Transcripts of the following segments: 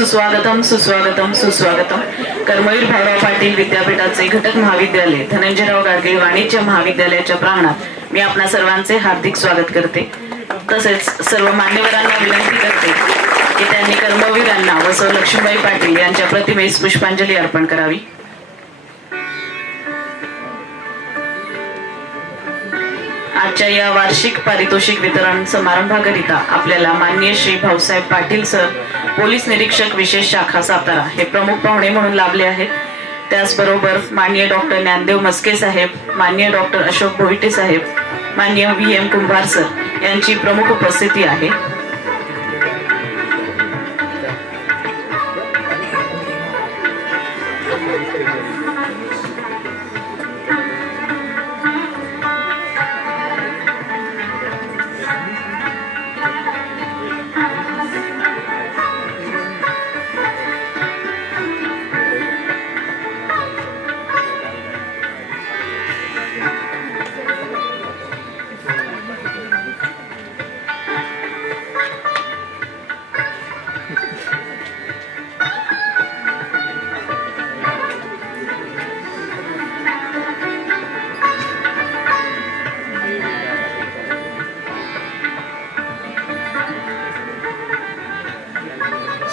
सुस्वागतम सुस्वागतम सुस्वागतम। कर्मवीर भाऊराव पाटील विद्यापीठाचे घटक महाविद्यालय धनंजयराव गाडगे वाणिज्य महाविद्यालयाच्या प्रांगणात मी आपणा सर्वांचे हार्दिक स्वागत करते। तसेच सर्व मान्यवरांना विनंती करते की त्यांनी कर्मवीरांना व सौ लक्ष्मीबाई पाटील यांच्या प्रतिमेस पुष्पांजली अर्पण करावी। आजच्या या वार्षिक पारितोषिक वितरण समारंभाकरिता आपल्याला माननीय श्री भाऊसाहेब पाटील सर, पोलीस निरीक्षक विशेष शाखा सातारा हे प्रमुख पाहुणे म्हणून लाभले आहेत। त्याचबरोबर माननीय डॉक्टर ज्ञानदेव मस्के साहेब, माननीय डॉक्टर अशोक भोईटे साहेब, माननीय VM कुंभार सर यांची प्रमुख उपस्थिती आहे।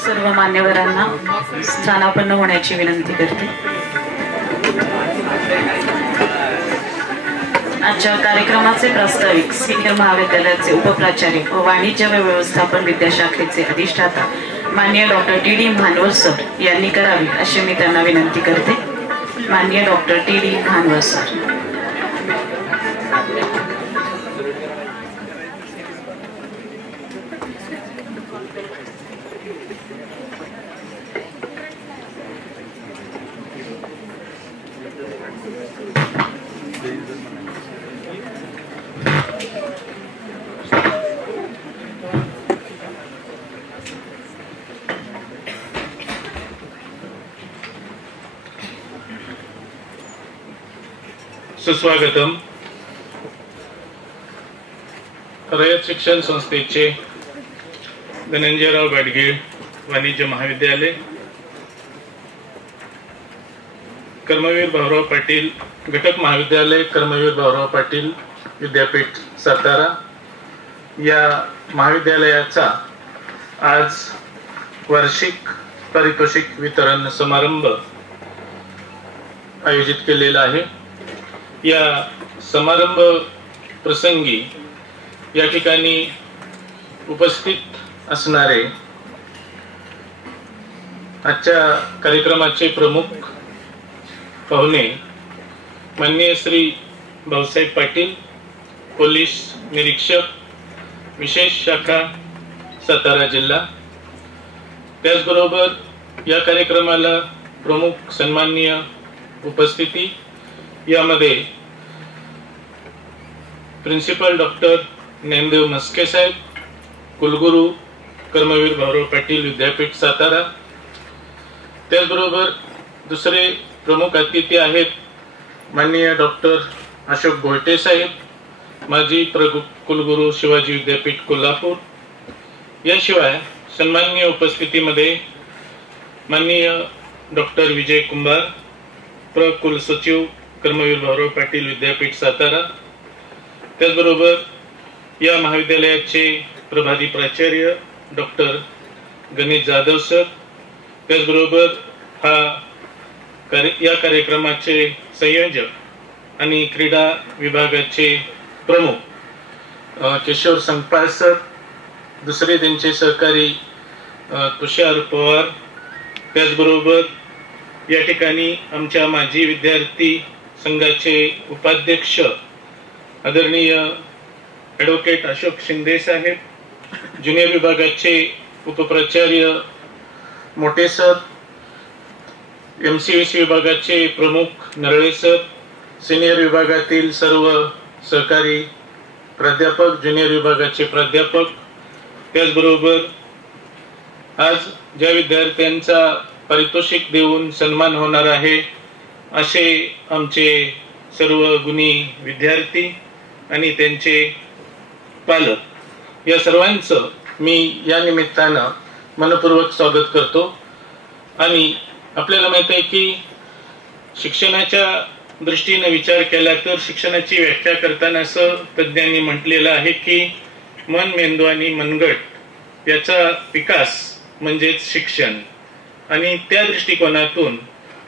सर्व मान्यवरांना स्थानापन्न होण्याची विनंती करते। आजच्या कार्यक्रमाचे प्रास्ताविक सिनियर महाविद्यालयाचे उपप्राचार्य व वाणिज्य व व्यवस्थापन विद्याशाखेचे अधिष्ठाता माननीय डॉक्टर TD भानवर सर यांनी करावी अशी मी त्यांना विनंती करते। माननीय डॉक्टर TD भानवर सर। सुस्वागतम। रयत शिक्षण संस्थेचे धनंजयराव गाडगे वाणिज्य महाविद्यालय, कर्मवीर भाऊराव पाटील घटक महाविद्यालय, कर्मवीर भाऊराव पाटील विद्यापीठ सातारा या महाविद्यालयाचा आज वार्षिक पारितोषिक वितरण समारंभ आयोजित केलेला आहे। या समारंभ प्रसंगी या ठिकाणी उपस्थित असणारे आजच्या कार्यक्रमाचे प्रमुख पाहुणे माननीय श्री भाऊसाहेब पाटील, पोलीस निरीक्षक विशेष शाखा सातारा जिल्हा। त्याचबरोबर या कार्यक्रमाला प्रमुख सन्माननीय उपस्थिती यामध्ये प्रिन्सिपल डॉक्टर ज्ञानदेव मस्के साहेब, कुलगुरू कर्मवीर भाऊराव पाटील विद्यापीठ सातारा। त्याचबरोबर दुसरे प्रमुख अतिथी आहेत माननीय डॉक्टर अशोक भोईटे साहेब, माजी कुलगुरू शिवाजी विद्यापीठ कोल्हापूर। याशिवाय सन्माननीय उपस्थितीमध्ये माननीय डॉक्टर विजय कुंभार, कुलसचिव कर्मवीर भाऊराव पाटील विद्यापीठ सातारा। त्याचबरोबर या महाविद्यालयाचे प्रभारी प्राचार्य डॉक्टर गणेश जाधव सर। त्याचबरोबर या कार्यक्रमाचे संयोजक आणि क्रीडा विभागाचे प्रमुख किशोर संगपाळ सर, दुसरे त्यांचे सहकारी तुषार पवार। त्याचबरोबर या ठिकाणी आमच्या माजी विद्यार्थी संघाचे उपाध्यक्ष आदरणीय ॲडव्होकेट अशोक शिंदे साहेब, ज्युनियर विभागाचे उपप्राचार्य मोठे सर, MCVC विभागाचे प्रमुख नरळे सर, सिनियर विभागातील सर्व सहकारी प्राध्यापक, ज्युनियर विभागाचे प्राध्यापक। त्याचबरोबर आज ज्या विद्यार्थ्यांचा पारितोषिक देऊन सन्मान होणार आहे असे आमचे सर्व गुणी विद्यार्थी आणि त्यांचे पालक, या सर्वांचं मी या निमित्तानं मनपूर्वक स्वागत करतो। आणि आपल्याला माहित आहे की शिक्षणाच्या दृष्टीने विचार केला तर शिक्षणाची व्याख्या करताना असं तज्ञांनी म्हटलेलं आहे की मन, मेंदू आणि मनगट याचा विकास म्हणजेच शिक्षण। आणि त्या दृष्टिकोनातून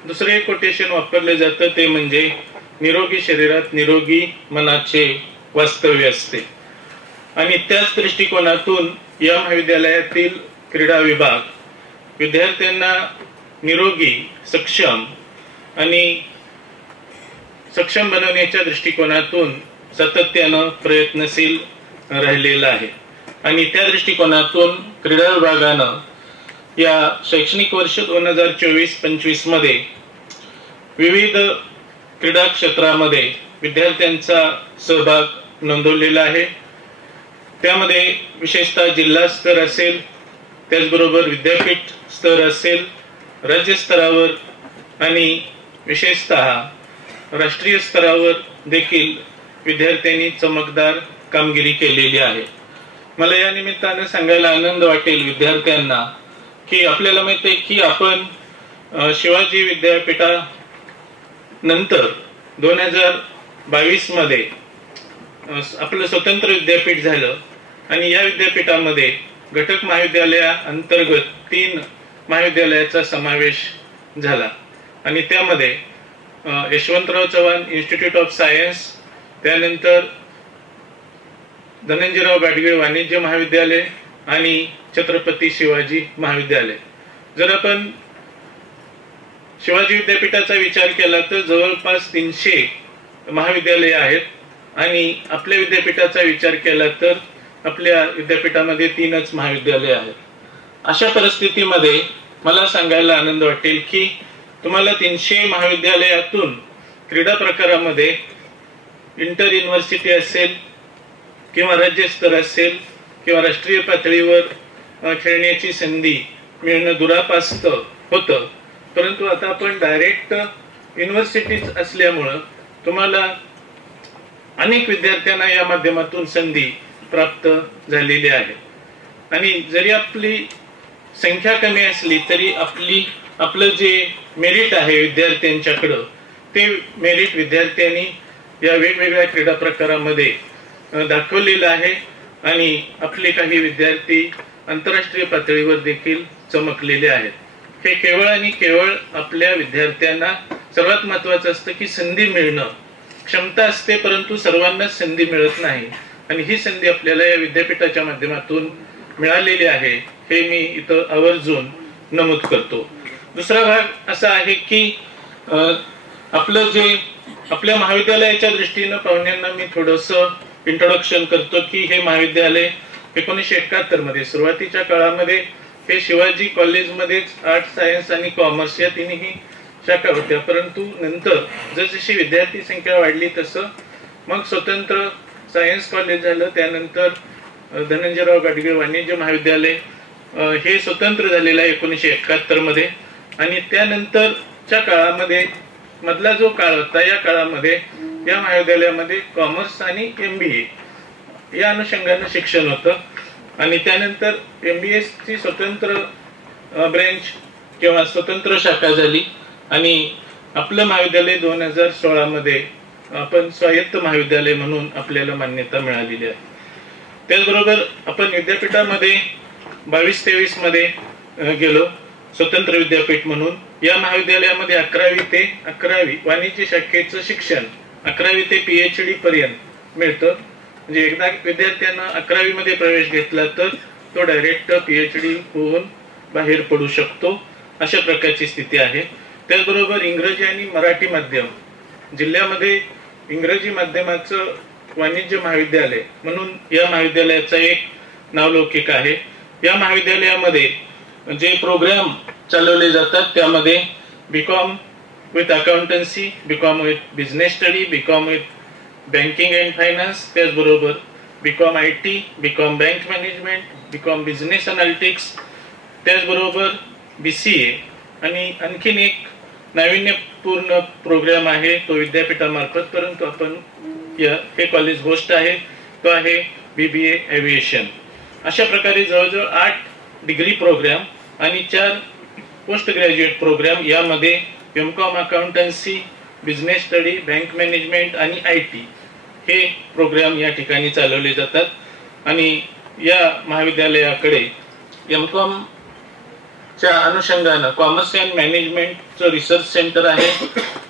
दुसरे कोटेशन वापरले जातं ते म्हणजे निरोगी शरीरात निरोगी मनाचे वास्तव्य असते। आणि त्याच दृष्टिकोनातून या महाविद्यालयातील क्रीडा विभाग विद्यार्थ्यांना निरोगी, सक्षम बनवण्याच्या दृष्टिकोनातून सातत्यानं प्रयत्नशील राहिलेला आहे। आणि त्या दृष्टिकोनातून क्रीडा विभागानं या शैक्षणिक वर्ष 2024-25 मध्ये विविध क्रीडा क्षेत्रामध्ये विद्यार्थ्यांचा सहभाग नोंदवलेला आहे। त्यामध्ये विशेषतः जिल्हा स्तर असेल, त्याचबरोबर विद्यापीठ स्तर असेल, राज्य स्तरावर आणि विशेषतः राष्ट्रीय स्तरावर देखील विद्यार्थ्यांनी चमकदार कामगिरी केलेली आहे। मला या निमित्तानं सांगायला आनंद वाटेल विद्यार्थ्यांना की आपल्याला माहिती आहे की आपण शिवाजी विद्यापीठा नंतर 2022 मध्ये आपलं स्वतंत्र विद्यापीठ झालं आणि या विद्यापीठामध्ये घटक महाविद्यालया अंतर्गत 3 महाविद्यालयाचा समावेश झाला। आणि त्यामध्ये Yashwantrao Chavan institute of science, त्यानंतर धनंजयराव गाडगीळ वाणिज्य महाविद्यालय आणि छत्रपती शिवाजी महाविद्यालय। जर आपण शिवाजी विद्यापीठाचा विचार केला तर जवळपास 300 महाविद्यालय आहेत आणि आपल्या विद्यापीठाचा विचार केला तर आपल्या विद्यापीठामध्ये 3च महाविद्यालय आहेत। अशा परिस्थितीमध्ये मला सांगायला आनंद वाटेल की तुम्हाला 300 महाविद्यालयातून क्रीडा प्रकारामध्ये इंटर युनिव्हर्सिटी असेल किंवा राज्यस्तर असेल किंवा राष्ट्रीय पातळीवर खेळण्याची संधी मिळणं दुरापास्त होतं, परंतु आता आपण डायरेक्ट युनिव्हर्सिटीज असल्यामुळं तुम्हाला अनेक विद्यार्थ्यांना या माध्यमातून संधी प्राप्त झालेली आहे। आणि जरी आपली संख्या कमी असली तरी आपलं जे मेरिट आहे विद्यार्थ्यांच्याकडं ते मेरिट विद्यार्थ्यांनी या वेगवेगळ्या क्रीडा प्रकारामध्ये दाखवलेलं आहे। आणि आपले काही विद्यार्थी आंतरराष्ट्रीय पातळीवर देखील चमकलेले आहेत। हे केवळ आणि केवळ आपल्या विद्यार्थ्यांना सर्वात महत्वाचं असतं की संधी मिळणं। क्षमता असते परंतु सर्वांनाच संधी मिळत नाही आणि ही संधी आपल्याला या विद्यापीठाच्या माध्यमातून मिळालेली आहे हे मी इथं आवर्जून नमूद करतो। दुसरा भाग असा आहे की आपल्या महाविद्यालयाच्या दृष्टीनं पाहुण्यांना मी थोडंसं इंट्रोडक्शन करतो की हे महाविद्यालय 1971 मध्ये सुरुवातीच्या काळामध्ये हे शिवाजी कॉलेजमध्येच आर्ट्स, सायन्स आणि कॉमर्स या तिन्ही शाखा होत्या, परंतु नंतर जसजशी विद्यार्थी संख्या वाढली तसं मग स्वतंत्र सायन्स कॉलेज झालं, त्यानंतर धनंजयराव गाडगीळ वाणिज्य महाविद्यालय हे स्वतंत्र झालेलं आहे 1971 मध्ये। आणि त्यानंतरच्या काळामध्ये मधला जो काळ होता या काळामध्ये या महाविद्यालयामध्ये कॉमर्स आणि MBA या अनुषंगानं शिक्षण होतं। आणि त्यानंतर MBA ची स्वतंत्र ब्रँच किंवा स्वतंत्र शाखा झाली आणि आपलं महाविद्यालय 2016 मध्ये आपण स्वायत्त महाविद्यालय म्हणून आपल्याला मान्यता मिळालेली आहे। त्याचबरोबर आपण विद्यापीठामध्ये 22-23 मध्ये गेलो स्वतंत्र विद्यापीठ म्हणून। या महाविद्यालयामध्ये 11वी ते 12वी वाणिज्य शाखेचं शिक्षण 11वी ते PhD पर्यंत मिळतं। म्हणजे एकदा विद्यार्थ्यांना 11वी मध्ये प्रवेश घेतला तर तो डायरेक्ट PhD होऊन बाहेर पडू शकतो, अशा प्रकारची स्थिती आहे। त्याचबरोबर इंग्रजी आणि मराठी माध्यम जिल्ह्यामध्ये इंग्रजी माध्यमाचं वाणिज्य महाविद्यालय म्हणून या महाविद्यालयाचा एक नावलौकिक आहे। या महाविद्यालयामध्ये जे प्रोग्राम चालवले जातात त्यामध्ये BCom with accountancy, BCom with business study, BCom with banking and finance, त्याचबरोबर BCom IT, BCom bank management, BCom business analytics, त्याचबरोबर BCA आणि आणखीन एक नाविन्यपूर्ण प्रोग्राम आहे तो विद्यापीठामार्फत, परंतु आपण हे कॉलेज होस्ट आहे तो आहे BBA एव्हिएशन। अशा प्रकारे जवळजवळ 8 डिग्री प्रोग्राम आणि 4 पोस्ट ग्रॅज्युएट प्रोग्राम, यामध्ये MCom accountancy, business study, bank management आणि IT हे प्रोग्राम या ठिकाणी चालवले जातात। आणि या महाविद्यालयाकडे एमकॉम च्या अनुषंगानं कॉमर्स अँड मॅनेजमेंटचं रिसर्च सेंटर आहे,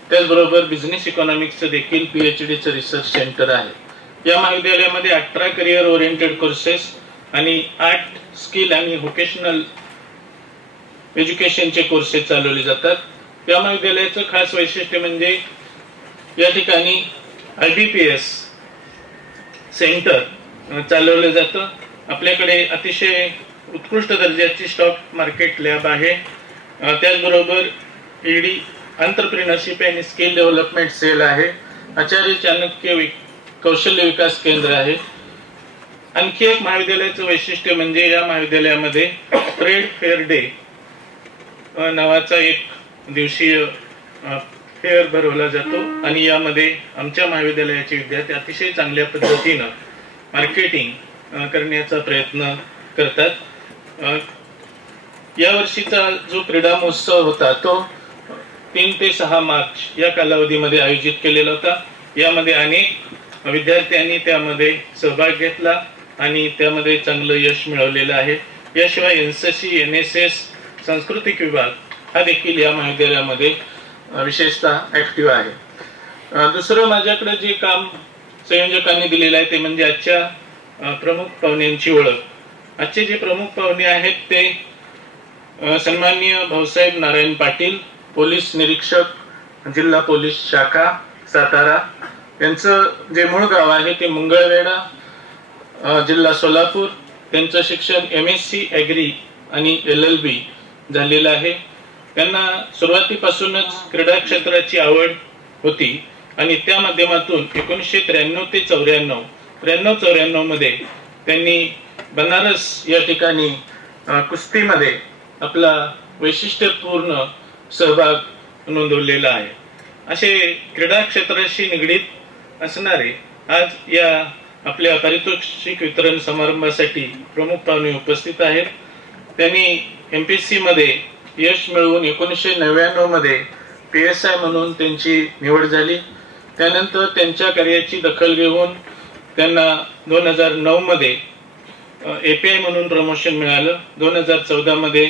त्याचबरोबर बिझनेस इकॉनॉमिक्सचं देखील PhDचं रिसर्च सेंटर आहे। या महाविद्यालयामध्ये 18 करिअर ओरिएंटेड कोर्सेस आणि 8 स्किल आणि व्होकेशनल एज्युकेशनचे कोर्सेस चालवले जातात। या महाविद्यालयाचं खास वैशिष्ट्य म्हणजे या ठिकाणी IBPS सेंटर चालवलं जातं। आपल्याकडे अतिशय उत्कृष्ट दर्जाची स्टॉक मार्केट लॅब आहे, त्याचबरोबर ED entrepreneurship and skill development cell आहे, आचार्य चाणक्य कौशल्य विकास केंद्र आहे। आणखी एक महाविद्यालयाचं वैशिष्ट्य म्हणजे या महाविद्यालयामध्ये ट्रेड फेअर डे नावाचा एक दिवसीय फेअर भरवला जातो आणि यामध्ये आमच्या महाविद्यालयाचे विद्यार्थी अतिशय चांगल्या पद्धतीनं मार्केटिंग करण्याचा प्रयत्न करतात। या वर्षीचा जो क्रीडा महोत्सव होता तो 3 ते 6 मार्च या कालावधीमध्ये आयोजित केलेला होता। यामध्ये अनेक विद्यार्थ्यांनी त्यामध्ये सहभाग घेतला आणि त्यामध्ये चांगलं यश मिळवलेलं आहे। याशिवाय NCC, NSS, सांस्कृतिक विभाग हा देखील या महाविद्यालयामध्ये विशेषतः ऍक्टिव्ह आहे। दुसरं माझ्याकडे जे काम संयोजकांनी दिलेलं आहे ते म्हणजे आजच्या प्रमुख पाहुण्यांची ओळख। आजचे जे प्रमुख पाहुणे आहेत ते सन्माननीय भाऊसाहेब नारायण पाटील, पोलीस निरीक्षक, जिल्हा पोलीस शाखा सातारा, यांचं जे मूळ गाव आहे ते मंगळवेढा, जिल्हा सोलापूर। त्यांचं शिक्षण MSc ॲग्री आणि LLB झालेलं आहे। त्यांना सुरुवातीपासूनच क्रीडा क्षेत्राची आवड होती आणि त्या माध्यमातून 1993 ते 94 मध्ये त्यांनी बनारस या ठिकाणी कुस्तीमध्ये आपला वैशिष्ट्यपूर्ण सहभाग नोंदवलेला आहे। असे क्रीडा क्षेत्राशी निगडीत असणारे आज या आपल्या पारितोषिक वितरण समारंभासाठी प्रमुख पाहुणे उपस्थित आहेत। त्यांनी MPSC मध्ये यश मिळवून 1999 मध्ये PSI म्हणून त्यांची निवड झाली। त्यानंतर त्यांच्या कार्याची दखल घेऊन त्यांना 2009 मध्ये API म्हणून प्रमोशन मिळालं। 2014 मध्ये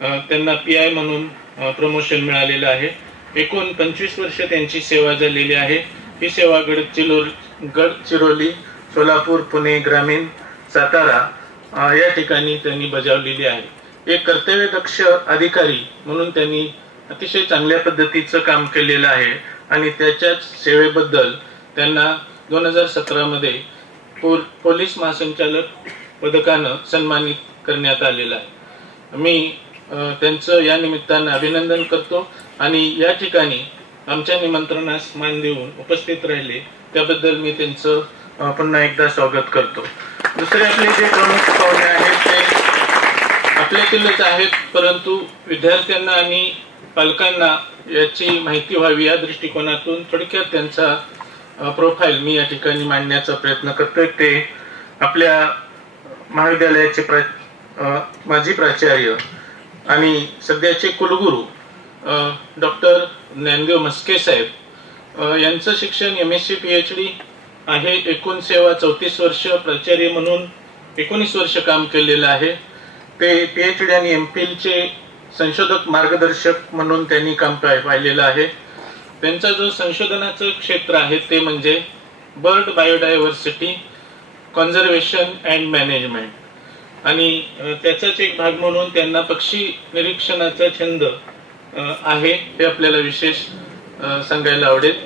त्यांना PI म्हणून प्रमोशन मिळालेलं आहे। एकूण 25 वर्ष त्यांची सेवा झालेली आहे। ही सेवा गडचिरोली, सोलापूर, पुणे ग्रामीण, सातारा या ठिकाणी त्यांनी बजावलेली आहे। एक कर्तव्यदक्ष अधिकारी म्हणून त्यांनी अतिशय चांगल्या पद्धतीचं काम केलेलं आहे आणि त्याच्याच सेवेबद्दल त्यांना 2017 मध्ये पोलीस महासंचालक पदकानं सन्मानित करण्यात आलेलं आहे। मी त्यांचं या निमित्तानं अभिनंदन करतो आणि या ठिकाणी आमच्या निमंत्रणास मान देऊन उपस्थित राहिले त्याबद्दल मी त्यांचं पुन्हा एकदा स्वागत करतो। दुसरे आपले जे प्रमुख पाहुणे आहेत ते आपल्यातीलच आहेत, परंतु विद्यार्थ्यांना आणि पालकांना याची माहिती व्हावी या दृष्टिकोनातून थोडक्यात त्यांचा प्रोफाईल मी या ठिकाणी मांडण्याचा प्रयत्न करतोय। ते आपल्या महाविद्यालयाचे माजी प्राचार्य आणि सध्याचे कुलगुरू डॉक्टर ज्ञानदेव मस्के साहेब, यांचं शिक्षण MSc PhD आहे। एकूण सेवा 34 वर्ष, प्राचार्य म्हणून 19 वर्ष काम केलेलं आहे। ते PhD आणि MPhil चे संशोधक मार्गदर्शक म्हणून त्यांनी काम पाहिलेलं आहे। त्यांचा जो संशोधनाचं क्षेत्र आहे ते म्हणजे bird biodiversity, conservation and management आणि त्याचाच एक भाग म्हणून त्यांना पक्षी निरीक्षणाचा छंद आहे हे आपल्याला विशेष सांगायला आवडेल।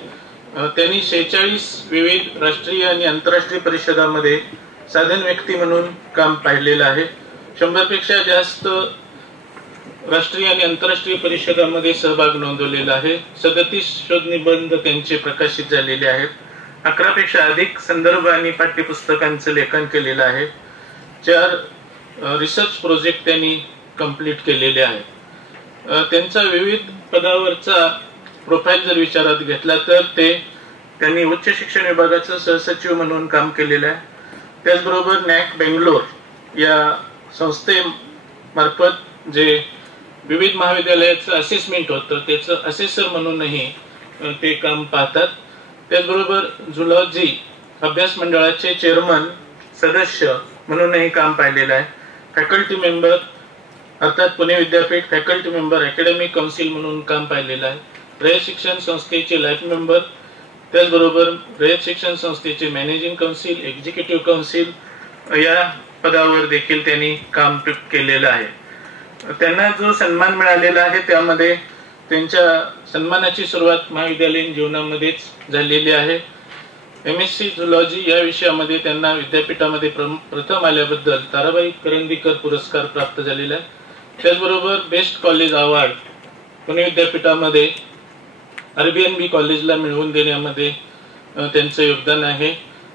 त्यांनी 46 विविध राष्ट्रीय आणि आंतरराष्ट्रीय परिषदांमध्ये साधन व्यक्ती म्हणून काम पाहिलेलं आहे। 100 पेक्षा जास्त राष्ट्रीय आणि आंतरराष्ट्रीय परिषदांमध्ये सहभाग नोंदवलेला आहे। 37 शोध निबंध त्यांचे प्रकाशित झालेले आहेत। 11 पेक्षा अधिक संदर्भ आणि पाठ्यपुस्तकांचं लेखन केलेलं आहे। 4 रिसर्च प्रोजेक्ट त्यांनी कंप्लीट केलेले आहेत। त्यांचा विविध पदावरचा प्रोफाईल जर विचारात घेतला तर त्यांनी उच्च शिक्षण विभागाचं सहसचिव म्हणून काम केलेलं आहे। त्याचबरोबर NAC बेंगलोर या मार्फत जे विविध महाविद्यालयाचं असेसमेंट होतं त्याचं असेसर म्हणूनही ते काम पाहतात. त्याचबरोबर झुलॉजी अभ्यास मंडळाचे चेअरमन सदस्य म्हणूनही काम पाहिलेलं आहे. फॅकल्टी मेंबर अर्थात पुणे विद्यापीठ फॅकल्टी मेंबर अकॅडमिक काउन्सिल म्हणून काम पाहिलेलं आहे. रयत शिक्षण संस्थेचे लाईफ मेंबर, त्याचबरोबर रयत शिक्षण संस्थेचे मॅनेजिंग काउन्सिल, एक्झिक्युटिव्ह काउन्सिल या पदावर देखील त्यांनी काम केलेलं आहे. त्यांना जो सन्मान मिळालेला आहे त्यामध्ये त्यांच्या सन्मानाची सुरुवात महाविद्यालयीन जीवनामध्येच झालेली आहे. MSc झुलॉजी या विषयामध्ये त्यांना विद्यापीठामध्ये प्रथम आल्याबद्दल ताराबाई करंदीकर पुरस्कार प्राप्त झालेला आहे. त्याचबरोबर बेस्ट कॉलेज अवॉर्ड पुणे विद्यापीठामध्ये RBNB कॉलेजला मिळवून देण्यामध्ये त्यांचं योगदान आहे.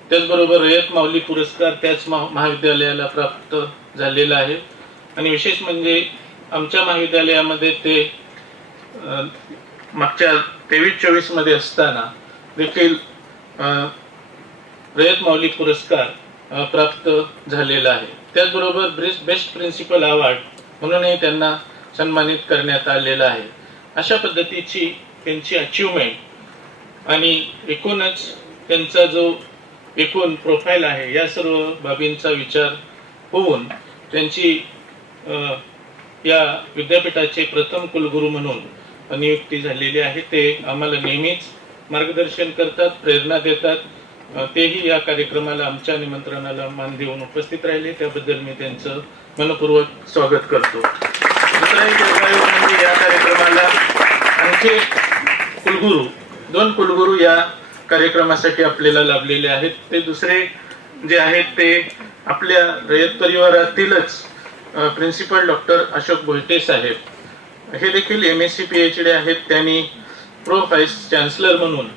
त्याचबरोबर रयत माऊली पुरस्कार त्याच महाविद्यालयाला प्राप्त झालेला आहे. आणि विशेष म्हणजे आमच्या महाविद्यालयामध्ये ते मागच्या 23-24 मध्ये असताना देखील रयत माऊली पुरस्कार प्राप्त झालेला आहे. त्याचबरोबर बेस्ट प्रिन्सिपल अवॉर्ड म्हणूनही त्यांना सन्मानित करण्यात आलेलं आहे. अशा पद्धतीची त्यांची अचीवमेंट आणि एकूणच त्यांचा जो एकूण प्रोफाईल आहे या सर्व बाबींचा विचार होऊन त्यांची या विद्यापीठाचे प्रथम कुलगुरू म्हणून नियुक्ती झालेली आहे. ते आम्हाला नेहमीच मार्गदर्शन करतात, प्रेरणा देतात. तेही या कार्यक्रमाला आमच्या निमंत्रणाला मान देऊन उपस्थित राहिले त्याबद्दल मी त्यांचं मनपूर्वक स्वागत करतो. म्हणजे या कार्यक्रमाला आणखी कुलगुरू 2 कुलगुरू या कार्यक्रमासाठी आपल्याला लाभलेले आहेत. ते दुसरे जे आहेत ते आपल्या रयत परिवारातीलच प्रिन्सिपल डॉक्टर अशोक भोईटे साहेब. हे देखील MSc PhD आहेत. त्यांनी प्रो व्हाईस चान्सलर म्हणून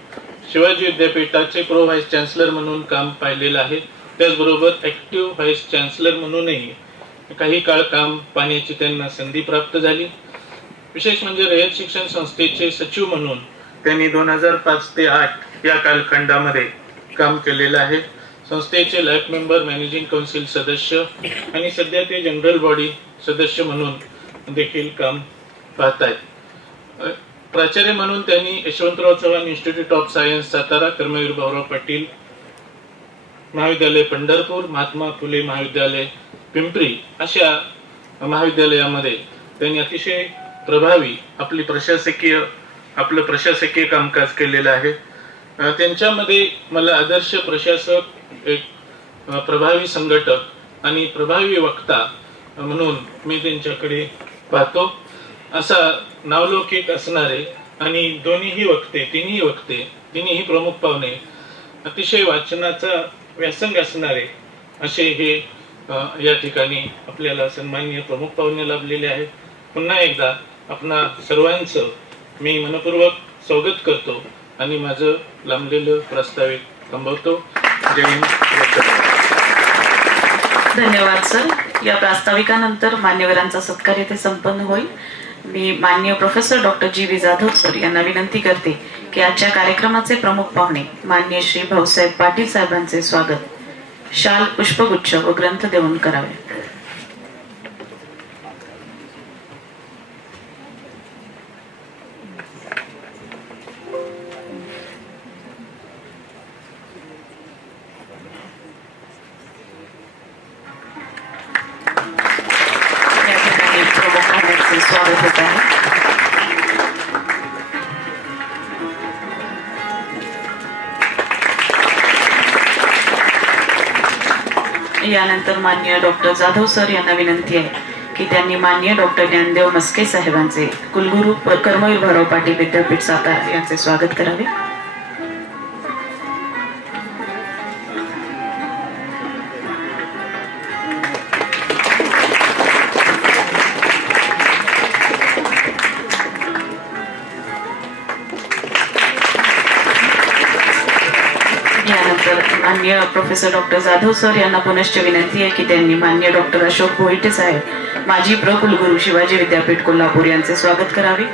शिवाजी विद्यापीठाचे प्रो व्हाईस चान्सलर म्हणून काम पाहिलेलं आहे. त्याचबरोबर ऍक्टिव्ह व्हाईस चान्सलर म्हणूनही काही काळ काम पाहण्याची त्यांना संधी प्राप्त झाली. विशेष म्हणजे रयत शिक्षण संस्थेचे सचिव म्हणून त्यांनी 2005 ते 2008 या कालखंडामध्ये काम केलेलं आहे. संस्थेचे लाईफ मेंबर, मॅनेजिंग काउन्सिल सदस्य आणि सध्या ते जनरल बॉडी सदस्य म्हणून देखील काम पाहतायत. प्राचार्य म्हणून त्यांनी Yashwantrao Chavan institute of science Satara, Karmaveer Bhaurao Patil महाविद्यालय पंढरपूर, महात्मा फुले महाविद्यालय पिंपरी अशा महाविद्यालयामध्ये त्यांनी अतिशय प्रभावी आपलं प्रशासकीय कामकाज केलेलं आहे. त्यांच्यामध्ये मला आदर्श प्रशासक, एक प्रभावी संघटक आणि प्रभावी वक्ता म्हणून मी त्यांच्याकडे पाहतो. असा नावलौकिक असणारे आणि तिन्ही प्रमुख पाहुणे अतिशय वाचनाचा व्यासंग असणारे असे हे या ठिकाणी आपल्याला सन्माननीय प्रमुख पाहुणे लाभलेले आहेत. पुन्हा एकदा आपणा सर्वांचं मी मनपूर्वक स्वागत करतो आणि माझं लांबलेलं प्रस्तावित थांबवतो. जय हिंद. धन्यवाद सर. या प्रास्ताविकानंतर मान्यवरांचा सत्कार येथे संपन्न होईल. मी माननीय professor doctor GV Jadhav sir यांना विनंती करते की आजच्या कार्यक्रमाचे प्रमुख पाहुणे माननीय श्री भाऊसाहेब पाटील साहेबांचे स्वागत शाल, पुष्पगुच्छ व ग्रंथ देऊन करावे. स्वागत होत आहे. यानंतर माननीय डॉक्टर जाधव सर यांना विनंती आहे की त्यांनी माननीय डॉक्टर ज्ञानदेव मस्के साहेबांचे कुलगुरू कर्मवीर भाऊराव पाटील विद्यापीठ सातारा यांचे स्वागत करावे. माननीय प्रोफेसर डॉक्टर जाधव सर यांना पुनश्च विनंती आहे की त्यांनी माननीय डॉक्टर अशोक भोईटे साहेब माजी कुलगुरू शिवाजी विद्यापीठ कोल्हापूर यांचे स्वागत करावे.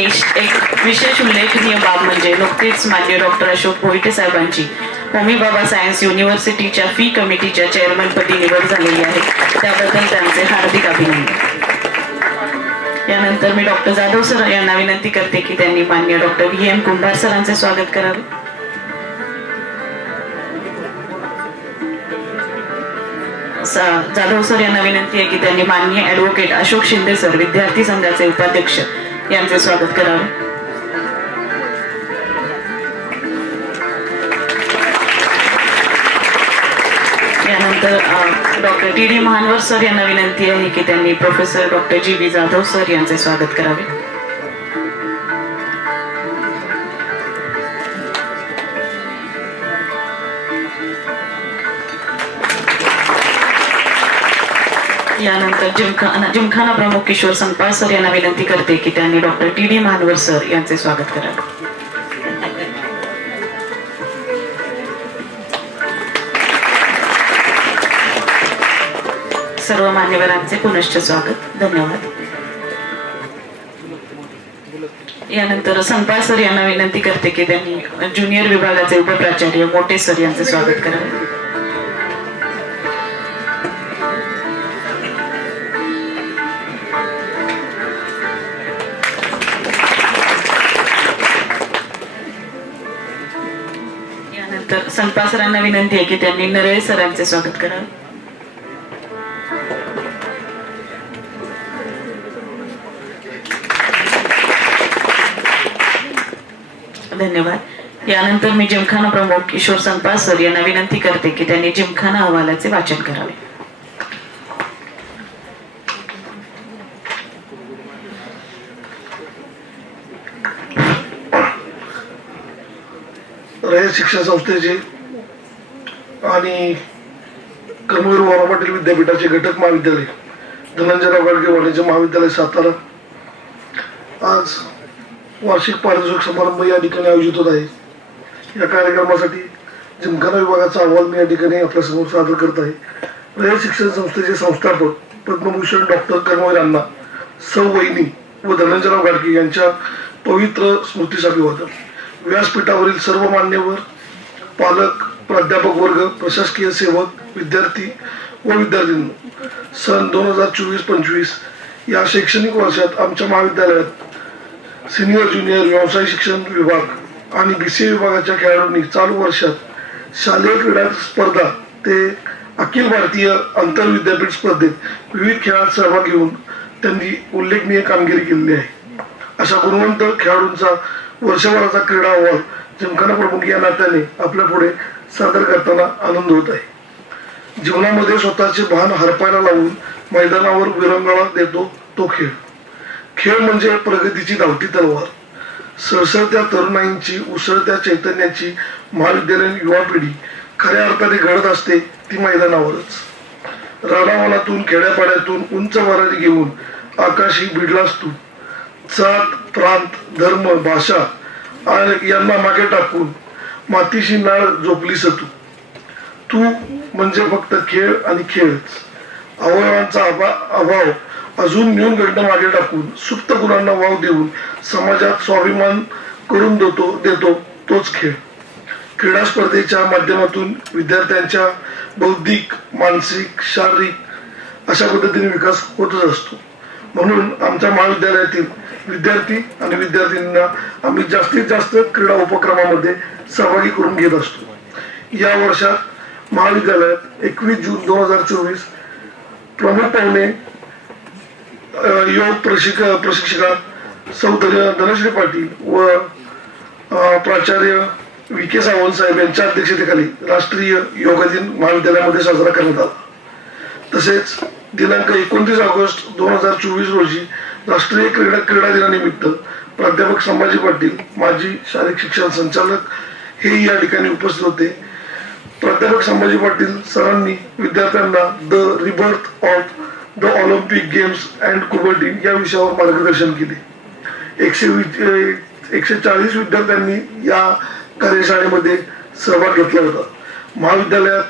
एक विशेष उल्लेखनीय बाब म्हणजे नुकतीच माननीय डॉक्टर अशोक भोईटे साहेबांची होमी बाबा सायन्स युनिव्हर्सिटीच्या फी कमिटीच्या चेअरमनपदी निवड झालेली आहे. त्याबद्दल त्यांचे हार्दिक अभिनंदन. त्यानंतर मी डॉक्टर जाधव सर यांना विनंती करते की त्यांनी माननीय डॉक्टर VM कुंभार सरांचे स्वागत करावे. जाधव सर यांना विनंती आहे की त्यांनी माननीय ऍडव्होकेट अशोक शिंदे सर विद्यार्थी संघाचे उपाध्यक्ष यांचे स्वागत करावे. यानंतर डॉक्टर TD महानवर सर यांना विनंती आहे की त्यांनी professor doctor GB Jadhav sir यांचे स्वागत करावे. यानंतर जिमखाना प्रमुख किशोर संपाळ सर यांना विनंती करते की त्यांनी डॉक्टर TD महानवर सर यांचे स्वागत करावे. सर्व मान्यवरांचे पुनश्च स्वागत. धन्यवाद. यानंतर संपाळ सर यांना विनंती करते की त्यांनी ज्युनियर विभागाचे उपप्राचार्य मोठे सर यांचे स्वागत करावे. यानंतर संपाळ सरांना विनंती आहे की त्यांनी नरळे सरांचे स्वागत करावे. धन्यवाद. यानंतर मी जिमखाना प्रमुख किशोर संपाळ सर यांना विनंती करते की त्यांनी जिमखाना अहवालाचे वाचन करावे. रयत शिक्षण संस्थेचे आणि कर्मवीर वॉरा पाटील विद्यापीठाचे घटक महाविद्यालय धनंजयराव गाडगे वाणिज्य महाविद्यालय सातारा आज वार्षिक पारितोषिक समारंभ या ठिकाणी आयोजित होत आहे. या कार्यक्रमासाठी जिमखाना विभागाचा अहवाल मी या ठिकाणी आपल्यासमोर सादर करत आहे. रयत शिक्षण संस्थेचे संस्थापक पद्मभूषण डॉक्टर कर्मवीर अण्णा सौ वहिनी व धनंजयराव गाडगे यांच्या पवित्र स्मृतीस अभिवादन. व्यासपीठावरील सर्व मान्यवर, पालक, प्राध्यापक वर्ग, प्रशासकीय सेवक, विद्यार्थी व विद्यार्थिनी, सन 2024-25 या शैक्षणिक वर्षात आमच्या महाविद्यालयात सिनियर ज्युनियर व्यवसाय शिक्षण विभाग आणि BCA विभागाच्या खेळाडूंनी चालू वर्षात शालेय क्रीडा स्पर्धा ते अखिल भारतीय आंतर विद्यापीठ स्पर्धेत विविध खेळात सहभाग घेऊन त्यांनी उल्लेखनीय कामगिरी केलेली आहे. अशा गुणवंत खेळाडूंचा वर्षभराचा क्रीडा अहवाल जिमखाना प्रमुख या नात्याने आपल्या पुढे सादर करताना आनंद होत आहे. जीवनामध्ये स्वतःचे भान हरपायला लावून मैदानावर विरंगुळा देतो तो खेळ. खेळ म्हणजे प्रगतीची धावती तलवार. सरसरत्या तरुणाईंची, उसळत्या चैतन्याची महाविद्यालयीन युवा पिढी खऱ्या अर्थाने घडत असते ती मैदानावरच. रानावनातून खेड्यापाड्यातून उंच भरारी घेऊन आकाशी भिडलास तू. जात, प्रांत, धर्म, भाषा यांना मागे टाकून मातीशी नाळ जोपलीस तू. तू म्हणजे फक्त खेळ आणि खेळच. अवयवांचा अभाव अजून न्यून घडणं मागे टाकून सुप्त गुणांना वाव देऊन समाजात स्वाभिमान करून देतो तोच खेळ. क्रीडा स्पर्धेच्या माध्यमातून विद्यार्थ्यांच्या बौद्धिक, मानसिक, शारीरिक अशा पद्धतीने विकास होतच असतो. म्हणून आमच्या महाविद्यालयातील विद्यार्थी आणि विद्यार्थ्यांना आम्ही जास्तीत जास्त क्रीडा उपक्रमामध्ये सहभागी करून घेत असतो. या वर्षात महाविद्यालयात 21 जून 2024 प्रमुख पाहुणे योग प्रशिक्षिका सौ धनश्री पाटील व प्राचार्य VK सावंत साहेब यांच्या अध्यक्षतेखाली राष्ट्रीय योग दिन महाविद्यालयामध्ये साजरा करण्यात आला. तसेच दिनांक 29 ऑगस्ट 2024 रोजी राष्ट्रीय क्रीडा दिनानिमित्त प्राध्यापक संभाजी पाटील, माजी शारीरिक शिक्षण संचालक हे या ठिकाणी उपस्थित होते. प्राध्यापक संभाजी पाटील सरांनी विद्यार्थ्यांना the rebirth of the Olympic games and kabaddi या विषयावर मार्गदर्शन केले. 140 विद्यार्थ्यांनी या कार्यशाळेमध्ये सहभाग घेतला होता. महाविद्यालयात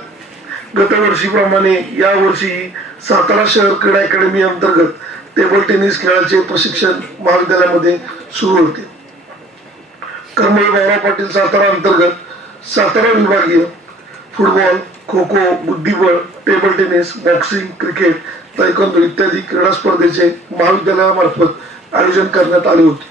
गतवर्षीप्रमाणे या वर्षीही सातारा शहर क्रीडा अकॅडमी अंतर्गत टेबल टेनिस खेळाचे प्रशिक्षण महाविद्यालयामध्ये सुरू होते. कर्मवीर वॉरा पाटील सातारा अंतर्गत सातारा विभागीय फुटबॉल, खो खो, बुद्धिबळ, table tennis, boxing, cricket, taekwondo इत्यादी क्रीडा स्पर्धेचे महाविद्यालयामार्फत आयोजन करण्यात आले होते.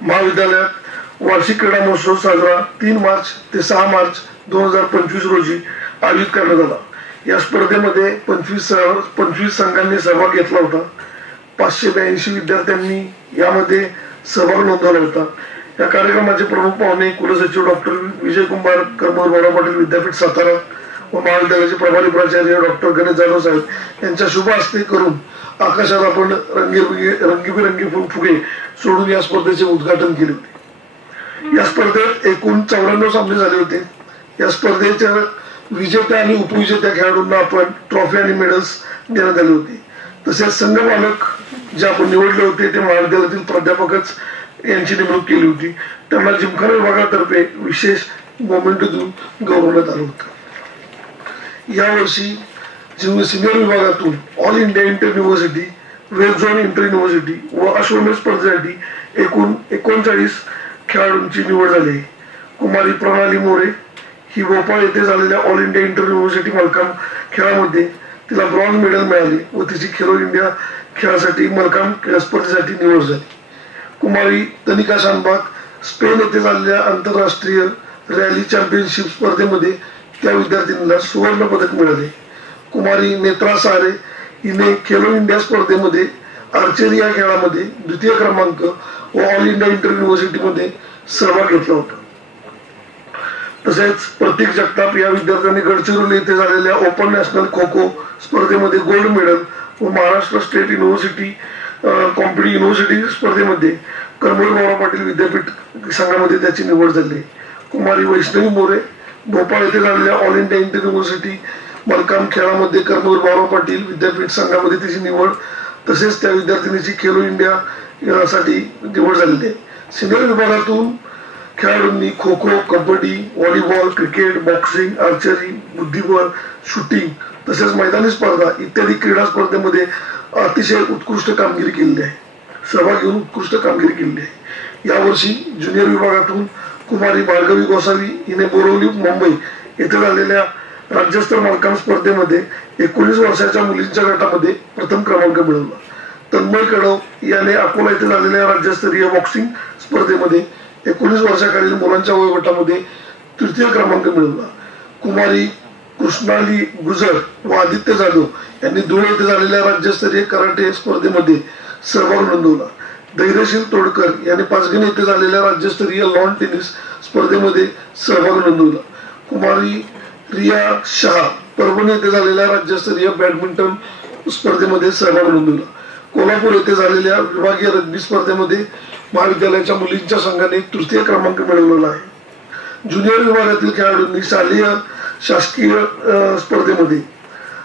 महाविद्यालयात वार्षिक क्रीडा महोत्सव साजरा 3 मार्च ते 6 मार्च 2025 रोजी आयोजित करण्यात आला. या स्पर्धेमध्ये 25 संघांनी सहभाग घेतला होता. 582 विद्यार्थ्यांनी यामध्ये सहभाग नोंदवला होता. या कार्यक्रमाचे प्रमुख पाहुणे कुलसचिव डॉक्टर विजयकुमार कर्मवीर पाटील विद्यापीठ सातारा व महाविद्यालयाचे प्रभारी प्राचार्य डॉक्टर गणेश जाधव साहेब यांच्या शुभ हस्ते करून आकाशात आपण रंगीबिरंगी फुगे सोडून या स्पर्धेचे उद्घाटन केले होते. या स्पर्धेत एकूण 94 सामने झाले होते. या स्पर्धेच्या विजेत्या आणि उपविजेत्या खेळाडूंना आपण ट्रॉफी आणि मेडल्स देण्यात आले होते. तसेच संघ मालक जे आपण निवडले होते ते महाविद्यालयातील प्राध्यापकच यांची नेमणूक केली होती. त्यांना जिमखाना विभागातर्फे विशेष मोमेंटो देऊन गौरवण्यात आलं होतं. यावर्षी सिनियर विभागातून all India inter university, web zone inter university व अश्वमेध स्पर्धेसाठी एकूण 39 खेळाडूंची निवड झाली आहे. कुमारी प्रणाली मोरे ही भोपाळ येथे झालेल्या ऑल इंडिया इंटर युनिव्हर्सिटी मलकाम खेळामध्ये तिला ब्रॉन्झ मेडल मिळाले व तिची खेलो इंडिया खेळासाठी मलकाम स्पर्धेसाठी निवड झाली. कुमारी तनिका शानबाग स्पेन येथे झालेल्या आंतरराष्ट्रीय रॅली चॅम्पियनशिप स्पर्धेमध्ये त्या विद्यार्थिनीला सुवर्ण पदक मिळाले. कुमारी नेत्रा सारे हिने खेलो इंडिया स्पर्धेमध्ये आर्चरी या खेळामध्ये 2य क्रमांक व ऑल इंडिया इंटर युनिव्हर्सिटीमध्ये सहभाग घेतला होता. तसेच प्रतीक जगताप या विद्यार्थ्यांनी गडचिरोली येथे झालेल्या ओपन नॅशनल खो खो स्पर्धेमध्ये गोल्ड मेडल व महाराष्ट्र स्टेट युनिव्हर्सिटी युनिव्हर्सिटी स्पर्धेमध्ये कर्मवीर पाटील विद्यापीठ संघामध्ये त्याची निवड झाली. कुमारी वैष्णवी मोरे भोपाळ येथे झालेल्या ऑल इंडिया इंटर युनिव्हर्सिटी मलकाम खेळामध्ये कर्मवीर पाटील विद्यापीठ संघामध्ये तिची निवड, तसेच त्या विद्यार्थिनीची खेलो इंडिया साठी निवड झालेली आहे. सिनियर विभागातून खेळाडूंनी kho kho, kabaddi, volleyball, cricket, boxing, archery, बुद्धिबळ, शूटिंग तसेच मैदानी स्पर्धा इत्यादी क्रीडा स्पर्धेमध्ये अतिशय उत्कृष्ट कामगिरी केलेली आहे. सहभाग घेऊन उत्कृष्ट कामगिरी केलेली आहे. यावर्षी ज्युनियर विभागातून कुमारी भार्गवी गोसावी हिने बोरवली मुंबई येथे झालेल्या राज्यस्तरीय मलकाम स्पर्धेमध्ये 19 वर्षाच्या मुलींच्या गटामध्ये प्रथम क्रमांक मिळवला. तन्मय कडव याने अकोला येथे झालेल्या राज्यस्तरीय बॉक्सिंग स्पर्धेमध्ये 19 वर्षाखालील मुलांच्या वयोगटामध्ये 3य क्रमांक मिळवला. कुमारी कृष्णाली गुजर व आदित्य जाधव यांनी धुळे येथे झालेल्या राज्यस्तरीय कराटे स्पर्धेमध्ये सहभाग नोंदवला. धैर्यशील तोडकर यांनी पाचगणी येथे झालेल्या राज्यस्तरीय लॉन टेनिस स्पर्धेमध्ये सहभाग नोंदवला. कुमारी रिया शहा परभणी येथे झालेल्या राज्यस्तरीय बॅडमिंटन स्पर्धेमध्ये सहभाग नोंदवला. कोल्हापूर येथे झालेल्या विभागीय रग्बी स्पर्धेमध्ये महाविद्यालयाच्या मुलींच्या संघाने 3य क्रमांक मिळवलेला आहे. ज्युनियर विभागातील खेळाडूंनी शासकीय स्पर्धेमध्ये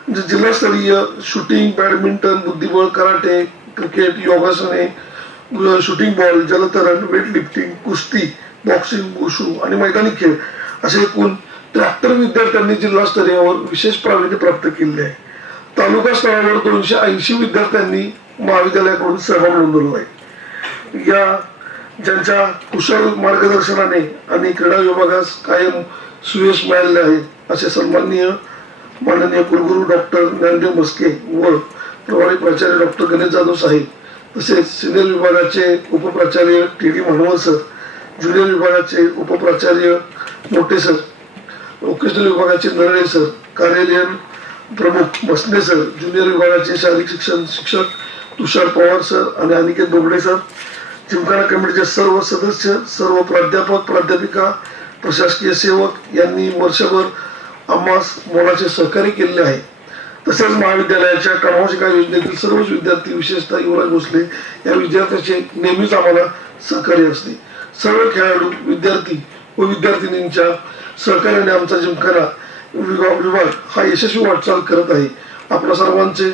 जिल्हास्तरीय शूटिंग, बॅडमिंटन, बुद्धिबळ, कराटे, क्रिकेट, योगासने, शूटिंग बॉल, जलतरण, वेटलिफ्टिंग, कुस्ती, बॉक्सिंग, वुशू आणि मैदानी खेळ असे एकूण 73 विद्यार्थ्यांनी जिल्हास्तरीयावर विशेष प्रावीण्य प्राप्त केले आहे. तालुका स्तरावर 280 विद्यार्थ्यांनी महाविद्यालयाकडून सहभाग नोंदवला आहे. या ज्यांच्या कुशल मार्गदर्शनाने आणि क्रीडा विभागास कायम सुयश मिळाले आहे असे सन्माननीय माननीय कुलगुरू डॉक्टर ज्ञानदेव मस्के व प्रभारी प्राचार्य डॉक्टर गणेश जाधव साहेब, तसेच सिनियर विभागाचे उपप्राचार्य टी.डी. मानवल सर, ज्युनियर विभागाचे उपप्राचार्य मोठे सर, वोकेशनल विभागाचे नरळे सर, कार्यालयीन प्रमुख मसने सर, ज्युनियर विभागाचे शारीरिक शिक्षण शिक्षक तुषार पवार सर आणि अनिकेत बोबडे सर, जिमखाना कमिटीचे सर्व सदस्य, सर्व प्राध्यापक प्राध्यापिका, प्रशासकीय सेवक यांनी वर्षभर आम्हास मोलाचे सहकार्य केलेले आहे. तसेच महाविद्यालयाच्या क्रमांकिका योजनेतील सर्वच विद्यार्थी, विशेषतः युवराज भोसले या विद्यार्थ्याचे नेहमीच आम्हाला सहकार्य असते. सर्व खेळाडू, विद्यार्थी व विद्यार्थिनींच्या सहकार्याने आमचा जिमखाना विभाग हा यशस्वी वाटचाल करत आहे. आपल्या सर्वांचे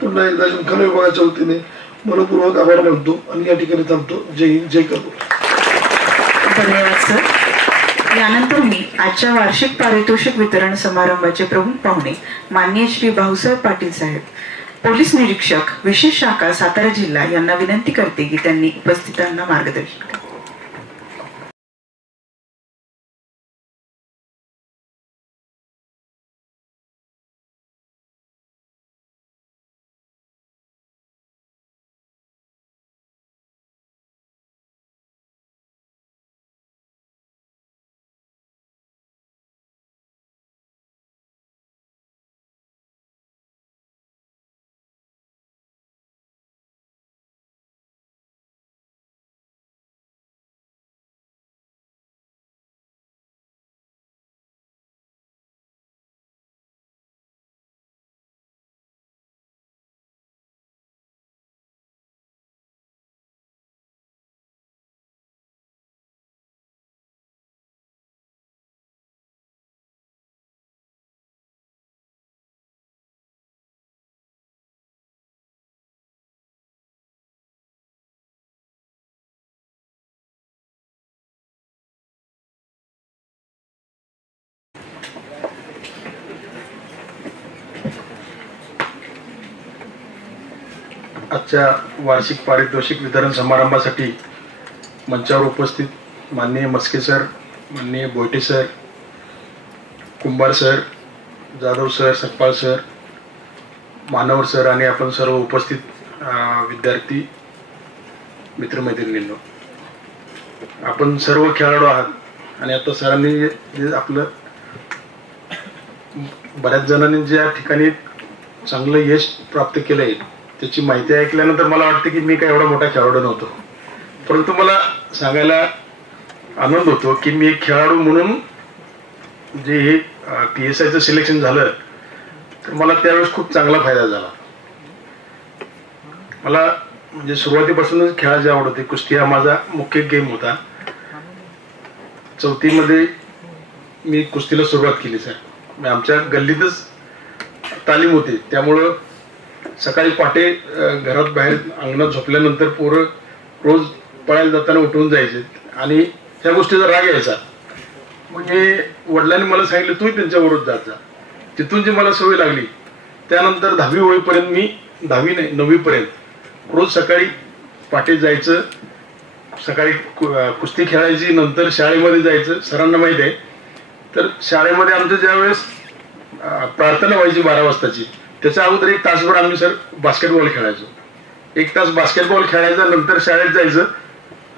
पुन्हा एकदा जिमखाना विभागाच्या वतीने मनपूर्वक आभार मानतो आणि या ठिकाणी थांबतो. जय हिंद, जय कर्नाटक. धन्यवाद सर. यानंतर मी आजच्या वार्षिक पारितोषिक वितरण समारंभाचे प्रमुख पाहुणे माननीय श्री भाऊसाहेब पाटील साहेब, पोलीस निरीक्षक विशेष शाखा सातारा जिल्हा यांना विनंती करते की त्यांनी उपस्थितांना मार्गदर्शन करावे. आजच्या वार्षिक पारितोषिक वितरण समारंभासाठी मंचावर उपस्थित माननीय मस्के सर, माननीय Boyte sir, Kumbhar sir, Jadhav sir, Sakpal sir, Manwar sir आणि आपण सर्व उपस्थित विद्यार्थी मित्रमैत्रिणींनो, आपण सर्व खेळाडू आहात आणि आता सरांनी जे आपलं बऱ्याच जणांनी ज्या ठिकाणी चांगलं यश प्राप्त केलंय त्याची माहिती ऐकल्यानंतर मला वाटतं की मी काय एवढा मोठा खेळाडू नव्हतो, परंतु मला सांगायला आनंद होतो की मी एक खेळाडू म्हणून जे हे PSIचं सिलेक्शन झालं तर मला त्यावेळेस खूप चांगला फायदा झाला. मला म्हणजे सुरुवातीपासूनच खेळायची आवड होती. कुस्ती हा माझा मुख्य गेम होता. 4थीमध्ये मी कुस्तीला सुरुवात केली सर. आमच्या गल्लीतच तालीम होती, त्यामुळं सकाळी पहाटे घरात बाहेर अंगणात झोपल्यानंतर पोरं रोज पळायला जाताना उठवून जायचे आणि त्या गोष्टीचा राग यायचा. म्हणजे वडिलांनी मला सांगितलं तू त्यांच्याबरोबर जात जा. तिथून जी मला सवय लागली त्यानंतर 10वी होईपर्यंत मी 10वी नाही 9वी पर्यंत रोज सकाळी पहाटे जायचं, सकाळी कुस्ती खेळायची, नंतर शाळेमध्ये जायचं. सरांना माहिती आहे तर शाळेमध्ये आमचं ज्यावेळेस प्रार्थना व्हायची 12 वाजताची त्याच्या अगोदर 1 तासभर आम्ही सर बास्केटबॉल खेळायचो. 1 तास बास्केटबॉल खेळायचा, नंतर शाळेत जायचं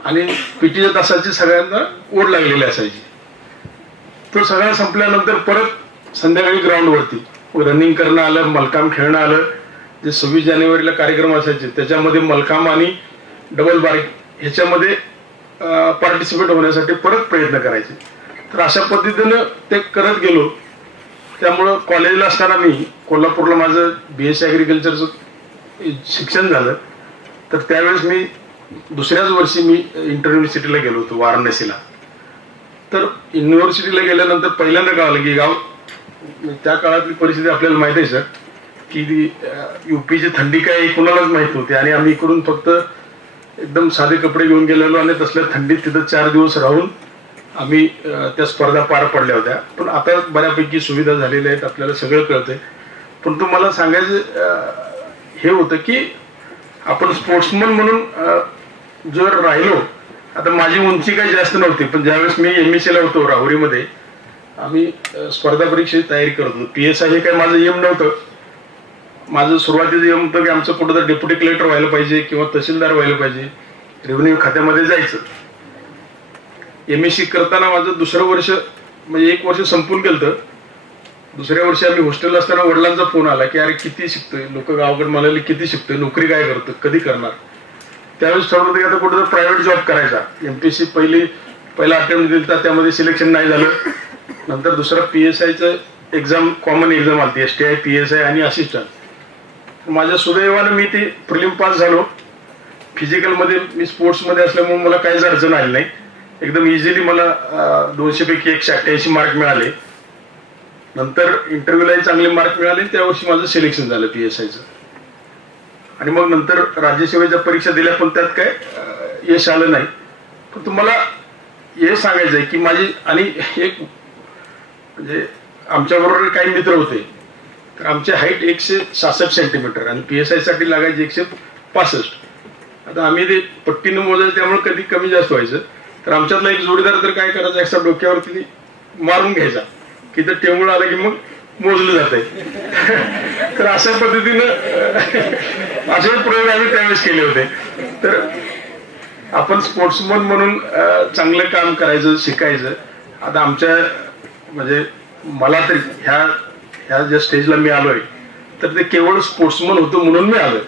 आणि पीटीच्या तासाची सगळ्यांना ओढ लागलेली असायची. तो सगळा संपल्यानंतर परत संध्याकाळी ग्राउंडवरती रनिंग करणं आलं, मलकाम खेळणं आलं. जे 26 जानेवारीला कार्यक्रम असायचे त्याच्यामध्ये मलकाम आणि डबल बार ह्याच्यामध्ये पार्टिसिपेट होण्यासाठी परत प्रयत्न करायचे. तर अशा पद्धतीनं ते करत गेलो. त्यामुळं कॉलेजला असताना मी कोल्हापूरला माझं BSc ॲग्रिकल्चरचं शिक्षण झालं. तर त्यावेळेस मी दुसऱ्याच वर्षी मी इंटरयुनिव्हर्सिटीला गेलो होतो वाराणसीला. तर युनिव्हर्सिटीला गेल्यानंतर पहिल्यांदा कळालं की त्या काळातली परिस्थिती आपल्याला माहिती आहे सर की UPची थंडी काय कुणालाच माहित नव्हती आणि आम्ही इकडून फक्त एकदम साधे कपडे घेऊन गेलेलो आणि तसल्या थंडीत तिथं 4 दिवस राहून आम्ही त्या स्पर्धा पार पडल्या होत्या. पण आता बऱ्यापैकी सुविधा झालेल्या आहेत, आपल्याला सगळं कळतंय. पण तुम्हाला सांगायचं हे होतं की आपण स्पोर्ट्समन म्हणून जर राहिलो. आता माझी उंची काही जास्त नव्हती, पण ज्यावेळेस मी MSc होतो राहुरीमध्ये आम्ही स्पर्धा परीक्षेची तयारी करत होतो. PSI हे काय माझं एम नव्हतं. माझं सुरुवातीचं एम होतं की आमचं कुठं तर डेप्युटी कलेक्टर व्हायला पाहिजे किंवा तहसीलदार व्हायला पाहिजे, रेव्हेन्यू खात्यामध्ये जायचं. MSc करताना माझं दुसरं वर्ष म्हणजे 1 वर्ष संपून गेलं. दुसऱ्या वर्षी आम्ही हॉस्टेलला असताना वडिलांचा फोन आला की अरे किती शिकतोय, लोक गावाकडे म्हणाले किती शिकतोय, नोकरी काय करतो, कधी करणार. त्यावेळेस ठरवलं होतं की आता कुठं तर प्रायव्हेट जॉब करायचा. MPSC पहिला अटेम्प्ट दिला, त्यामध्ये सिलेक्शन नाही झालं. नंतर दुसरा PSIचं एक्झाम, कॉमन एक्झाम आली STI, PSI आणि असिस्टंट. माझ्या सुदैवानं मी ती प्रिलिम पास झालो. फिजिकलमध्ये मी स्पोर्ट्समध्ये असल्यामुळे मला काहीच अडचण आली नाही. एकदम इझिली मला 200 पैकी 188 मार्क मिळाले. नंतर इंटरव्ह्यूलाही चांगले मार्क मिळाले. त्या वर्षी माझं सिलेक्शन झालं PSIचं. आणि मग नंतर राज्यसेवेच्या परीक्षा दिल्या, पण त्यात काय यश आलं नाही. पण तुम्हाला हे सांगायचं आहे की माझी आणि एक म्हणजे आमच्याबरोबर काही मित्र होते. तर आमची हाईट 166 सेंटीमीटर आणि PSI साठी लागायची 165. आता आम्ही ते पट्टीनं मोजायचं त्यामुळे कधी कमी जास्त व्हायचं. तर आमच्यातला एक जोडीदार तर काय करायचा, एक्स्ट्रा डोक्यावरती मारून घ्यायचा की तर टेंबूळ आला की मग मोजलं जातंय. तर अशा पद्धतीनं असे प्रयोग आम्ही त्यावेळेस केले होते. तर आपण स्पोर्ट्समन म्हणून चांगलं काम करायचं, शिकायचं. आता आमच्या म्हणजे मला तर ह्या ज्या स्टेजला मी आलोय तर ते केवळ स्पोर्ट्समन होतो म्हणून मी आलोय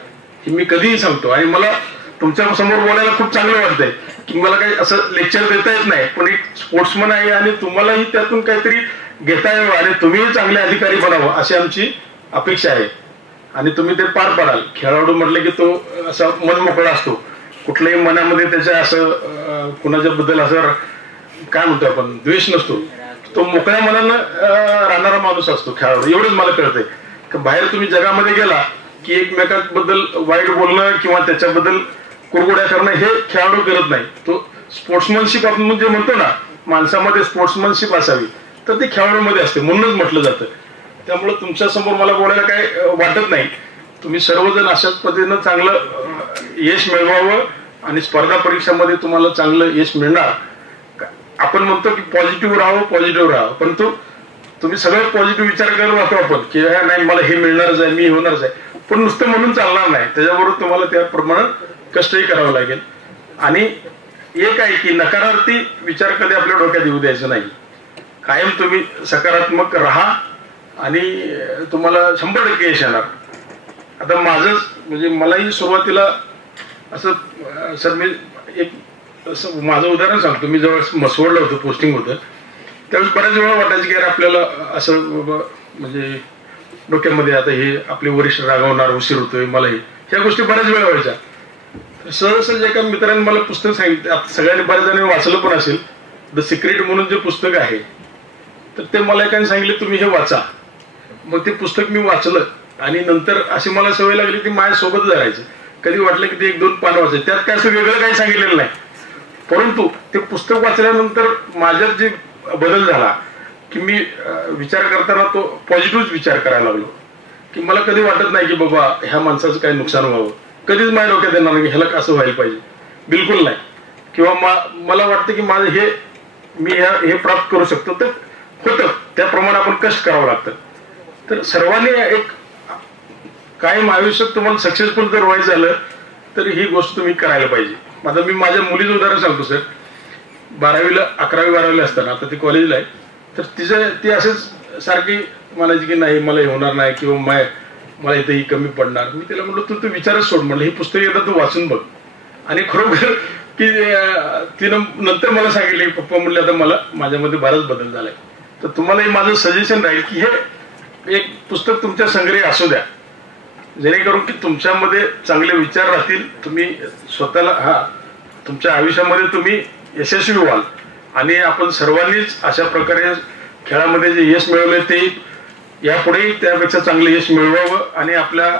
हे मी कधीही सांगतो. आणि मला तुमच्या समोर बोलायला खूप चांगलं वाटतंय की मला काही असं लेक्चर देता येत नाही, पण एक स्पोर्ट्समन आहे आणि तुम्हालाही त्यातून काहीतरी घेता यावं आणि तुम्हीही चांगले अधिकारी बनावं अशी आमची अपेक्षा आहे. आणि तुम्ही ते पार पाडाल. खेळाडू म्हटलं की तो असा मनमोकळा असतो, कुठल्याही मनामध्ये त्याच्या असं कुणाच्या बद्दल असं काय म्हणतो आपण द्वेष नसतो. तो मोकळ्या मनानं राहणारा माणूस असतो खेळाडू. एवढंच मला कळतंय की बाहेर तुम्ही जगामध्ये गेला की एकमेकांबद्दल वाईट बोलणं किंवा त्याच्याबद्दल कुरगुड्या करणं हे खेळाडू करत नाही. तो स्पोर्ट्समनशिप आपण म्हणजे म्हणतो ना, माणसामध्ये स्पोर्ट्समनशिप असावी, तर ते खेळाडूमध्ये असते म्हणूनच म्हटलं जातं. त्यामुळे तुमच्या समोर मला बोलायला काय वाटत नाही. तुम्ही सर्वजण अशाच पद्धतीनं चांगलं यश मिळवावं आणि स्पर्धा परीक्षामध्ये तुम्हाला चांगलं यश मिळणार. आपण म्हणतो की पॉझिटिव्ह राहावं, परंतु तुम्ही सगळे पॉझिटिव्ह विचार करत राहतो आपण की नाही मला हे मिळणारच आहे, मी होणारच आहे, पण नुसतं म्हणून चालणार नाही. त्याच्याबरोबर तुम्हाला त्याप्रमाणे कष्टही करावं लागेल. आणि एक आहे की नकारार्थी विचार कधी आपल्या डोक्यात येऊ द्यायचं नाही. कायम तुम्ही सकारात्मक राहा आणि तुम्हाला 100% यश येणार. आता माझंच म्हणजे मलाही सुरुवातीला असं सर मी एक असं माझं उदाहरण सांगतो. मी जेव्हा मसवडलं होतं, पोस्टिंग होतं, त्यावेळेस बऱ्याच वेळा वाटायचं की यार आपल्याला असं म्हणजे डोक्यामध्ये आता हे आपले वरिष्ठ रागवणार, उशीर होतोय, मलाही ह्या गोष्टी बऱ्याच वेळा व्हायच्या. सहज एका मित्राने मला पुस्तक सांगितलं, सगळ्यांनी बऱ्याच जणांनी वाचलं पण असेल, द सिक्रेट म्हणून जे पुस्तक आहे, तर ते मला एकाने सांगितलं तुम्ही हे वाचा. मग ते पुस्तक मी वाचलं आणि नंतर अशी मला सवय लागली की माझ्यासोबत जायचं. कधी वाटलं की ते 1-2 पान वाचायचं, त्यात काय असं वेगळं काही सांगितलेलं नाही, परंतु ते पुस्तक वाचल्यानंतर माझ्यात जे बदल झाला की मी विचार करताना तो पॉझिटिव्ह विचार करायला लागलो. की मला कधी वाटत नाही की बाबा ह्या माणसाचं काही नुकसान व्हावं, कधीच माझ्या डोक्यात येणार नाही की ह्याला कसं व्हायला पाहिजे, बिलकुल नाही. किंवा मला वाटतं की माझं मी हे प्राप्त करू शकतो, तर होतं त्याप्रमाणे आपण कष्ट करावं लागतं. तर सर्वांनी एक कायम आयुष्यात तुम्हाला सक्सेसफुल जर व्हायचं झालं तर ही गोष्ट तुम्ही करायला पाहिजे. आता मी माझ्या मुलीचं उदाहरण सांगतो सर. 11वी-12वी असताना, आता ती कॉलेजला आहे, तर ती असेच सारखी म्हणायची की नाही मला हे होणार नाही किंवा मला इथे ही कमी पडणार. मी तिला म्हटलं तू विचारच सोड, म्हणलं ही पुस्तक एकदा तू वाचून बघ. आणि खरोखर की तिनं नंतर मला सांगितले की पप्पा म्हणले आता मला माझ्यामध्ये बराच बदल झालाय. तर तुम्हालाही माझं सजेशन राहील की हे एक पुस्तक तुमच्या संग्रही असू द्या, जेणेकरून की तुमच्यामध्ये चांगले विचार राहतील, तुम्ही स्वतःला तुमच्या आयुष्यामध्ये तुम्ही यशस्वी व्हाल. आणि आपण सर्वांनीच अशा प्रकारे खेळामध्ये जे यश मिळवले ते यापुढेही त्यापेक्षा चांगले यश मिळवावं आणि आपल्या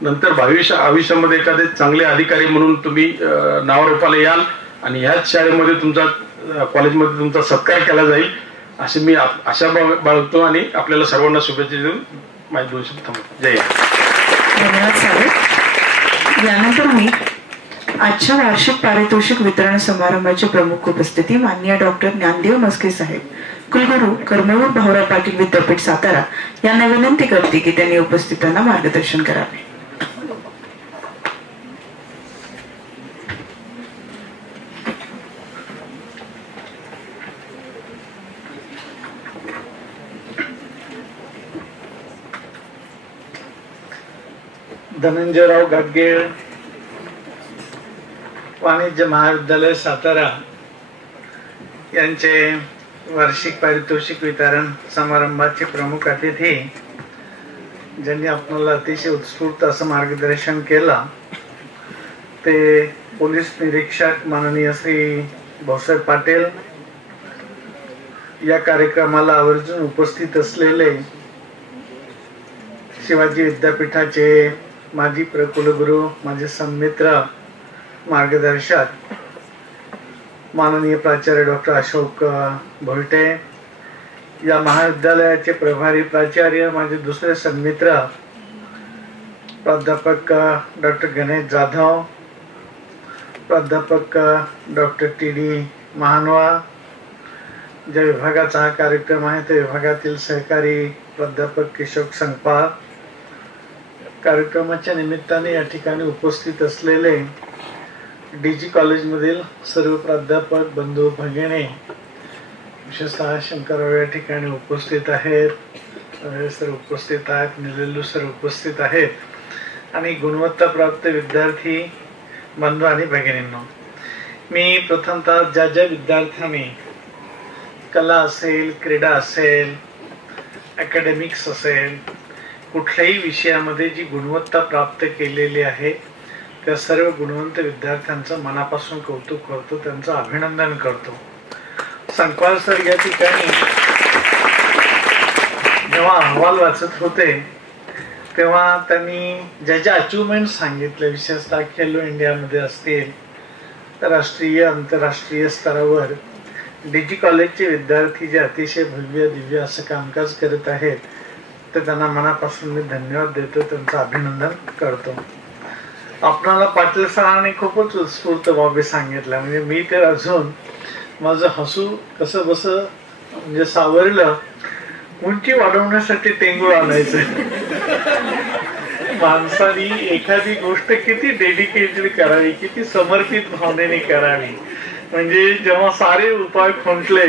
नंतर आयुष्यामध्ये एखादे चांगले अधिकारी म्हणून तुम्ही नावारूपाला याल आणि ह्याच शाळेमध्ये तुमचा कॉलेजमध्ये तुमचा सत्कार केला जाईल अशी मी आशा बाळगतो आणि आपल्याला सर्वांना शुभेच्छा देऊन माझे 2 शब्द थांबवतो. जय हिंद. धन्यवाद साहेब. यानंतर मी आजच्या वार्षिक पारितोषिक वितरण समारंभाची प्रमुख उपस्थिती माननीय डॉक्टर ज्ञानदेव मस्के साहेब, कुलगुरू कर्मवीर भाऊराव पाटील विद्यापीठ सातारा यांना विनंती करते की त्यांनी उपस्थितांना मार्गदर्शन करावे. धनंजयराव गाडगीळ वाणिज्य महाविद्यालय सातारा यांचे वार्षिक पारितोषिक वितरण समारंभाचे प्रमुख अतिथी, ज्यांनी आपल्याला अतिशय उत्स्फूर्त असं मार्गदर्शन केलं, ते पोलीस निरीक्षक माननीय श्री भाऊसाहेब पाटील. या कार्यक्रमाला आवर्जून उपस्थित असलेले शिवाजी विद्यापीठाचे माजी कुलगुरू, माझे सन्मित्र, मार्गदर्शक माननीय प्राचार्य डॉक्टर अशोक भोईटे, या महाविद्यालयाचे प्रभारी प्राचार्य, माझे दुसरे सन्मित्र प्राध्यापक डॉक्टर गणेश जाधव, प्राध्यापक डॉक्टर TD महानवा, ज्या विभागाचा हा कार्यक्रम आहे त्या विभागातील सहकारी प्राध्यापक किशोर संगपाळ, कार्यक्रमाच्या निमित्ताने या ठिकाणी उपस्थित असलेले DG कॉलेजमधील सर्व प्राध्यापक बंधू भगिनी, विशेषतः शंकरराव या ठिकाणी उपस्थित आहेत, सर उपस्थित आहेत, निलेलू सर उपस्थित आहेत आणि गुणवत्ता प्राप्त विद्यार्थी बंधू आणि भगिनींनो, मी प्रथमतः ज्या विद्यार्थ्यांनी कला असेल, क्रीडा असेल, अकॅडमिक्स असेल, कुठल्याही विषयामध्ये जी गुणवत्ता प्राप्त केलेली आहे त्या सर्व गुणवंत विद्यार्थ्यांचं मनापासून कौतुक करतो, त्यांचं अभिनंदन करतो. संकपाळ सर या ठिकाणी जेव्हा अहवाल वाचत होते तेव्हा त्यांनी ज्या अचिव्हमेंट सांगितले, विशेषतः खेलो इंडियामध्ये असतील तर राष्ट्रीय आंतरराष्ट्रीय स्तरावर DG कॉलेजचे विद्यार्थी जे अतिशय भव्य दिव्य असं कामकाज करत आहेत तर त्यांना मनापासून मी धन्यवाद देतो, त्यांचं अभिनंदन करतो. आपणाला पाटील सरांनी खूपच उत्स्फूर्त बाबी सांगितल्या. म्हणजे मी तर अजून माझं हसू कसं बस म्हणजे सावरलं. उंची वाढवण्यासाठी टेंगूळ आणायचं. माणसाने एखादी गोष्ट किती डेडिकेटेड करावी, किती समर्पित भावनेने करावी. म्हणजे जेव्हा सारे उपाय खुंटले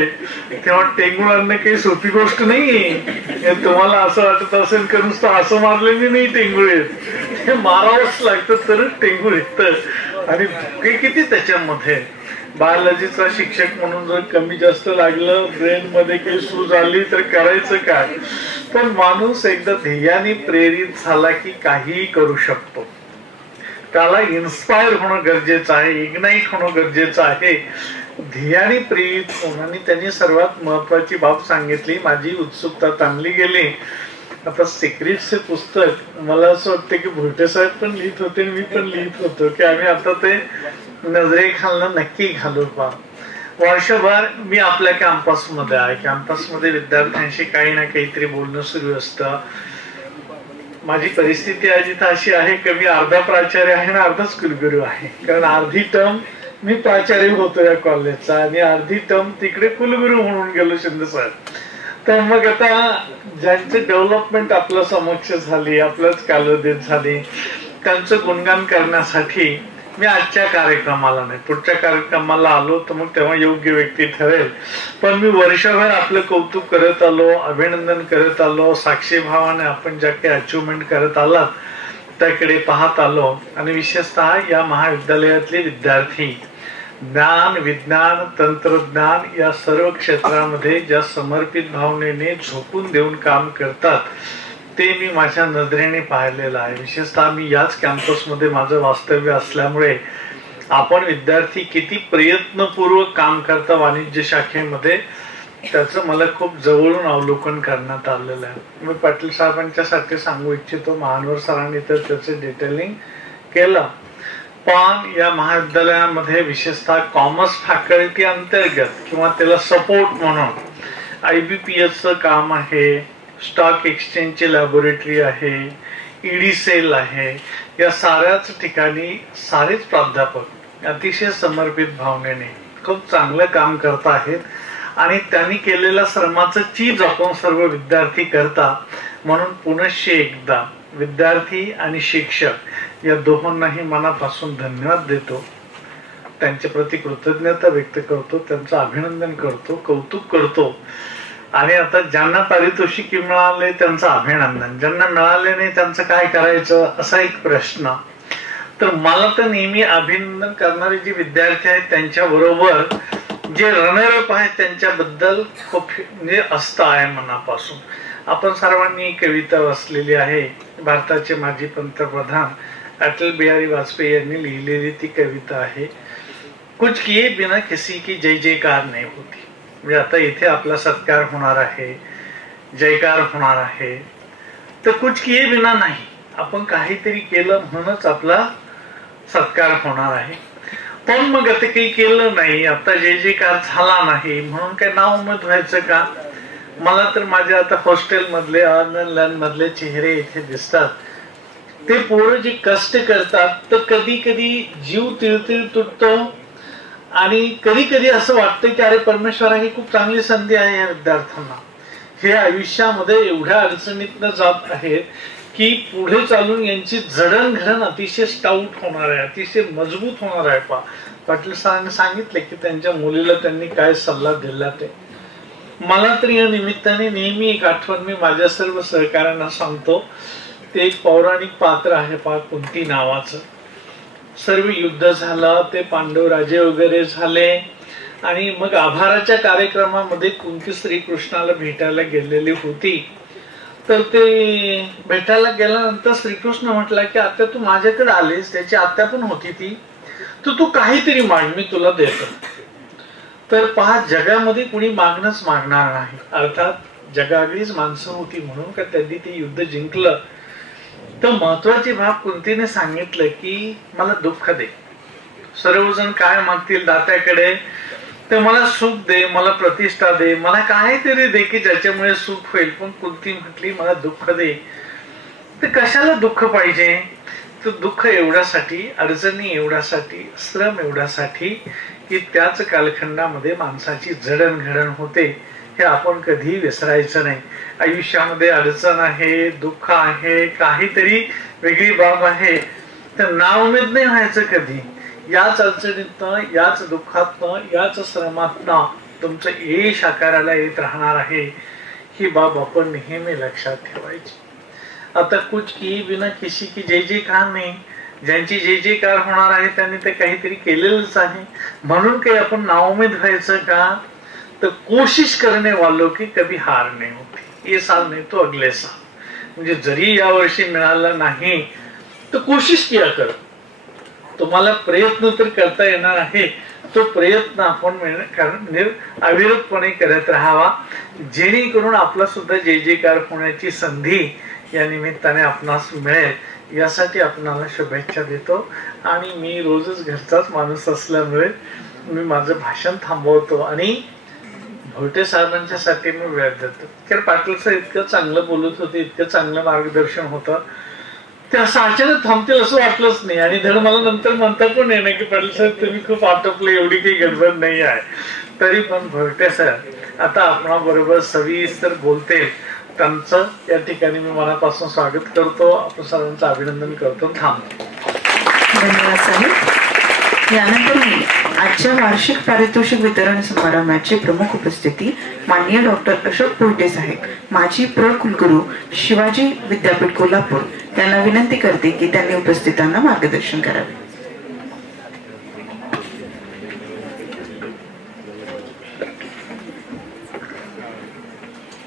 तेव्हा टेंगूळ आणणं काही सोपी गोष्ट नाहीये. तुम्हाला असं वाटत असेल की नुसतं असं मारलेली नाही टेंगूळ येत, हे मारावंच लागतं तरच टेंगूळ येतं. आणि धोके किती त्याच्यामध्ये. बायोलॉजीचा शिक्षक म्हणून जर कमी जास्त लागलं, ब्रेन मध्ये काही सूज आली तर करायचं काय. पण माणूस एकदा ध्येयाने प्रेरित झाला की काहीही करू शकतो. त्याला इन्स्पायर होणं गरजेचं आहे, इग्नाइट होणं गरजेचं आहे, ध्येयाने प्रेरित होणं. आणि त्यांनी सर्वात महत्वाची बाब सांगितली, माझी उत्सुकता ताणली गेली. आता सिक्रेटचे पुस्तक मला असं वाटतं की भुरटे साहेब पण लिहित होते, मी पण लिहित होतो की आम्ही आता ते नजरे घालणं नक्की घालू पा. वर्षभर मी आपल्या कॅम्पसमध्ये आहे. कॅम्पसमध्ये विद्यार्थ्यांशी काही ना काहीतरी बोलणं सुरू असतं. माझी परिस्थिती आज इथं अशी आहे की मी अर्धा प्राचार्य आहे आणि अर्धाच कुलगुरू आहे. कारण अर्धी टर्म मी प्राचार्य होतो या कॉलेजचा आणि अर्धी टर्म तिकडे कुलगुरू म्हणून गेलो शिंदे साहेब. तर मग आता ज्यांचे डेव्हलपमेंट आपल्या समक्ष झाली, आपल्याच कालावधीत झाली, त्यांचं गुणगान करण्यासाठी मी आजच्या कार्यक्रमाला नाही, पुढच्या कार्यक्रमाला आलो तर मग तेव्हा योग्य व्यक्ती ठरेल. पण मी वर्षभर आपलं कौतुक करत आलो, अभिनंदन करत आलो, साक्षीभावाने आपण ज्या काही अचिव्हमेंट करत आलात त्याकडे पाहत आलो. आणि विशेषतः या महाविद्यालयातले विद्यार्थी ज्ञान, विज्ञान, तंत्रज्ञान या सर्व क्षेत्रामध्ये ज्या समर्पित भावनेने झोकून देऊन काम करतात ते मी माझ्या नजरेने पाहिलेलं आहे. विशेषतः मी याच कॅम्पसमध्ये माझं वास्तव्य असल्यामुळे आपण विद्यार्थी किती प्रयत्नपूर्वक काम करता वाणिज्य शाखेमध्ये त्याचं मला खूप जवळून अवलोकन करण्यात आलेलं आहे. मी पाटील साहेबांच्यासाठी सांगू इच्छितो, महानवर सरांनी तर त्याचं डिटेलिंग केलं. पण या महाविद्यालयामध्ये विशेषतः कॉमर्स फॅकल्टी अंतर्गत किंवा त्याला सपोर्ट म्हणून IBPS काम आहे, स्टॉक एक्सचेंजची लॅबोरेटरी आहे, ED सेल आहे. या साऱ्याच ठिकाणी सारेच प्राध्यापक अतिशय समर्पित भावनेने खूप चांगलं काम करत आहेत. आणि त्यांनी केलेल्या श्रमाचं चीज आपण सर्व विद्यार्थी करता. म्हणून पुनश्च एकदा विद्यार्थी आणि शिक्षक या दोहोंनाही मनापासून धन्यवाद देतो, त्यांच्या प्रति कृतज्ञता व्यक्त करतो, त्यांचं अभिनंदन करतो, कौतुक करतो. आणि आता ज्यांना पारितोषिक मिळाले त्यांचं अभिनंदन, ज्यांना मिळाले नाही त्यांचं काय करायचं असा एक प्रश्न. तर मला तर नेहमी अभिनंदन करणारे जे विद्यार्थी आहेत त्यांच्या बरोबर जे रनरअप आहेत त्यांच्याबद्दल खूप म्हणजे असतं आहे मनापासून. आपण सर्वांनी कविता वाचलेली आहे, भारताचे माजी पंतप्रधान अटल बिहारी वाजपेयी यांनी लिहिलेली ती कविता आहे, कुछ किए बिना किसी की जय जयकार नाही होती. म्हणजे आता इथे आपला सत्कार होणार आहे, जयकार होणार आहे, तर कुछ किए बिना नाही, आपण काहीतरी केलं म्हणूनच आपला सत्कार होणार आहे. पण मग आता काही केलं नाही, आता जय जयकार झाला नाही म्हणून काय नाव उमद व्हायचं का. मला तर माझ्या आता हॉस्टेल मधले ऑनलाईन मधले चेहरे इथे दिसतात. ते पोरं जे कष्ट करतात तर कधी कधी जीव तिळतिळ तुटतो आणि कधी कधी असं वाटतं की अरे परमेश्वरा ही खूप चांगली संधी आहे या विद्यार्थ्यांना. हे आयुष्यामध्ये एवढ्या अडचणीतनं जात आहेत की पुढे चालून यांची जडणघडण अतिशय स्टाउट होणार आहे, अतिशय मजबूत होणार आहे. पाटील सरांनी सांगितले की त्यांच्या मुलीला त्यांनी काय सल्ला दिला ते. मला तर या निमित्ताने नेहमी एक आठवण मी माझ्या सर्व सहकाऱ्यांना सांगतो. ते एक पौराणिक पात्र आहे कुंती नावाचं. सर्व युद्ध झालं, ते पांडव राजे वगैरे झाले आणि मग आभाराच्या कार्यक्रमामध्ये कुंती श्रीकृष्णाला भेटायला गेलेली होती. तर ते भेटायला गेल्यानंतर श्रीकृष्ण म्हटला की आता तू माझ्याकडे आलीस, त्याची आत्या पण होती ती, तर तू काहीतरी माग, मी तुला देतो. तर पहा, जगामध्ये कुणी मागणंच मागणार नाही. अर्थात जगागलीच माणसं होती म्हणून का त्यांनी ते युद्ध जिंकलं. तर महत्वाची बाब कुंतीने सांगितलं की मला दुःख दे. सर्वजण काय मागतील दात्याकडे, तर मला सुख दे, मला प्रतिष्ठा दे, मला काहीतरी दे की ज्याच्यामुळे सुख होईल. पण कुंती म्हटली मला दुःख दे. तर कशाला दुःख पाहिजे? तर दुःख एवढ्यासाठी, अडचणी एवढ्यासाठी, श्रम एवढ्यासाठी की त्याच कालखंडामध्ये माणसाची जडणघडण होते. हे आपण कधी विसरायचं नाही. आयुष्यामध्ये अडचण आहे, दुःख आहे, काहीतरी वेगळी बाब आहे, तर नाउमेद नाही व्हायचं कधी. याच अडचणीतनं, याच दुःखातनं, याच श्रमातनं तुमचं यश आकाराला येत राहणार आहे, ही बाब आपण नेहमी लक्षात ठेवायची. आता कुछ की बिना किसी की जय जयकार नाही. ज्यांची जय जयकार होणार आहे त्यांनी ते काहीतरी केलेलंच आहे. म्हणून काही आपण नाउमेद व्हायचं का? तर कोशिश करने वालों की कभी हार नहीं होती. ये साल नहीं तो अगले साल. म्हणजे जरी या वर्षी मिळालं नाही तर कोशिश किया कर. तुम्हाला प्रयत्न तर करता येणार आहे. तो प्रयत्न आपण अविरतपणे करत राहावा, जेणेकरून आपला सुद्धा जय जयकार होण्याची संधी या निमित्ताने आपणास मिळेल. यासाठी आपणाला शुभेच्छा देतो. आणि मी रोजच घरचाच माणूस असल्यामुळे मी माझं भाषण थांबवतो आणि भोटे साहेबांच्या साठी मी वेळ देतो. कारण पाटील साहेब इतकं चांगलं बोलत होते, इतकं चांगलं मार्गदर्शन होतं, ते असं अचानक थांबतील असं वाटलंच नाही. आणि धड मला नंतर म्हणता पण येणार की पाटील साहेब तुम्ही खूप आटोपले, एवढी काही गडबड नाही आहे. तरी पण भोटे साहेब आता आपणा बरोबर सविस्तर बोलते. त्यांचं या ठिकाणी मी मनापासून स्वागत करतो. आपण सर्वांचं अभिनंदन करतो. थांबतो. धन्यवाद साहेब. यानंतर मी आजच्या वार्षिक पारितोषिक वितरण समारंभाची प्रमुख उपस्थिती माननीय डॉक्टर अशोक पोटे साहेब, माजी प्र कुलगुरू शिवाजी विद्यापीठ कोल्हापूर यांना विनंती करते की त्यांनी उपस्थितांना मार्गदर्शन करावे.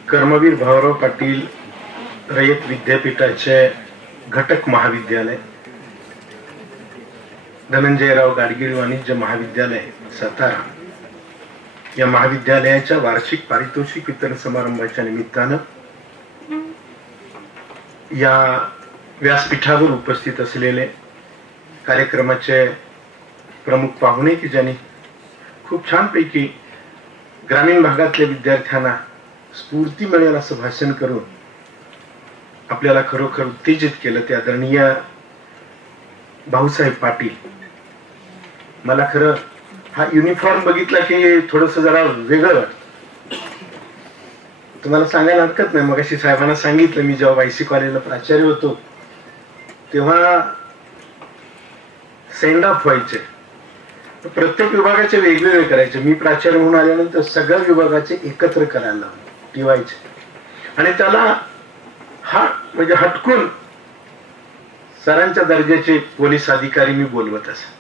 कर्मवीर भाऊराव पाटील रयत विद्यापीठाचे घटक महाविद्यालय, धनंजयराव गाडगीळ वाणिज्य महाविद्यालय सातारा या महाविद्यालयाच्या वार्षिक पारितोषिक वितरण समारंभाच्या निमित्तानं या व्यासपीठावर उपस्थित असलेले कार्यक्रमाचे प्रमुख पाहुणे की ज्यांनी खूप छानपैकी ग्रामीण भागातल्या विद्यार्थ्यांना स्फूर्ती मिळेल असं भाषण करून आपल्याला खरोखर उत्तेजित केलं, ते आदरणीय भाऊसाहेब पाटील. मला खरं हा युनिफॉर्म बघितला की थोडस जरा वेगळं वाटतं. तुम्हाला सांगायला हरकत नाही, मगाशी साहेबांना सांगितलं, मी जेव्हा वायसी कॉलेजला प्राचार्य होतो तेव्हा सेंड ऑफ व्हायचे, प्रत्येक विभागाचे वेगवेगळे करायचे. मी प्राचार्य म्हणून आल्यानंतर सगळ्या विभागाचे एकत्र करायला ठेवायचे आणि त्याला हा म्हणजे हटकून सरांच्या दर्जाचे पोलीस अधिकारी मी बोलवत असे.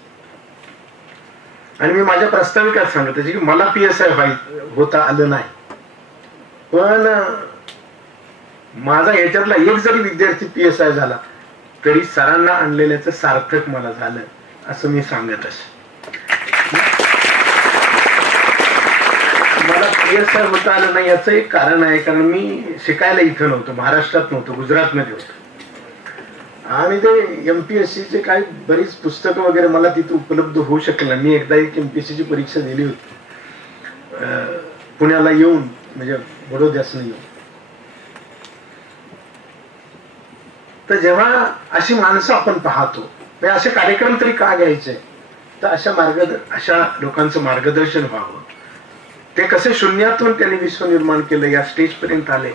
आणि मी माझ्या प्रास्ताविकात सांगत की मला PSI होता आलं नाही, पण माझा याच्यातला एक जरी विद्यार्थी PSI झाला तरी सरांना आणलेल्याचं सार्थक मला झालं असं मी सांगत असे. मला PSI होता आलं नाही याचं एक कारण आहे, कारण मी शिकायला इथं नव्हतो, महाराष्ट्रात नव्हतो, गुजरातमध्ये होतो. आणि ते MPSC चे काही बरीच पुस्तकं वगैरे मला तिथे उपलब्ध होऊ शकलं. मी एकदा एक MPSC ची परीक्षा दिली होती पुण्याला येऊन, म्हणजे बडोद्यासनं येऊन. तर जेव्हा अशी माणसं आपण पाहतो, असे कार्यक्रम तरी का घ्यायचे, तर अशा लोकांचं मार्गदर्शन व्हावं. ते कसे शून्यातून त्यांनी विश्व निर्माण केलं, या स्टेज पर्यंत आले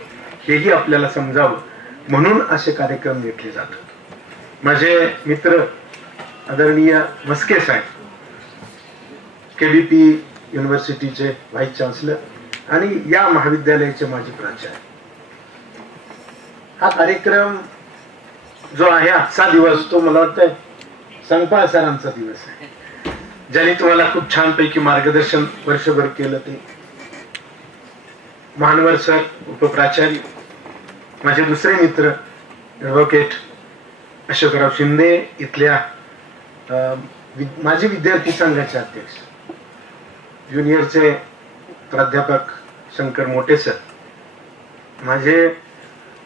हेही आपल्याला समजावं, म्हणून असे कार्यक्रम घेतले जातात. माझे मित्र आदरणीय मस्के साहेब, KBP युनिव्हर्सिटीचे व्हाईस चान्सलर आणि या महाविद्यालयाचे माजी प्राचार्य. हा कार्यक्रम जो आहे आजचा दिवस, तो मला वाटतं संगपाळ सरांचा दिवस आहे, ज्यांनी तुम्हाला खूप छानपैकी मार्गदर्शन वर्षभर केलं. ते महानवर सर उपप्राचार्य, माझे दुसरे मित्र ॲडव्होकेट अशोकराव शिंदे, इथल्या माजी विद्यार्थी संघाचे अध्यक्ष, ज्युनियरचे प्राध्यापक शंकर मोटे सर, माझे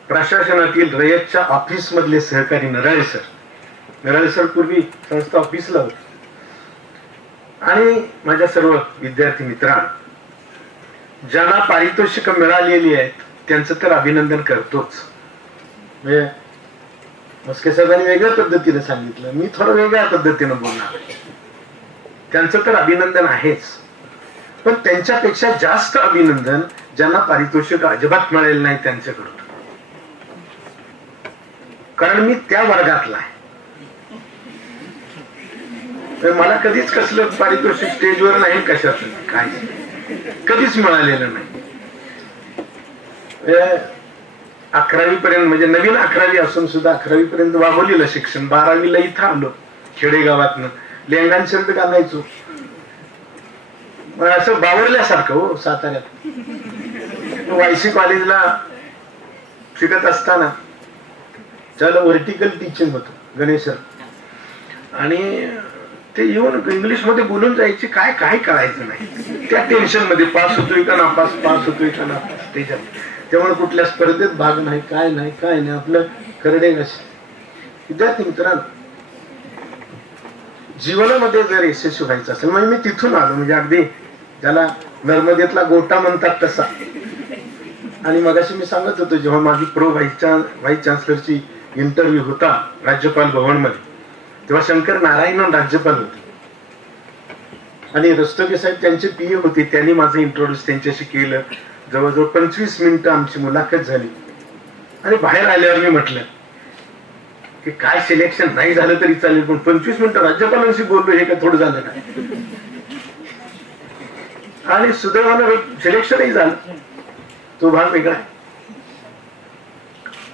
प्रशासनातील रयतच्या ऑफिस मधले सहकारी नराळे सर. नराळे सर पूर्वी संस्था ऑफिसला होते आणि माझ्या सर्व विद्यार्थी मित्रांनो, ज्यांना पारितोषिक मिळालेली आहेत त्यांचं तर अभिनंदन करतोच. म्हणजे मस्के साहेबांनी वेगळ्या पद्धतीने सांगितलं, मी थोडं वेगळ्या पद्धतीने बोलणार. त्यांचं तर अभिनंदन आहेच, पण त्यांच्यापेक्षा जास्त अभिनंदन ज्यांना पारितोषिक अजिबात मिळालेलं नाही त्यांचं करतो. कारण मी त्या वर्गातला आहे. मला कधीच कसलं पारितोषिक स्टेजवर नाही, कशात काय कधीच मिळालेलं नाही. 11वी पर्यंत, म्हणजे नवीन 11वी असून सुद्धा 11वी पर्यंत वागवलेलं शिक्षण. 12वीला इथं आलो खेडेगावातनं, लेंगान शर्ट घालायचो, असं बावरल्यासारखं हो साताऱ्यात. वायसी कॉलेजला शिकत असताना त्याला व्हर्टिकल टीचिंग होतं गणेश सर, आणि ते येऊन इंग्लिश मध्ये बोलून जायचे, काय काय कळायचं नाही. त्या टेन्शन मध्ये पास होतोय का नापास, पास होतोय का नापास, त्याच्यात. त्यामुळे कुठल्या स्पर्धेत भाग नाही, काय नाही काय नाही, आपलं करडे कसे. विद्यार्थी मित्रांनो, जीवनामध्ये जर यशस्वी व्हायचं असेल, म्हणजे मी तिथून आलो, म्हणजे अगदी ज्याला नर्मदेतला गोटा म्हणतात तसा. आणि मगाशी मी सांगत होतो, जेव्हा माझी व्हाईस चान्सलरची इंटरव्ह्यू होता राज्यपाल भवन मध्ये, तेव्हा शंकर नारायणन राज्यपाल होते आणि रस्तोगी साहेब त्यांचे पीए होते. त्यांनी माझं इंट्रोड्यूस त्यांच्याशी केलं. जवळजवळ 25 मिनिटं आमची मुलाखत झाली. आणि बाहेर आल्यावर मी म्हटलं की काय सिलेक्शन नाही झालं तरी चालेल, पण 25 मिनिटं राज्यपालांशी बोललो, हे काय थोडं झालं काय. आणि सुदैवानं सिलेक्शनही झालं, तो भाग वेगळा आहे.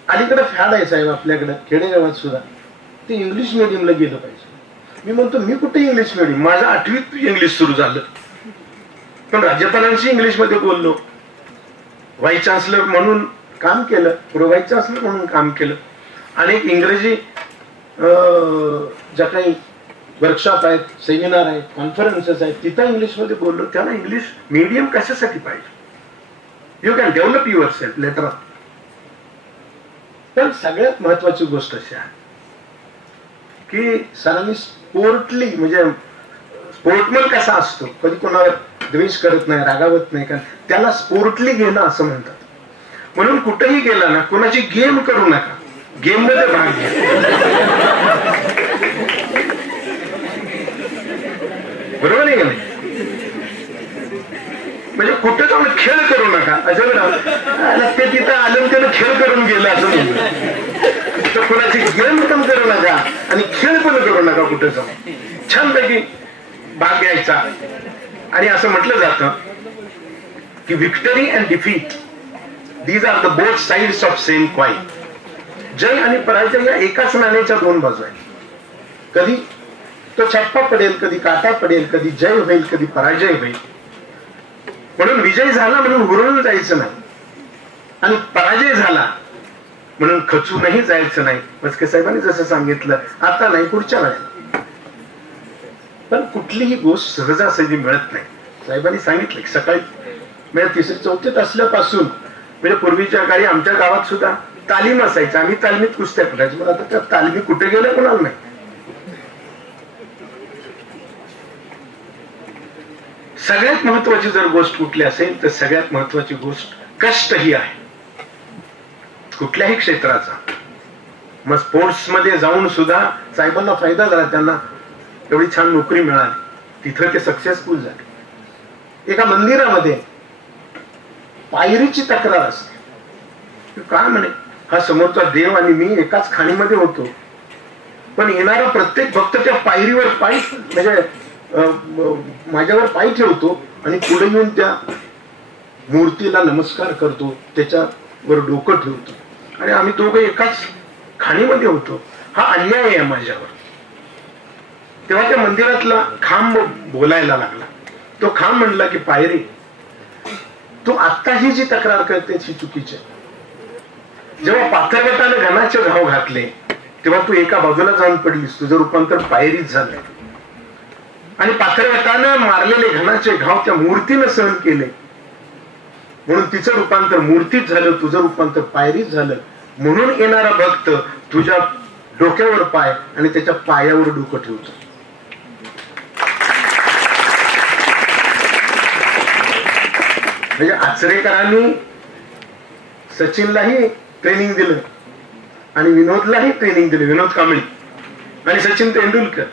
अलीकडे फॅड आहे साहेब आपल्याकडे खेडेगावात सुद्धा, ते इंग्लिश मिडियमला गेलं पाहिजे. मी म्हणतो, मी कुठे इंग्लिश मिडियम, माझं 8वीत इंग्लिश सुरू झालं, पण राज्यपालांशी इंग्लिश मध्ये बोललो. व्हाईस चान्सलर म्हणून काम केलं, प्रो व्हाईस चान्सलर म्हणून काम केलं. अनेक इंग्रजी ज्या काही वर्कशॉप आहेत, सेमिनार आहेत, कॉन्फरन्सेस आहेत, तिथं इंग्लिश मध्ये बोललो. त्याला इंग्लिश मीडियम कशासाठी पाहिजे, you can develop your self later on. पण सगळ्यात महत्वाची गोष्ट अशी आहे की सरांनी स्पोर्टली, म्हणजे स्पोर्टमन कसा असतो, कधी कोणावर द्वेष करत नाही, रागावत नाही, कारण त्याला स्पोर्टली घेणं असं म्हणतात. म्हणून कुठेही गेला ना, कोणाची गेम करू नका, गेम मध्ये भाग घ्या. बरोबर आहे का नाही? म्हणजे कुठे जाऊन खेळ करू नका. असं ते तिथं आलं त्यानं खेळ करून गेलं असं म्हणलं. तर कोणाची गेम पण करू नका आणि खेळ पण करू नका. कुठे जाऊन छानपैकी भाग घ्यायचा. आणि असं म्हटलं जातं की victory and defeat, these are the both sides of same coin. जय आणि पराजय या एकाच नाण्याच्या दोन बाजू आहेत. कधी तो छप्पा पडेल, कधी काटा पडेल, कधी जय होईल, कधी पराजय होईल. म्हणून विजय झाला म्हणून हुरळून जायचं नाही, आणि पराजय झाला म्हणून खचूनही जायचं नाही. मस्के साहेबांनी जसं सांगितलं, आता नाही पुढच्या वेळेला. पण कुठलीही गोष्ट सहजासहजी मिळत नाही. साहेबांनी सांगितलं की सकाळी म्हणजे 3री 4थीत असल्यापासून, म्हणजे पूर्वीच्या काळी आमच्या गावात सुद्धा तालीम असायची, आम्ही तालमीत कुस्त्या करायचो. पण आता त्या तालमी कुठे गेल्या कोणाला नाही. सगळ्यात महत्वाची जर गोष्ट कुठली असेल तर सगळ्यात महत्वाची गोष्ट कष्ट ही आहे, कुठल्याही क्षेत्राचा. मग स्पोर्ट्स मध्ये जाऊन सुद्धा साहेबांना फायदा झाला, त्यांना एवढी छान नोकरी मिळाली, तिथं ते सक्सेसफुल झाले. एका मंदिरामध्ये पायरीची तक्रार असते. काय म्हणे, हा समोरचा देव आणि मी एकाच खाणीमध्ये होतो, पण येणारा प्रत्येक भक्त त्या पायरीवर पाय, म्हणजे माझ्यावर पाय ठेवतो आणि पुढे येऊन त्या मूर्तीला नमस्कार करतो, त्याच्यावर डोकं ठेवतो, आणि आम्ही दोघं एकाच खाणीमध्ये होतो. हा अन्याय आहे माझ्यावर. तेव्हा त्या मंदिरातला खांब बोलायला लागला. तो खांब म्हणला की पायरी, तू आत्ताही जी तक्रार करते ती चुकीची. जेव्हा पाथरवटाने घनाचे घाव घातले तेव्हा तू एका बाजूला जाऊन पडलीस, तुझं रूपांतर पायरीच झालंय. आणि पाथरवटानं मारलेले घनाचे घाव त्या मूर्तीनं सहन केले, म्हणून तिचं रूपांतर मूर्तीत झालं, तुझं रूपांतर पायरीच झालं. म्हणून येणारा भक्त तुझ्या डोक्यावर पाय आणि त्याच्या पायावर डोकं ठेवतो. म्हणजे आचरेकरांनी सचिनलाही ट्रेनिंग दिलं आणि विनोदलाही ट्रेनिंग दिलं, विनोद कांबळी आणि सचिन तेंडुलकर.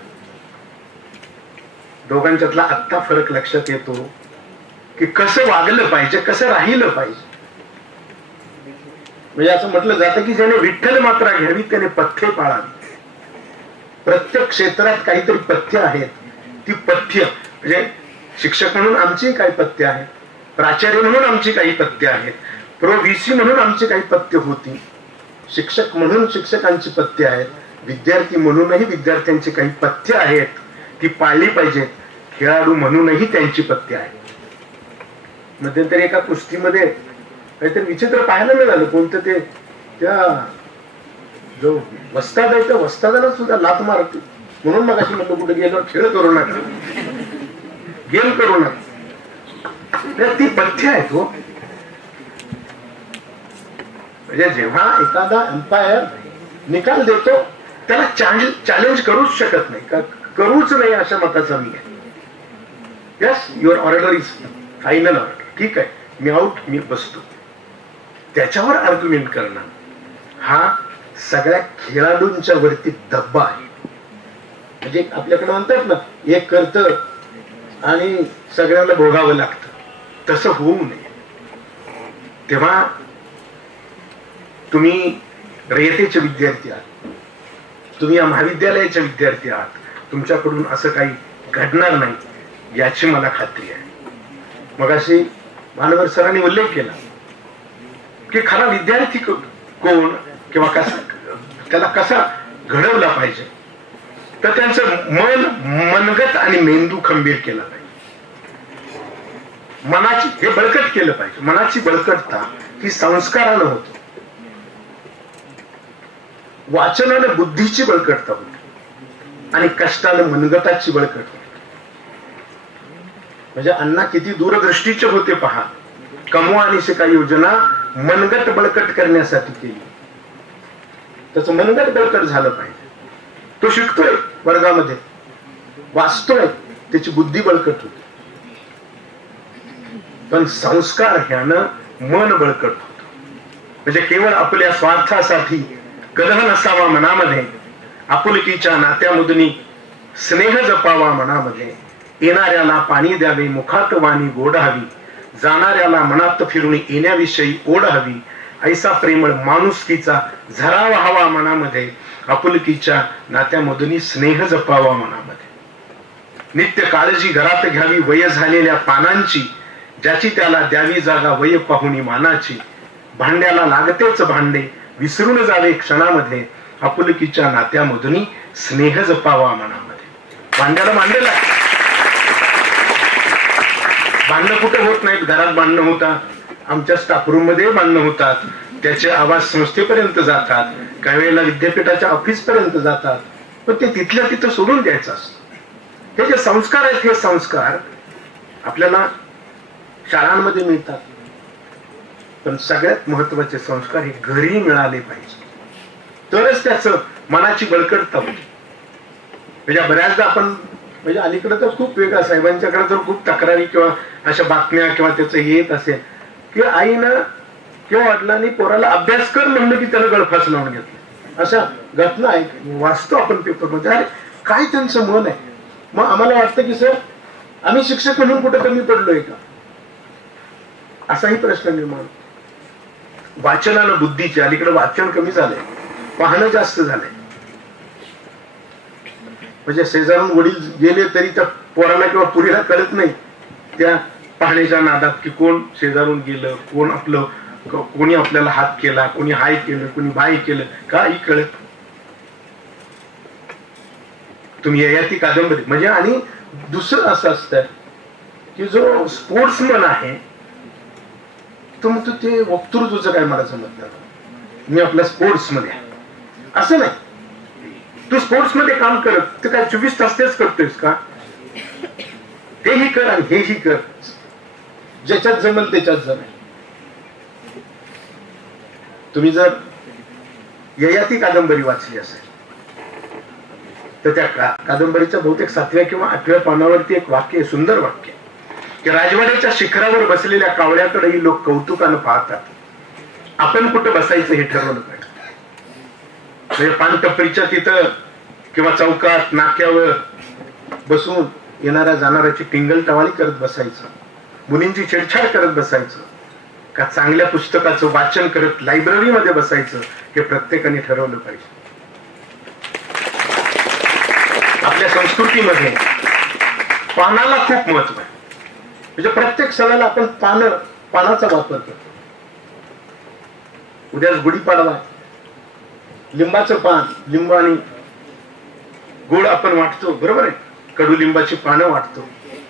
दोघांच्यातला आत्ता फरक लक्षात येतो की कसं वागलं पाहिजे, कसं राहिलं पाहिजे. म्हणजे असं म्हटलं जातं की ज्याने विठ्ठल मात्रा घ्यावी त्याने पथ्ये पाळावी. प्रत्येक क्षेत्रात काहीतरी पथ्य आहेत. ती पथ्य म्हणजे शिक्षक म्हणून आमची काही पथ्य आहेत, प्राचार्य म्हणून आमची काही पथ्य आहेत, प्रो-VC म्हणून आमची काही पथ्य होती, शिक्षक म्हणून शिक्षकांची पथ्य आहेत, विद्यार्थी म्हणूनही विद्यार्थ्यांची काही पथ्य आहेत, ती पाळली पाहिजेत. खेळाडू म्हणूनही त्यांची पथ्य आहेत. मध्यंतरी एका कुस्तीमध्ये काहीतरी विचित्र पाहायला मिळालं. कोणतं ते त्या जो वस्ताद आहे त्या वस्तादाला सुद्धा लाथ मारते. म्हणून मग अशी म्हटलं कुठे गेल्यावर खेळ करू नका, गेम करू नका. ती पथ्य आहे तो. म्हणजे जेव्हा एखादा अंपायर निकाल देतो त्याला चॅलेंज करूच शकत नाही, करूच नाही अशा मताचा मी आहे. Yes, your order is final order, ठीक आहे, मी आउट, मी बसतो. त्याच्यावर आर्ग्युमेंट करणं हा सगळ्या खेळाडूंच्या वरती दब्बा आहे. म्हणजे आपल्याकडे म्हणतात ना, एक करतं आणि सगळ्यांना भोगावं लागतं, तसं होऊ नये. तेव्हा तुम्ही रयतेचे विद्यार्थी आहात, तुम्ही या महाविद्यालयाचे विद्यार्थी आहात, तुमच्याकडून असं काही घडणार नाही याची मला खात्री आहे. मगाशी मानवर सरांनी उल्लेख केला की खरा विद्यार्थी कोण किंवा कसा, त्याला कसा घडवला पाहिजे. तर त्यांचं मन मनगत आणि मेंदू खंबीर केला पाहिजे. मनाची हे बळकट केलं पाहिजे. मनाची बळकटता ही संस्कारानं होते, वाचनानं बुद्धीची बळकटता होते आणि कष्टानं मनगताची बळकट होते. म्हणजे अण्णा किती दूरदृष्टीचे होते पहा. कमवा आणि शिका योजना मनगट बळकट करण्यासाठी केली. त्याचं मनगट बळकट झालं पाहिजे. तो शिकतोय वर्गामध्ये, वाचतोय, त्याची बुद्धी बळकट होते. पण संस्कार ह्यानं मन बळकट होत. म्हणजे केवळ आपल्या स्वार्थासाठी कलह नसावा मनामध्ये, आपुलकीच्या नात्यामधून स्नेह जपावा मनामध्ये, येणाऱ्याला पाणी द्यावे, मुखात वाणी गोड हवी, जाणाऱ्याला मनात फिरून येण्याविषयी ओढ हवी, ऐसा प्रेमळ माणुसकीचा झरा व्हावा मनामध्ये, आपुलकीच्या नात्यामधून स्नेह जपावा मनामध्ये. नित्य काळजी घरात घ्यावी वय झालेल्या पानांची, ज्याची त्याला द्यावी जागा वय पाहुणी मानाची, भांड्याला लागतेच भांडे विसरून जावे क्षणामध्ये, आपुलकीच्या नात्यामधून स्नेह जपावा मनामध्ये. भांड्याला भांडे लागते. भांडणं कुठे होत नाहीत, घरात भांडणं होतात, आमच्या स्टाफ रूम मध्ये भांडणं होतात, त्याचे आवाज संस्थेपर्यंत जातात, काही वेळेला विद्यापीठाच्या ऑफिस पर्यंत जातात. पण ते तिथल्या तिथं सोडून द्यायचं असतं. हे जे संस्कार आहेत, हे संस्कार आपल्याला शाळांमध्ये मिळतात, पण सगळ्यात महत्वाचे संस्कार हे घरी मिळाले पाहिजे, तरच त्याचं मनाची बळकटता होते. म्हणजे बऱ्याचदा आपण म्हणजे अलीकडे तर खूप वेगळा, साहेबांच्याकडे तर खूप तक्रारी किंवा अशा बातम्या किंवा त्याचं येत असेल की आईनं किंवा वडिलांनी पोराला अभ्यास कर म्हणलं की त्याला गळफास लावून घेतलं. अशा घटना वाचतो आपण पेपरमध्ये. अरे काय त्यांचं मन आहे. मग आम्हाला वाटतं की सर आम्ही शिक्षक म्हणून कुठे कमी पडलोय का, असाही प्रश्न निर्माण. वाचनानं बुद्धीचे, अलीकडे वाचन कमी झालंय, पाहणं जास्त झालंय. म्हणजे शेजारून वडील गेले तरी त्या पोराला किंवा पुरीला कळत नाही त्या पाहण्याच्या नादात की कोण शेजारून गेलं, कोण आपलं, कोणी आपल्याला हात केला, कोणी हाय केलं, कोणी बाय केलं, काही कळत. तुम्ही ययाती कादंबरी म्हणजे. आणि दुसरं असं असतं की जो स्पोर्ट्समन आहे तो म्हणतो ते वक्तृत्वाचं काय मला समजलं, मी आपल्या स्पोर्ट्स मध्ये असं नाही. तू स्पोर्ट्स मध्ये काम करत ते काय 24 तास तेच करतोयस का? तेही कर आणि हेही कर, ज्याच्यात जमेल त्याच्यात जमेल. तुम्ही जर ययाती कादंबरी वाचली असेल तर त्या कादंबरीच्या बहुतेक 7व्या किंवा 8व्या पानावरती एक वाक्य, सुंदर वाक्य, की राजवाड्याच्या शिखरावर बसलेल्या कावळ्याकडेही लोक कौतुकानं पाहतात. आपण कुठं बसायचं हे ठरवलं पाहिजे. म्हणजे पानटपरीच्या तिथं किंवा चौकात नाक्यावर बसून येणाऱ्या जाणाऱ्याची टिंगल टवाळी करत बसायचं, मुलींची छेडछाड करत बसायचं, का चांगल्या पुस्तकाचं वाचन करत लायब्ररीमध्ये बसायचं, हे प्रत्येकाने ठरवलं पाहिजे. आपल्या संस्कृतीमध्ये पानाला खूप महत्व आहे. म्हणजे प्रत्येक सणाला आपण पानाचा वापर करतो. उद्याच गुढीपाडवा, लिंबाचं पान, लिंब आणि गोड आपण वाटतो, बरोबर आहे. कडुलिंबाची पानं वाटतो,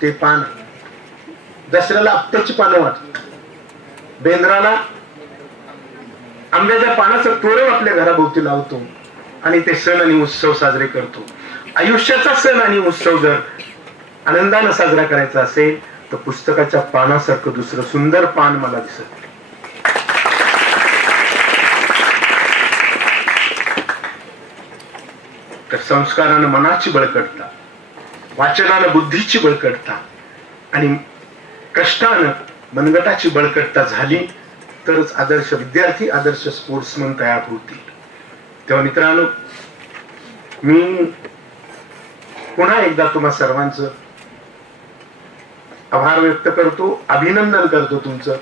ते पान. दसऱ्याला आपट्याची पानं वाटतो. बेंद्राला आंब्याच्या पानाचं तोरण आपल्या घराभोवती लावतो आणि ते सण आणि उत्सव साजरे करतो. आयुष्याचा सण आणि उत्सव जर आनंदानं साजरा करायचा असेल तर पुस्तकाच्या पानासारखं दुसरं सुंदर पान मला दिसत. तर संस्कारानं मनाची बळकटता, वाचनानं बुद्धीची बळकटता आणि कष्टानं मनगटाची बळकटता झाली तरच आदर्श विद्यार्थी, आदर्श स्पोर्ट्समन तयार होतील. तेव्हा मित्रांनो, मी पुन्हा एकदा तुम्हा सर्वांचं आभार व्यक्त करतो, अभिनंदन करतो तुमचं.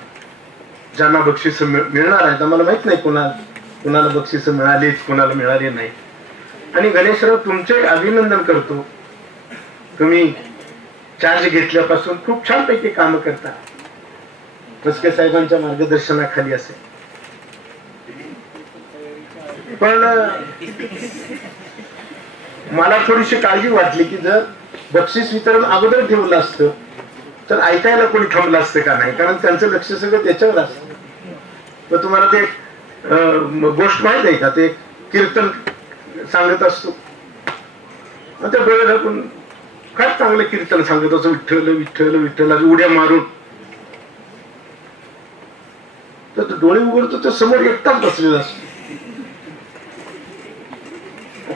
ज्यांना बक्षीस मिळणार आहे, तर मला माहित नाही कुणाला बक्षीस मिळालीच, कुणाला मिळाली नाही. आणि गणेशराव, तुमचे अभिनंदन करतो. तुम्ही चार्ज घेतल्यापासून खूप छानपैकी कामं करता. मस्के साहेबांच्या मार्गदर्शनाखाली असेल. पण मला थोडीशी काळजी वाटली की जर बक्षीस वितरण अगोदर ठेवलं असतं तर ऐकायला कोणी थांबलं असतं का नाही, कारण त्यांचं लक्ष सगळं त्याच्यावर असतं. तर तुम्हाला ते गोष्ट माहित आहे का, ते कीर्तन सांगत असतो, त्या वेळेला पण काय चांगलं कीर्तन सांगत असतो, विठ्ठल विठ्ठल विठ्ठल उड्या मारून. तर डोळे उघडतो तर समोर एकटाच बसलेला असतो.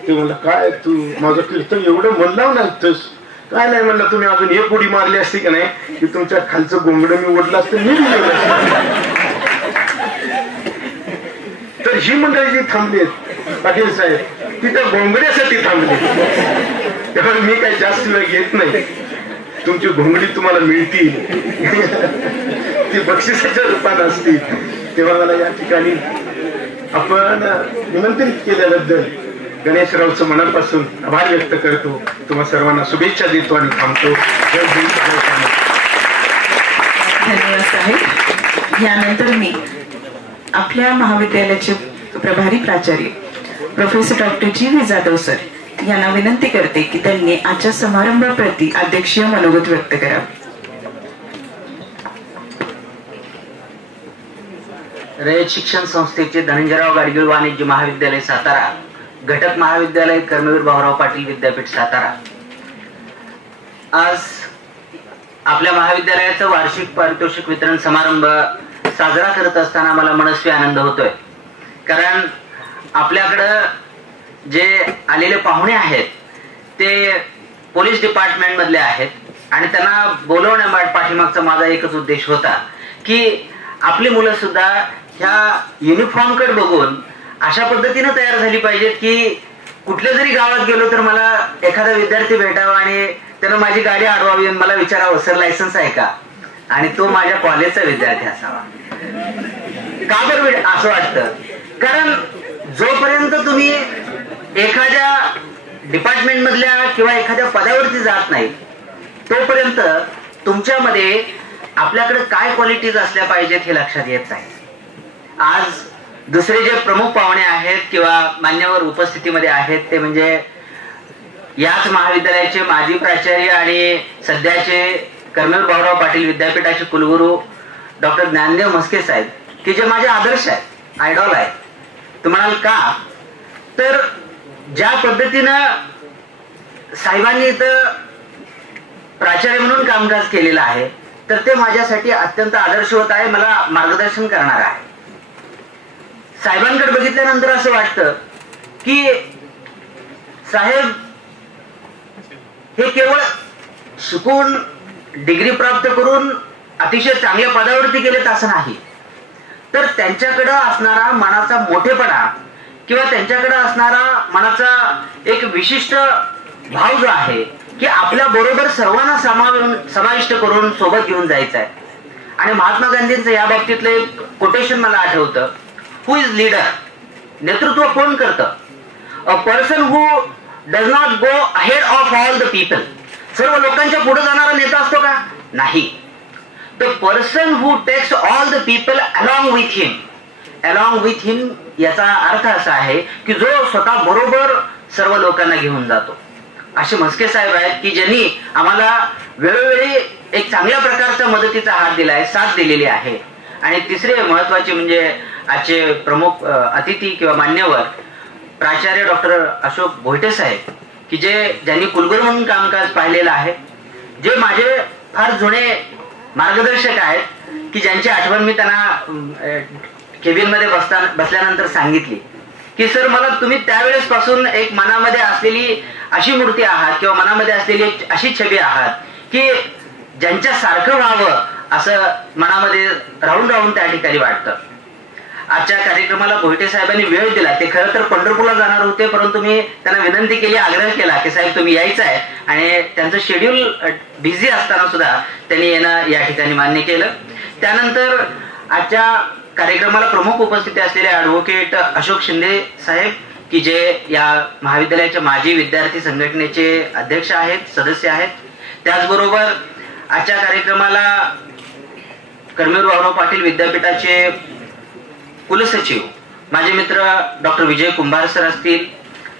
ते म्हणलं, काय तू माझं कीर्तन एवढं म्हणलं नाही, काय नाही म्हणलं, तुम्ही अजून एक उडी मारली असती का नाही की तुमच्या खालचं गोंगड मी ओढलं असतं, मी तर ही मंडळी जी थांबली पाटील साहेब ती त्या घोंगड्यासाठी थांबली. त्यामुळे मी काही जास्त वेळ घेत नाही. तुमची घोंगडी तुम्हाला मिळतील, ती बक्षिसाच्या रूपात असतील. तेव्हा मला या ठिकाणी आपण निमंत्रित केल्याबद्दल गणेशरावचं मनापासून आभार व्यक्त करतो. तुम्हा सर्वांना शुभेच्छा देतो आणि थांबतो. जय हिंद, जय महाराष्ट्र. धन्यवाद साहेब. यानंतर मी आपल्या महाविद्यालयाचे प्रभारी प्राचार्य प्रोफेसर डॉक्टर जी जाधव सर यांना विनंती करते की त्यांनी आजच्या समारंभाप्रती अध्यक्षीय मनोगत व्यक्त करावे. रयत शिक्षण संस्थेचे धनंजयराव गाडगीळ वाणिज्य महाविद्यालय सातारा, घटक महाविद्यालय कर्मवीर भाऊराव पाटील विद्यापीठ सातारा, आज आपल्या महाविद्यालयाचं वार्षिक पारितोषिक वितरण समारंभ साजरा करत असताना मला मनस्वी आनंद होतोय. कारण आपल्याकडं जे आलेले पाहुणे आहेत ते पोलीस डिपार्टमेंट मधले आहेत आणि त्यांना बोलवण्या पाठीमागचा माझा एकच उद्देश होता की आपली मुलं सुद्धा ह्या युनिफॉर्म कडे बघून अशा पद्धतीने तयार झाली पाहिजेत की कुठल्या जरी गावात गेलो तर मला एखादा विद्यार्थी भेटावा आणि त्यानं माझी गाडी अडवावी आणि मला विचारावं, सर लायसन्स आहे का, आणि तो माझ्या कॉलेजचा विद्यार्थी असावा. का बरं असं वाटतं? कारण जोपर्यंत तुम्ही एखाद्या डिपार्टमेंट मधल्या किंवा एखाद्या पदावरती जात नाही तोपर्यंत तुमच्यामध्ये आपल्याकडे काय क्वालिटीज असल्या पाहिजेत हे लक्षात येत नाही. आज दुसरे जे प्रमुख पाहुणे आहेत किंवा मान्यवर उपस्थितीमध्ये आहेत ते म्हणजे याच महाविद्यालयाचे माजी प्राचार्य आणि सध्याचे कर्मवीर भाऊराव पाटील विद्यापीठाचे कुलगुरू डॉक्टर ज्ञानदेव म्हस्के साहेब, की जे माझे आदर्श आहेत, आयडॉल आहेत. तुम्हाला का तर ज्या पद्धतीनं साहेबांनी इथं प्राचार्य म्हणून कामकाज केलेलं आहे तर ते माझ्यासाठी अत्यंत आदर्श होत आहे, मला मार्गदर्शन करणार आहे. साहेबांकडे बघितल्यानंतर असं वाटतं की साहेब हे केवळ शिकून डिग्री प्राप्त करून अतिशय चांगल्या पदावरती गेलेत असं नाही, तर त्यांच्याकडे असणारा मनाचा मोठेपणा किंवा त्यांच्याकडे असणारा मनाचा एक विशिष्ट भाव जो आहे की आपल्या बरोबर सर्वांना समाविष्ट करून सोबत घेऊन जायचं आहे. आणि महात्मा गांधींचं या बाबतीतलं एक कोटेशन मला आठवतं, हु इज लीडर, नेतृत्व कोण करतं? A person who does not go ahead of all the people. सर्व लोकांच्या पुढे जाणारा नेता असतो का? नाही. The person who takes all the people along with him. Along with him याचा अर्थ असा आहे की जो स्वतः बरोबर सर्व लोकांना घेऊन जातो. असे म्हस्के साहेब आहेत की ज्यांनी आम्हाला वेळोवेळी एक चांगल्या प्रकारचा मदतीचा हात दिलाय, साथ दिलेली आहे. आणि तिसरे महत्वाचे म्हणजे आजचे प्रमुख अतिथी किंवा मान्यवर प्राचार्य डॉक्टर अशोक भोईटे साहेब की ज्यांनी कुलगुरू म्हणून कामकाज पाहिलेलं आहे, जे माझे फार जुने मार्गदर्शक आहेत की ज्यांची आठवण मी त्यांना केबिन मध्ये बसल्यानंतर सांगितली की सर, मला तुम्ही त्यावेळेस पासून एक मनामध्ये असलेली अशी मूर्ती आहात किंवा मनामध्ये असलेली एक अशी छबी आहात की ज्यांच्या सारखं व्हावं असं मनामध्ये राहून राहून त्या ठिकाणी वाटतं. आजच्या कार्यक्रमाला भोईटे साहेबांनी वेळ दिला. ते खरं तर पंढरपूरला जाणार होते, परंतु मी त्यांना विनंती केली, आग्रह केला की साहेब तुम्ही यायचं आहे, आणि त्यांचं शेड्यूल बिझी असताना सुद्धा त्यांनी येणं या ठिकाणी मान्य केलं. त्यानंतर आजच्या कार्यक्रमाला प्रमुख उपस्थिती असलेले ॲडव्होकेट अशोक शिंदे साहेब की जे या महाविद्यालयाच्या माजी विद्यार्थी संघटनेचे अध्यक्ष आहेत, सदस्य आहेत. त्याचबरोबर आजच्या कार्यक्रमाला कर्मवीर भाऊराव पाटील विद्यापीठाचे कुलसचिव माझे मित्र डॉक्टर विजय कुंभार सर असतील,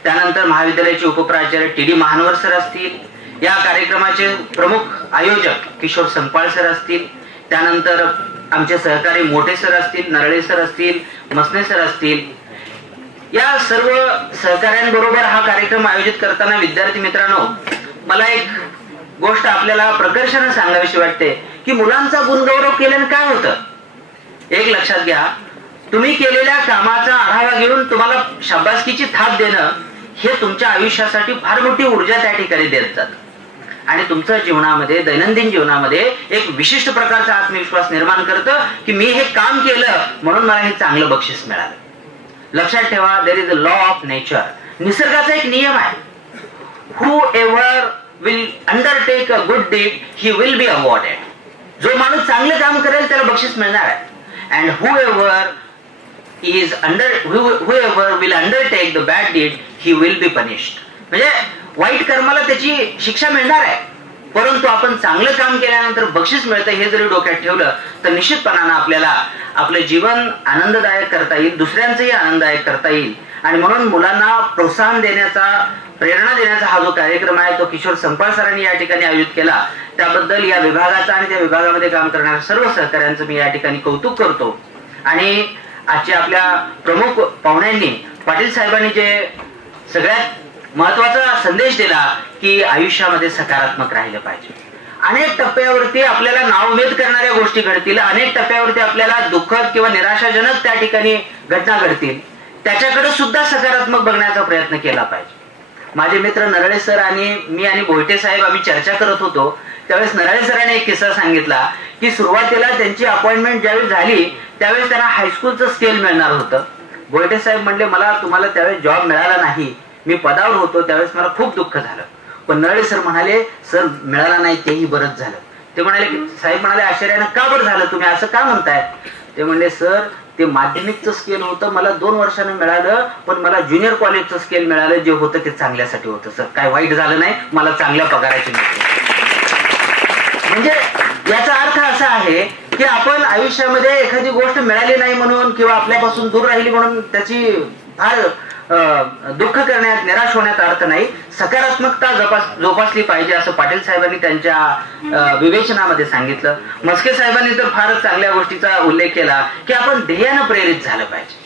त्यानंतर महाविद्यालयाचे उपप्राचार्य टी.डी. महानवर सर असतील, या कार्यक्रमाचे प्रमुख आयोजक किशोर संपाळ सर असतील, त्यानंतर आमचे सहकारी मोठे सर असतील, नरळे सर असतील, मसने सर असतील. या सर्व सहकाऱ्यांबरोबर हा कार्यक्रम आयोजित करताना विद्यार्थी मित्रांनो, मला एक गोष्ट आपल्याला प्रकर्षाने सांगावीशी वाटते की मुलांचा गुणगौरव केल्याने काय होतं. एक लक्षात घ्या, तुम्ही केलेल्या कामाचा आढावा घेऊन तुम्हाला शाबासकीची थाप देणं हे तुमच्या आयुष्यासाठी फार मोठी ऊर्जा त्या ठिकाणी देत जातं आणि तुमच्या जीवनामध्ये, दैनंदिन जीवनामध्ये एक विशिष्ट प्रकारचा आत्मविश्वास निर्माण करतं की मी हे काम केलं म्हणून मला हे चांगलं बक्षीस मिळालं. लक्षात ठेवा, there is a law of nature. निसर्गाचा एक नियम आहे, whoever will undertake a good deed he will be awarded. जो माणूस चांगलं काम करेल त्याला बक्षीस मिळणार आहे. And whoever will undertake the bad deed he will be punished. म्हणजे वाईट कर्माला त्याची शिक्षा मिळणार आहे, परंतु आपण चांगलं काम केल्यानंतर बक्षीस मिळतं हे जरी डोक्यात ठेवलं तर निश्चितपणानं आपल्याला आपलं जीवन आनंददायक करता येईल, दुसऱ्यांचंही आनंददायक करता येईल. आणि म्हणून मुलांना प्रोत्साहन देण्याचा, प्रेरणा देण्याचा हा जो कार्यक्रम आहे तो किशोर संपाळ सरांनी या ठिकाणी आयोजित केला, त्याबद्दल या विभागाचा आणि त्या विभागामध्ये काम करणाऱ्या सर्व सहकाऱ्यांचं मी या ठिकाणी कौतुक करतो. आणि आजच्या आपल्या प्रमुख पाहुण्यांनी, पाटील साहेबांनी जे सगळ्यात महत्वाचा संदेश दिला की आयुष्यामध्ये सकारात्मक राहिलं पाहिजे. अनेक टप्प्यावरती आपल्याला नाउमेद करणाऱ्या गोष्टी घडतील, अनेक टप्प्यावरती आपल्याला दुःखद किंवा निराशाजनक त्या ठिकाणी घटना घडतील, त्याच्याकडे सुद्धा सकारात्मक बघण्याचा प्रयत्न केला पाहिजे. माझे मित्र नरळे सर आणि मी आणि भोईटे साहेब आम्ही चर्चा करत होतो, त्यावेळेस नरळे सरांनी एक किस्सा सांगितला की सुरुवातीला त्यांची अपॉइंटमेंट ज्यावेळेस झाली त्यावेळेस त्यांना हायस्कूलचं स्केल मिळणार होतं. भोईटे साहेब म्हणले, मला तुम्हाला त्यावेळेस जॉब मिळाला नाही, मी पदावर होतो, त्यावेळेस मला खूप दुःख झालं. पण नरळे सर म्हणाले, सर मिळाला नाही तेही बरंच झालं. ते म्हणाले, साहेब म्हणाले, आश्चर्यानं का बरं झालं, तुम्ही असं का म्हणताय? ते म्हणले, सर ते माध्यमिकचं स्केल होतं, मला 2 वर्षानं मिळालं, पण मला ज्युनियर कॉलेजचं स्केल मिळालं, जे होतं ते चांगल्यासाठी होतं सर, काय वाईट झालं नाही, मला चांगल्या पगाराची मिळते. म्हणजे याचा अर्थ असा आहे की आपण आयुष्यामध्ये एखादी गोष्ट मिळाली नाही म्हणून किंवा आपल्यापासून दूर राहिली म्हणून त्याची फार दुःख करण्यात, निराश होण्यात अर्थ नाही. सकारात्मकता जोपासली पाहिजे असं पाटील साहेबांनी त्यांच्या विवेचनामध्ये सांगितलं. मस्के साहेबांनी तर फारच चांगल्या गोष्टीचा उल्लेख केला की आपण ध्येयानं प्रेरित झालं पाहिजे.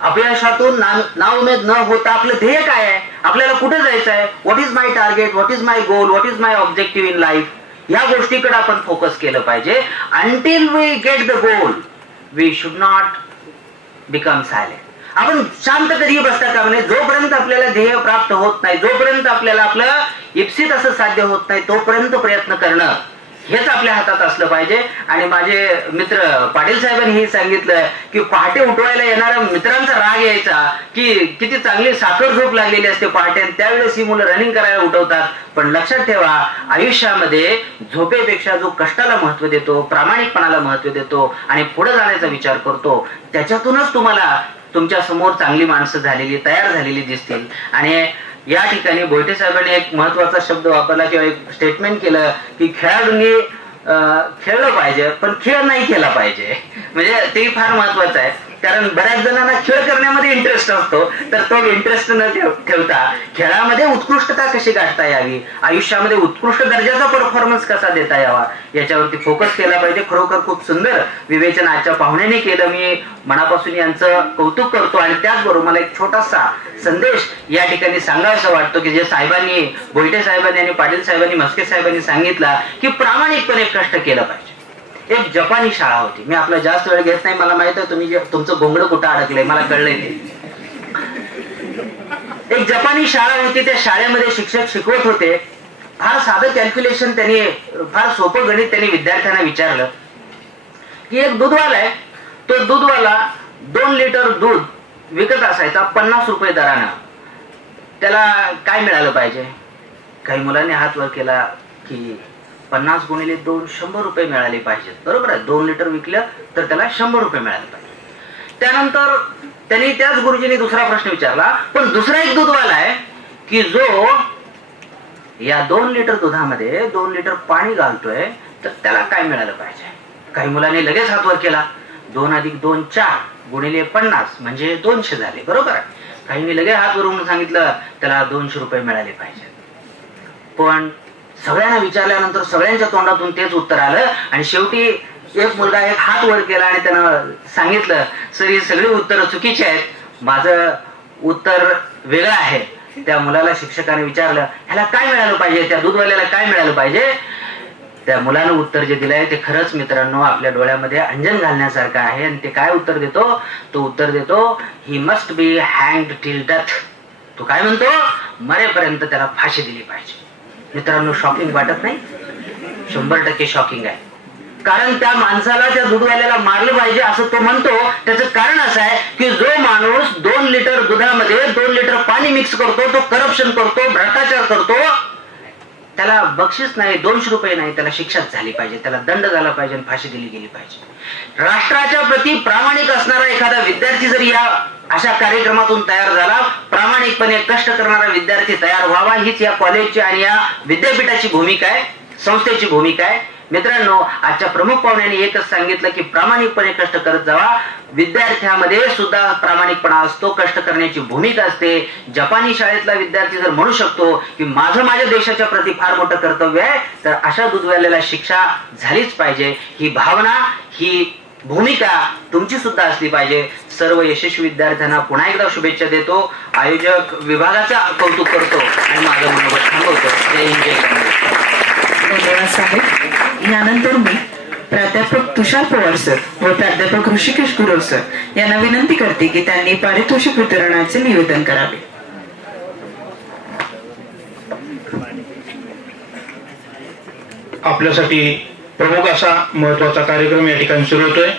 अपयशातून नाउमेद न होता आपलं ध्येय काय आहे, आपल्याला कुठे जायचं आहे, what is my target, what is my goal, what is my objective in life, या गोष्टीकडे आपण फोकस केलं पाहिजे. Until we get the goal we should not become silent. आपण शांत कधी बसता कामा नये. जोपर्यंत आपल्याला ध्येय प्राप्त होत नाही, जोपर्यंत आपल्याला आपलं इप्सित असं साध्य होत नाही, तोपर्यंत प्रयत्न करणं हेच आपल्या हातात असलं पाहिजे. आणि माझे मित्र पाटील साहेबांनी हे सांगितलं की पहाटे उठवायला येणाऱ्या मित्रांचा राग यायचा की किती चांगली साखर झोप लागलेली असते पहाटे, त्यावेळेस ही मुलं रनिंग करायला उठवतात. पण लक्षात ठेवा, आयुष्यामध्ये झोपेपेक्षा जो कष्टाला महत्व देतो, प्रामाणिकपणाला महत्व देतो आणि पुढे जाण्याचा विचार करतो, त्याच्यातूनच तुम्हाला तुमच्या समोर चांगली माणसं झालेली, तयार झालेली दिसतील. आणि या ठिकाणी भोईटे साहेबांनी एक महत्वाचा शब्द वापरला किंवा एक स्टेटमेंट केलं की खेळाडूंनी खेळलं पाहिजे पण खेळ नाही केला पाहिजे. म्हणजे ते फार महत्वाचं आहे, कारण बऱ्याच जणांना खेळ करण्यामध्ये इंटरेस्ट असतो, तर तो इंटरेस्ट न ठेवता खेळामध्ये उत्कृष्टता कशी गाठता यावी, आयुष्यामध्ये उत्कृष्ट दर्जाचा परफॉर्मन्स कसा देता यावा याच्यावरती फोकस केला पाहिजे. खरोखर खूप सुंदर विवेचन आजच्या पाहुण्याने केलं. मी मनापासून यांचं कौतुक करतो. आणि त्याचबरोबर मला एक छोटासा संदेश या ठिकाणी सांगायचा वाटतो की जे साहेबांनी, भोईटे साहेबांनी आणि पाटील साहेबांनी, म्हस्के साहेबांनी सांगितलं की प्रामाणिकपणे कष्ट केलं पाहिजे. एक जपानी शाळा होती, मी आपला जास्त वेळ घेत नाही, मला माहित आहे तुम्ही तुमचं गोंगडं कुठं अडकलंय, मला कळलंय ते. एक जपानी शाळा होती, त्या शाळेमध्ये शिक्षक शिकवत होते. फार साधं कॅल्क्युलेशन त्यांनी, फार सोपं गणित त्यांनी विद्यार्थ्यांना विचारलं की एक दूधवाला आहे, तो दूधवाला 2 लिटर दूध विकत असायचा 50 रुपये दरानं, त्याला काय मिळालं पाहिजे? काही मुलांनी हात वर केला की 50 गुणिले 2 100 रुपये मिळाले पाहिजेत. बरोबर आहे, 2 लिटर विकलं तर त्याला 100 रुपये मिळाले पाहिजे. त्यानंतर त्यांनी त्याच गुरुजींनी दुसरा प्रश्न विचारला, पण दुसरा एक दूधवाला आहे की जो या 2 लिटर दुधामध्ये 2 लिटर पाणी घालतोय, तर त्याला काय मिळालं पाहिजे? काही मुलांनी लगेच हात वर केला, 2 + 2 4 गुणिले 50 म्हणजे 200 झाले. बरोबर आहे. काहींनी लगेच हात वरून सांगितलं त्याला 200 रुपये मिळाले पाहिजे. पण सगळ्यांना विचारल्यानंतर सगळ्यांच्या तोंडातून तेच उत्तर आलं. आणि शेवटी एक मुलगा एक हात वर केला आणि त्यानं सांगितलं, सर ही सगळी उत्तरं चुकीची आहेत, माझं उत्तर वेगळं आहे. त्या मुलाला शिक्षकाने विचारलं, ह्याला काय मिळालं पाहिजे, त्या दूधवाल्याला काय मिळालं पाहिजे? त्या मुलानं उत्तर जे दिलंय ते खरंच मित्रांनो आपल्या डोळ्यामध्ये अंजन घालण्यासारखं आहे. आणि ते काय उत्तर देतो? तो उत्तर देतो, ही मस्ट बी हँग्ड टिल डेथ. तो काय म्हणतो? मरेपर्यंत त्याला फाशी दिली पाहिजे. मित्रांनो, शॉकिंग वाटत नाही? 100% शॉकिंग आहे. कारण त्या माणसाला, त्या दूधवाल्याला मारलं पाहिजे असं तो म्हणतो. त्याचं कारण असं आहे की जो माणूस 2 लिटर दुधामध्ये 2 लिटर पाणी मिक्स करतो, तो करप्शन करतो, भ्रष्टाचार करतो, त्याला बक्षीस नाही, 200 रुपये नाही, त्याला शिक्षाच झाली पाहिजे, त्याला दंड झाला पाहिजे, फाशी दिली गेली पाहिजे. राष्ट्राच्या प्रती प्रामाणिक असणारा एखादा विद्यार्थी जर या अशा कार्यक्रमातून तयार झाला, प्रामाणिकपणे कष्ट करणारा विद्यार्थी तयार व्हावा, हीच या कॉलेजची आणि या विद्यापीठाची भूमिका आहे, संस्थेची भूमिका आहे. मित्रांनो, आजच्या प्रमुख पाहुण्यांनी एकच सांगितलं की प्रामाणिकपणे कष्ट करत जावा. विद्यार्थ्यामध्ये सुद्धा प्रामाणिकपणा असतो, कष्ट करण्याची भूमिका असते. जपानी शाळेतला विद्यार्थी जर म्हणू शकतो की माझं माझ्या देशाच्या प्रती फार मोठं कर्तव्य आहे, तर अशा दूधवाल्याला शिक्षा झालीच पाहिजे. ही भावना, ही भूमिका तुमची सुद्धा असली पाहिजे. सर्व यशस्वी विद्यार्थ्यांना पुन्हा एकदा शुभेच्छा देतो. आयोजक विभागाचा कौतुक करतो आणि माझं मनोगत थांबवतो. जय हिंद, जय महाराष्ट्र. धन्यवाद साहेब. यानंतर मी प्राध्यापक तुषार पवार सर व प्राध्यापक ऋषिकेश गुरव सर यांना विनंती करते की त्यांनी पारितोषिक वितरणाचे निवेदन करावे. आपल्यासाठी प्रमुख असा महत्वाचा कार्यक्रम या ठिकाणी सुरू होतोय.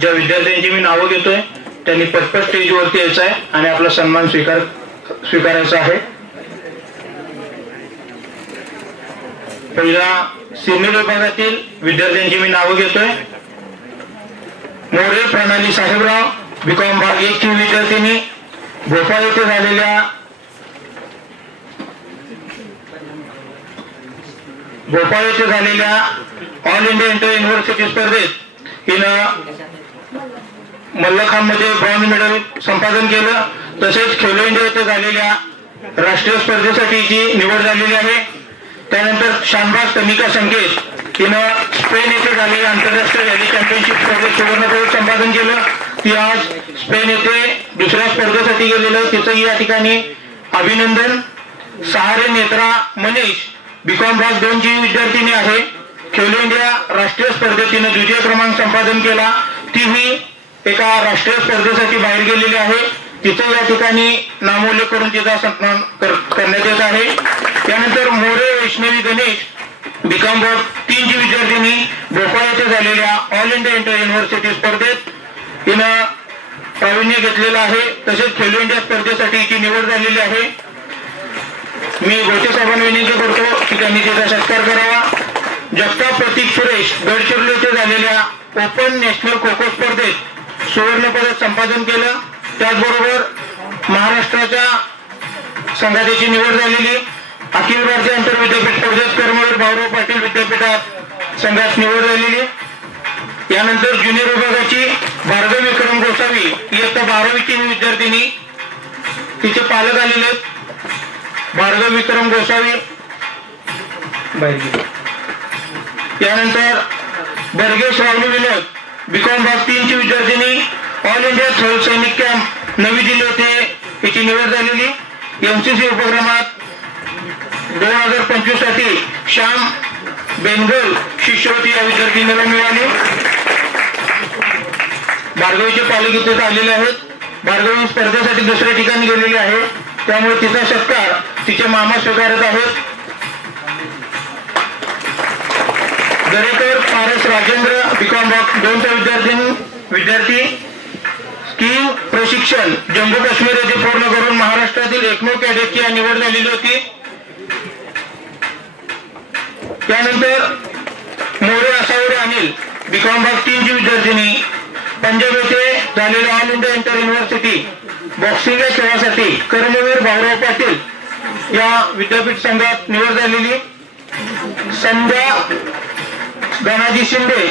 ज्या विद्यार्थ्यांची मी नावं घेतोय त्यांनी पटपट स्टेजवरती यायचं आहे आणि आपला सन्मान स्वीकारायचा आहे. पहिला सिनियर विभागातील विद्यार्थ्यांची मी नावं घेतोय. मोरे प्रणाली साहेबराव, बीकॉम भाग 1 ची विद्यार्थिनी, भोपाळ येथे झालेल्या ऑल इंडिया इंटर युनिव्हर्सिटी स्पर्धेत हिनं मल्लखांबमध्ये ब्रॉन्झ मेडल संपादन केलं. तसेच खेलो इंडिया येथे झालेल्या राष्ट्रीय स्पर्धेसाठीची निवड झालेली आहे. त्यानंतर शानबाज तनिका संकेत हिनं स्पेन येथे झालेल्या आंतरराष्ट्रीय रॅली चॅम्पियनशिप स्पर्धेत सुवर्णपदक संपादन केलं. ती आज स्पेन येथे दुसऱ्या स्पर्धेसाठी गेलेलं आहे, तिचंही या ठिकाणी अभिनंदन. सहारे नेत्रा मनीष, बीकॉम भाग 2 ची विद्यार्थिनी आहे. खेलो इंडिया राष्ट्रीय स्पर्धेत तिनं 2य क्रमांक संपादन केला. तीही एका राष्ट्रीय स्पर्धेसाठी बाहेर गेलेली आहे. तिचं या ठिकाणी नामोल्लेख करून तिचा सन्मान करण्यात येत आहे. त्यानंतर मोरे वैष्णवी गणेश, बीकॉम भाग 3 ची विद्यार्थिनी भोपाळ येथे झालेल्या ऑल इंडिया इंटर युनिव्हर्सिटी स्पर्धेत तिनं प्रावीण्य घेतलेलं आहे. तसेच खेलो इंडिया स्पर्धेसाठी हिची निवड झालेली आहे. मी गोटे साहेबांना विनंती करतो की त्यांनी तिचा सत्कार करावा. जगताप प्रतीक सुरेश गडचिरोली येथे झालेल्या ओपन नॅशनल खो खो स्पर्धेत सुवर्ण पदक संपादन केलं. त्याचबरोबर महाराष्ट्राच्या संघाची निवड झालेली. अखिल भारतीय आंतर विद्यापीठ स्पर्धेत कर्मवीर भाऊराव पाटील विद्यापीठात संघात निवड झालेली. यानंतर ज्युनियर विभागाची भार्गव विक्रम गोसावी इयत्ता 12वीची विद्यार्थिनी, तिचे पालक आलेले आहेत. भार्गव विक्रम गोसावी यानंतर बर्गेश राहुल विनोद बीकॉम भाग 3 ची विद्यार्थिनी ऑल इंडिया थर्ड सैनिक कॅम्प नवी दिल्ली येथे हिची निवड झालेली. एमसीसी उपक्रमात 2025 साठी श्याम बेनगल शिष्यवृत्ती या विद्यार्थिनीला मिळाली. भार्गवीचे पालक इथे आलेले आहेत. भार्गवी स्पर्धेसाठी दुसऱ्या ठिकाणी गेलेली आहे, त्यामुळे तिचा सत्कार तिचे मामा स्वीकारत आहेत. दरेकर पारस राजेंद्र बीकॉम भाग 2 चा विद्यार्थी स्कीइंग प्रशिक्षण जम्मू काश्मीर येथे पूर्ण करून महाराष्ट्रातील एकमेव कॅडेटची निवड झालेली होती. त्यानंतर मोरे आसावरे अनिल बीकॉम भाग 3 ची विद्यार्थिनी पंजाब येथे झालेल्या all India inter university boxing या खेळासाठी कर्मवीर भाऊराव पाटील या विद्यापीठ संघात निवड झालेली. संध्या धनाजी शिंदे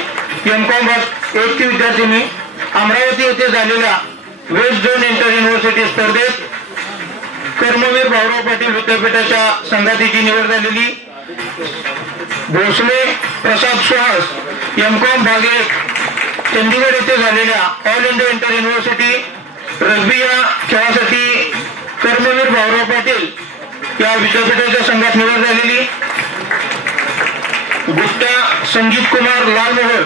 एमकॉम भाग 1 ची विद्यार्थिनी अमरावती येथे झालेल्या वेस्ट झोन इंटर युनिव्हर्सिटी स्पर्धेत कर्मवीर भाऊराव पाटील विद्यापीठाच्या संघातीची निवड झालेली. भोसले प्रसाद सुहास एमकॉम भाग 1 चंदीगड येथे झालेल्या all India inter university rugby या खेळासाठी कर्मवीर भाऊराव पाटील या विद्यापीठाच्या संघात निवड झालेली. गुप्ता संगीत कुमार लालमोहर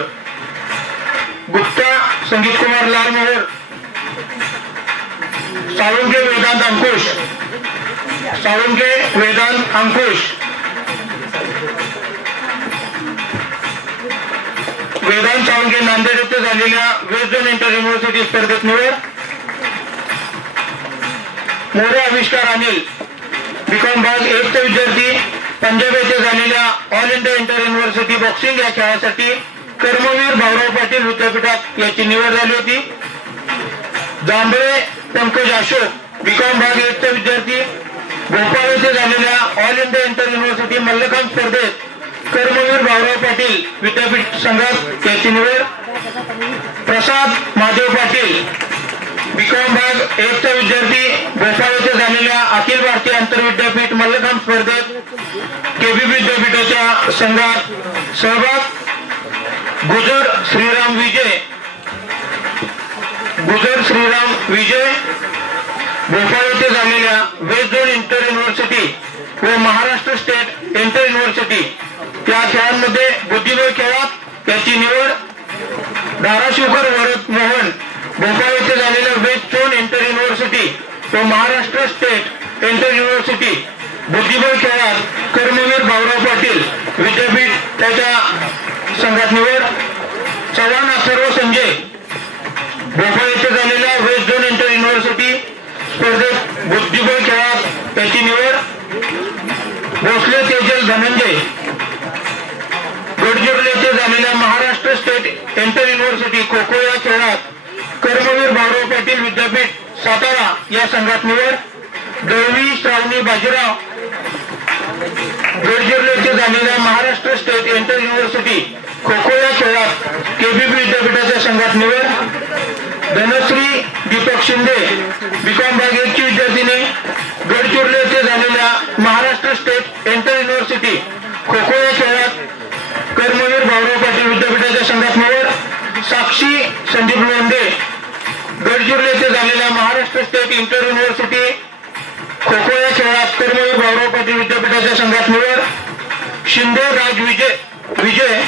साळुंके वेदांत अंकुश वेदांत साळुंके नांदेड येथे झालेल्या वेस्ट झोन इंटर युनिव्हर्सिटी स्पर्धेत निवड. मोरे आविष्कार अनिल बीकॉम भाग 1 चा विद्यार्थी पंजाब येथे झालेल्या all India inter university boxing या खेळासाठी कर्मवीर भाऊराव पाटील विद्यापीठात याची निवड झाली होती. जांभळे पंकज अशोक बीकॉम भाग 1 चा विद्यार्थी भोपाळ येथे झालेल्या all India inter university mallakhamb स्पर्धेत कर्मवीर भाऊराव पाटील विद्यापीठ संघात याची निवड. प्रसाद महादेव पाटील बीकॉम भाग 1 चा विद्यार्थी भोपाळ येथे झालेल्या अखिल भारतीय आंतरविद्यापीठ मल्लखांब स्पर्धेत केबीबी विद्यापीठाच्या संघात सहभाग. गुजर श्रीराम विजय भोपाळ येथे झालेल्या वेस्ट झोन इंटर युनिव्हर्सिटी व महाराष्ट्र स्टेट इंटर युनिव्हर्सिटी या खेळांमध्ये बुद्धिबळ खेळात याची निवड. धाराशिवकर वरद मोहन भोपाळ येथे झालेल्या वेस्ट झोन इंटर युनिव्हर्सिटी व महाराष्ट्र स्टेट इंटर युनिव्हर्सिटी बुद्धिबळ खेळात कर्मवीर भाऊराव पाटील विद्यापीठ त्याच्या संघात निवड. चव्हाण अथर्व संजय भोपाळ येथे झालेल्या वेस्ट झोन इंटर युनिव्हर्सिटी स्पर्धेत बुद्धिबळ खेळात त्याची निवड. भोसले तेजल धनंजय गडचिरोली येथे झालेल्या Maharashtra state inter university kho kho या खेळात कर्मवीर भाऊराव पाटील विद्यापीठ सातारा या संघात निवड. दळवी श्रावणी बाजीराव गडचिरोली येथे झालेल्या Maharashtra state inter university kho kho या खेळात केबीबी विद्यापीठाच्या संघात निवड. धनश्री दीपक शिंदे बीकॉम भाग 1 ची विद्यार्थिनी गडचिरोली येथे झालेल्या Maharashtra state inter university kho kho या खेळात कर्मवीर भाऊराव पाटील विद्यापीठाच्या संघात निवड. साक्षी संदीप लोंढे गडचिरोली येथे झालेल्या Maharashtra state inter university kho kho या खेळात कर्मवीर भाऊराव पाटील विद्यापीठाच्या संघात निवड. शिंदे राज विजय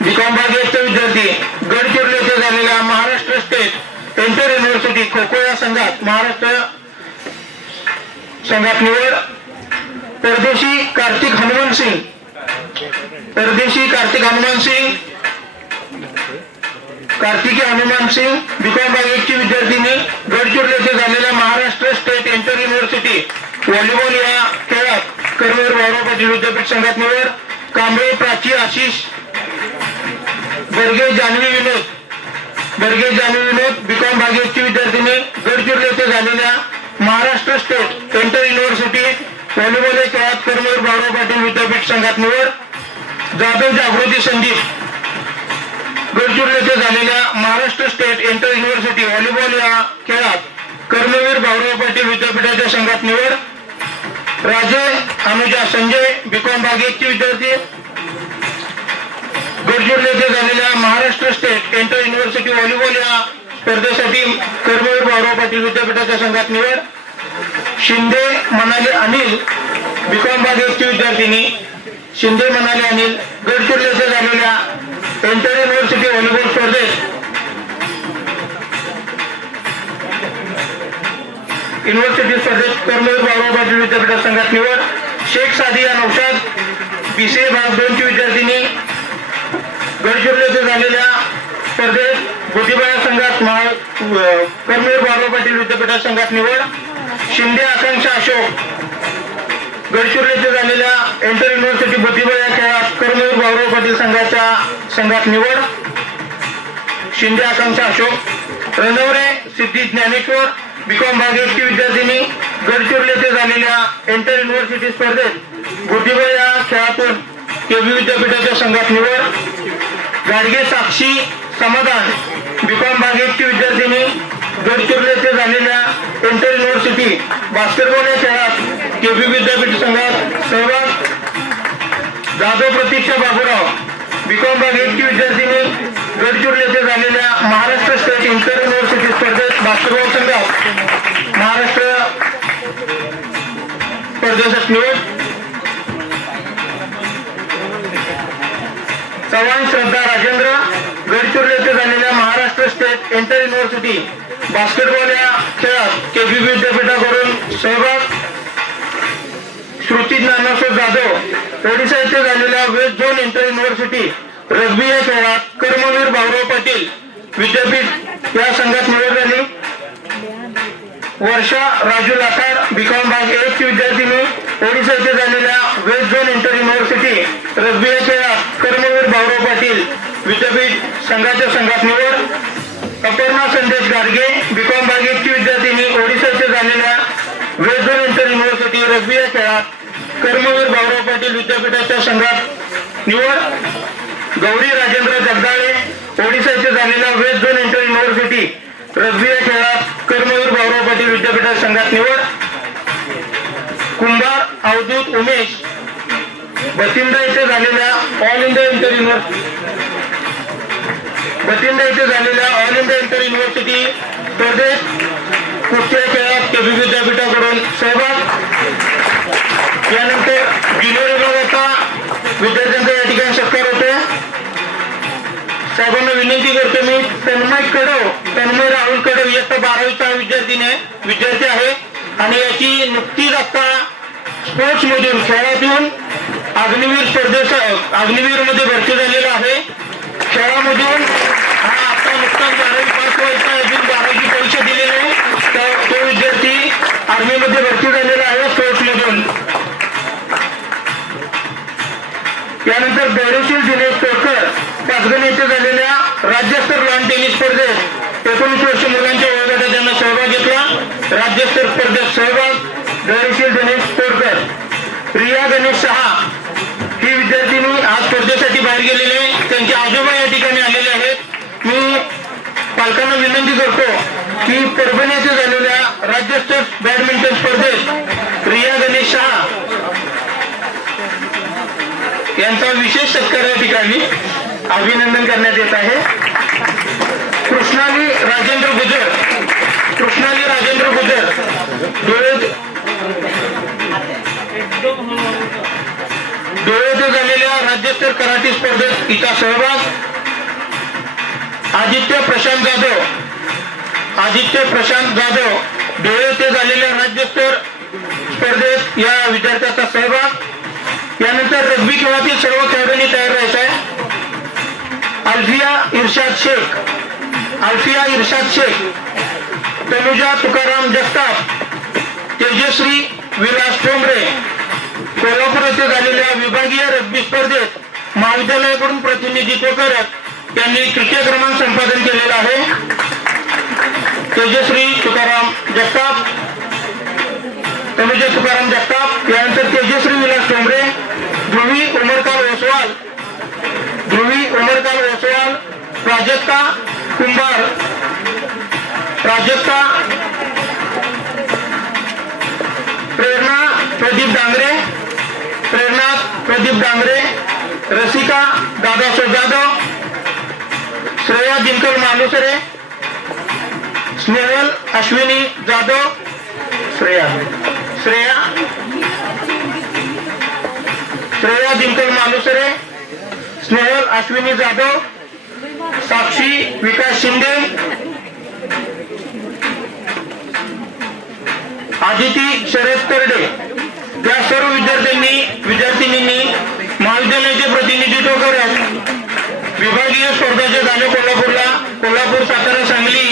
बीकॉम भाग 1 चा विद्यार्थी गडचिरोली येथे झालेल्या Maharashtra state inter university kho kho या संघात महाराष्ट्र संघात निवड. परदेशी कार्तिक हनुमंत सिंग परदेशी कार्तिकी हनुमान सिंग बीकॉम बागेची विद्यार्थिनी गडचिरोली येथे झालेल्या Maharashtra state inter university volleyball या खेळात कर्मवीर भाऊराव पाटील विद्यापीठ संघात निवड. कांबळे प्राची आशिष बर्गे जान्हवी विनोद बीकॉम बागेची विद्यार्थिनी गडचिरोली येथे झालेल्या Maharashtra state inter university volleyball या खेळात कर्मवीर भाऊराव पाटील विद्यापीठ संघात निवड. जाधव जागृती संदीप गडचिरोली येथे झालेल्या Maharashtra state inter university volleyball या खेळात कर्मवीर भाऊराव पाटील विद्यापीठाच्या संघात निवड. राजे अनुजा संजय बीकॉम बागेची विद्यार्थी गडचिरोली येथे झालेल्या Maharashtra state inter university volleyball या स्पर्धेसाठी कर्मवीर भाऊराव पाटील विद्यापीठाच्या संघात निवड. शिंदे मनाली अनिल बीकॉम बागेची विद्यार्थिनी शिंदे मनाली अनिल गडचिरोली येथे झालेल्या इंटर युनिव्हर्सिटी व्हॉलीबॉल स्पर्धेत कर्मवीर भाऊराव पाटील विद्यापीठाच्या संघात निवड. शेख सादिया नौशाद BCA भाग 2 ची विद्यार्थिनी गडचिरोली येथे झालेल्या स्पर्धेत बुद्धिबळ संघात कर्मवीर भाऊराव पाटील विद्यापीठाच्या संघात निवड. शिंदे आकांक्षा अशोक गडचिरोली येथे झालेल्या इंटर युनिव्हर्सिटी बुद्धिबळ या खेळात कर्मवीर भाऊराव पाटील संघाच्या संघात निवड. शिंदे आकांक्षा अशोक. रणवरे सिद्धी ज्ञानेश्वर बीकॉम बागेची विद्यार्थिनी गडचिरोली येथे झालेल्या इंटर युनिव्हर्सिटी स्पर्धेत बुद्धिबळ या खेळातून केबी विद्यापीठाच्या संघात निवड. गाडगे साक्षी समाधान बीकॉम बागेची विद्यार्थिनी गडचिरोली येथे झालेल्या इंटर युनिव्हर्सिटी बास्केटबॉल या खेळात केबी विद्यापीठ संघात सहभाग. जाधव प्रतीक्षा बाबूराव बीकॉम बागेची विद्यार्थिनी गडचिरोली येथे झालेल्या महाराष्ट्र स्टेट इंटर युनिव्हर्सिटी स्पर्धेत बास्केटबॉल संघात महाराष्ट्र स्पर्धेसाठी निवड. चव्हाण श्रद्धा राजेंद्र गडचिरोली येथे झालेल्या Maharashtra state inter university basketball या खेळात केबी विद्यापीठाकडून सहभाग. श्रुती ज्ञानेश्वर जाधव ओडिशा येथे झालेल्या waste zone inter university rugby या खेळात कर्मवीर भाऊराव पाटील विद्यापीठ या संघात निवड झाली. वर्षा राजू लाखाड बीकॉम भाग 1 ची विद्यार्थिनी ओडिशा येथे झालेल्या waste zone inter university rugby या खेळात कर्मवीर भाऊराव पाटील विद्यापीठ संघाच्या संघात निवड. अपर्णा संदेश गाडगे बीकॉम भाग 1 ची विद्यार्थिनी ओडिशा येथे झालेल्या waste zone inter university rugby या खेळात कर्मवीर भाऊराव पाटील विद्यापीठाच्या संघात निवड. गौरी राजेंद्र जगदाळे ओडिशा येथे झालेल्या waste zone inter university rugby या खेळात कर्मवीर भाऊराव पाटील विद्यापीठाच्या संघात निवड. कुंभार अवधूत उमेश बठिंडा येथे झालेल्या ऑल इंडिया इंटर युनिव्हर्सिटी स्पर्धेत कुस्ती या खेळात केबी विद्यापीठाकडून सहभाग. यानंतर ज्युनियर विभागाचा विद्यार्थ्यांचा या ठिकाणी सत्कार होतो. साहेबांना विनंती करतो मी तन्मय राहुल कडव इयत्ता 12वीचा विद्यार्थी आहे आणि याची नुकतीच आता स्पोर्ट्स मधून खेळातून अग्निवीर मध्ये भरती झालेला आहे. खेळामधून हा आता नुकताच 12वी पास व्हायचा अजून 12वीची परीक्षा दिलेली आहे. तो विद्यार्थी आर्मी मध्ये भरती झालेला आहे स्पोर्ट्स मधून. यानंतर धैर्यशील दिनेश तोडकर पाचगण येथे झालेल्या राज्यस्तर लॉन टेनिस स्पर्धेत 19 वर्ष मुलांच्या वयोगटात त्यांना सहभाग घेतला. राज्यस्तर स्पर्धेत सहभाग धैर्यशील दिनेश तोडकर. प्रिया गणेश शहा ही विद्यार्थिनी आज स्पर्धेसाठी बाहेर गेलेली आहे. त्यांचे आजोबा या ठिकाणी आलेले आहेत. मी पालकांना विनंती करतो की परभणी येथे झालेल्या राज्यस्तर बॅडमिंटन स्पर्धेत प्रिया गणेश शहा यांचा विशेष सत्कार या ठिकाणी अभिनंदन करण्यात येत आहे. कृष्णाली राजेंद्र गुजर डोळे येथे झालेल्या राज्यस्तर कराटे स्पर्धेत तिचा सहभाग. आदित्य प्रशांत जाधव डोळे येथे झालेल्या राज्यस्तर स्पर्धेत या विद्यार्थ्याचा सहभाग. यानंतर रग्बी खेळातील सर्व खेळाडूंनी तयार राहायचं आहे. अल्फिया इर्शाद शेख, तनुजा तुकाराम जगताप, तेजश्री विलास ठोंबरे. कोल्हापूर येथे झालेल्या विभागीय रग्बी स्पर्धेत महाविद्यालयाकडून प्रतिनिधित्व करत त्यांनी तृतीय क्रमांक संपादन केलेला आहे. तेजश्री तुकाराम जगताप, तनुजा तुकाराम जगताप, यानंतर तेजश्री विलास ठोंबरे, ध्रुवी उमरकाल ओसवाल, प्राजक्ता कुंभार, प्रेरणा प्रदीप डांगरे, रसिका दादासो जाधव, श्रेया दिनकर मालुसरे, स्नेहल अश्विनी जाधव, श्रेया दिनकर मालुसरे, स्नेहल अश्विनी जाधव, साक्षी विकास शिंदे, आदिती शरद तरडे. त्या सर्व विद्यार्थिनींनी महाविद्यालयाचे प्रतिनिधित्व करत विभागीय स्पर्धा जे झाले कोल्हापूर, सातारा, सांगली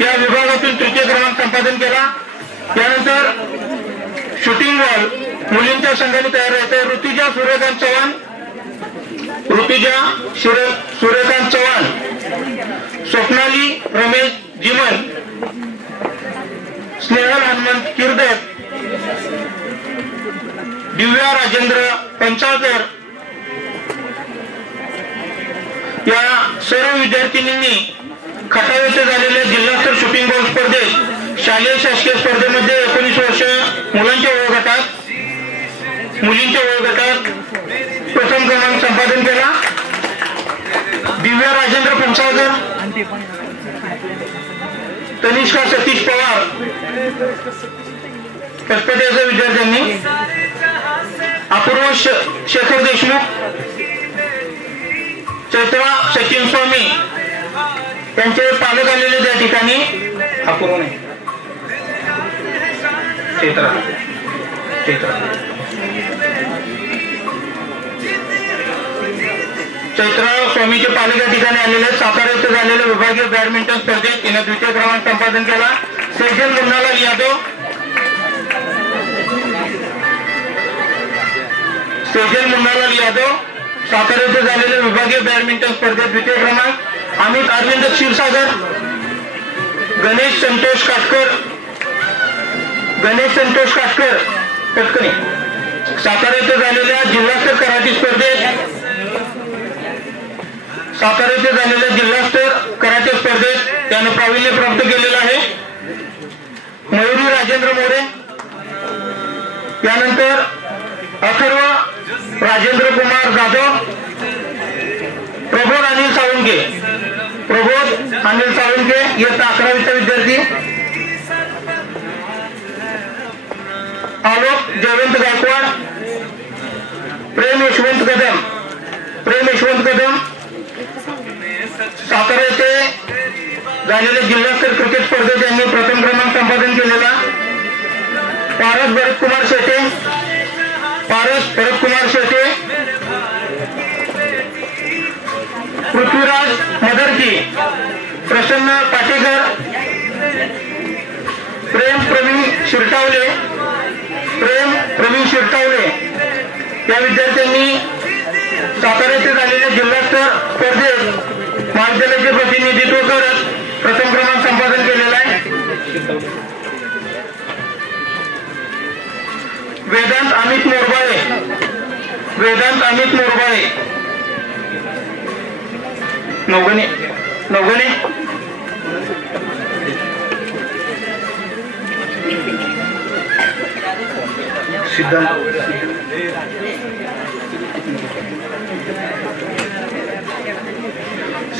या विभागातून तृतीय क्रमांक संपादन केला. त्यानंतर शूटिंग बॉल मुलींच्या संघाने तयार राहते. ऋतुजा सूर्यकांत चव्हाण, स्वप्नाली रमेश जिमन, स्नेहल हनुमंत किर्दत, दिव्या राजेंद्र पंचाळकर या सर्व विद्यार्थिनींनी खटाव येथे झालेल्या जिल्हास्तर शूटिंग बॉल स्पर्धेत शालेय शासकीय स्पर्धेमध्ये 19 वर्ष मुलींच्या वयोगटात प्रथम क्रमांक संपादन केला. दिव्या राजेंद्र पंचाळकर, तनिष्का सतीश पवार कसपटेच्या विद्यार्थ्यांनी, अपूर्व शेखर देशमुख, चैत्रा सचिन स्वामी त्यांचे पालक आलेले त्या ठिकाणी. अपूर्व नाही, चैत्रा स्वामीचे पालक या ठिकाणी आलेले. सातारा येथे झालेल्या विभागीय बॅडमिंटन स्पर्धेत तिने द्वितीय क्रमांक संपादन केला. सेजल मुन्नालाल यादव, सातारा येथे झालेल्या विभागीय बॅडमिंटन स्पर्धेत द्वितीय क्रमांक. अमित अरविंद क्षीरसागर, गणेश संतोष काटकर पटकणी. सातारा येथे झालेल्या जिल्हास्तर कराटे स्पर्धेत त्यानं प्रावीण्य प्राप्त केलेलं आहे. मयुरी राजेंद्र मोरे, यानंतर अथर्व राजेंद्र कुमार जाधव, प्रबोध अनिल साळुंके इयत्ता 11वीचा विद्यार्थी. आलोक जयवंत गायकवाड, प्रेम यशवंत कदम, सातारा येथे झालेल्या जिल्हास्तर क्रिकेट स्पर्धेत त्यांनी प्रथम क्रमांक संपादन केलेला. पारस भरतकुमार शेटे, पृथ्वीराज मदरकी, प्रसन्न पाटेकर, प्रेम प्रवीण शिरटावले या विद्यार्थ्यांनी सातारा येथे झालेल्या जिल्हास्तर स्पर्धेत महाविद्यालयाचे प्रतिनिधित्व करत प्रथम क्रमांक संपादन केलेला आहे. वेदांत अमित मोरबाळे, नवगणे,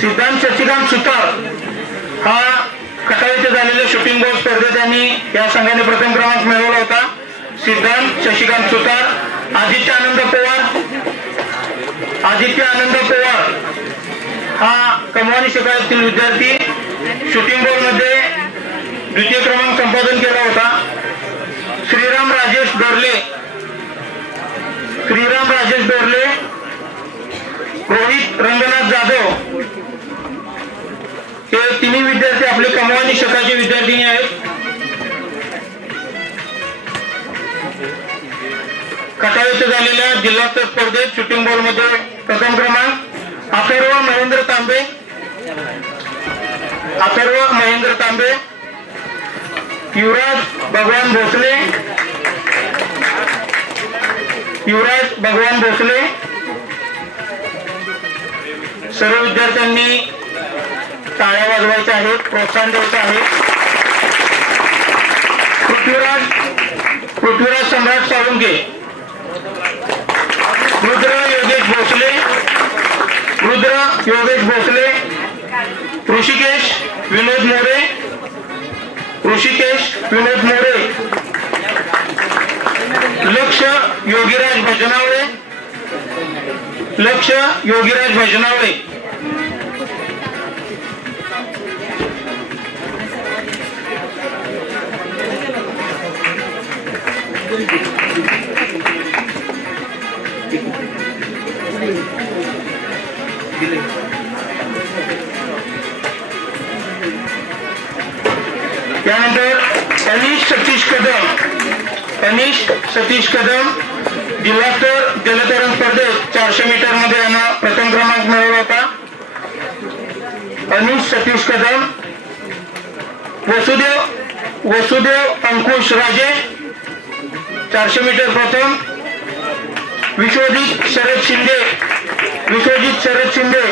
सिद्धांत शशिकांत सुतार हा खटाव येथे झालेल्या शूटिंग बॉल स्पर्धेत त्यांनी या संघाने प्रथम क्रमांक मिळवला होता. सिद्धांत शशिकांत सुतार, आदित्य आनंद पवार हा कमवानी शिकायतील विद्यार्थी शूटिंग बॉल मध्ये द्वितीय क्रमांक संपादन केला होता. श्रीराम राजेश डोरले श्रीराम राजेश डोरले, रोहित रंगनाथ जाधव हे तिन्ही विद्यार्थी आपले कमवा निषकाचे विद्यार्थिनी आहेत. खटाव येथे झालेल्या जिल्हास्तरीय स्पर्धेत शूटिंग बॉल मध्ये प्रथम क्रमांक अथर्व महेंद्र तांबे, युवराज भगवान भोसले. सर्व विद्यार्थ्यांनी टाळ्या वाजवायच्या आहेत, प्रोत्साहन द्यायचं आहे. पृथ्वीराज सम्राट साळुंके, रुद्र योगेश भोसले, ऋषिकेश विनोद मोरे, लक्ष योगीराज भजनावळे. त्यानंतर अनिश सतीश कदम जिल्हास्तर जलतरण स्पर्धेत 400 मीटर मध्ये यानं प्रथम क्रमांक मिळवला होता. अनिश सतीश कदम. वसुदेव अंकुश राजे 400 मीटर प्रथम. विश्वजित शरद शिंदे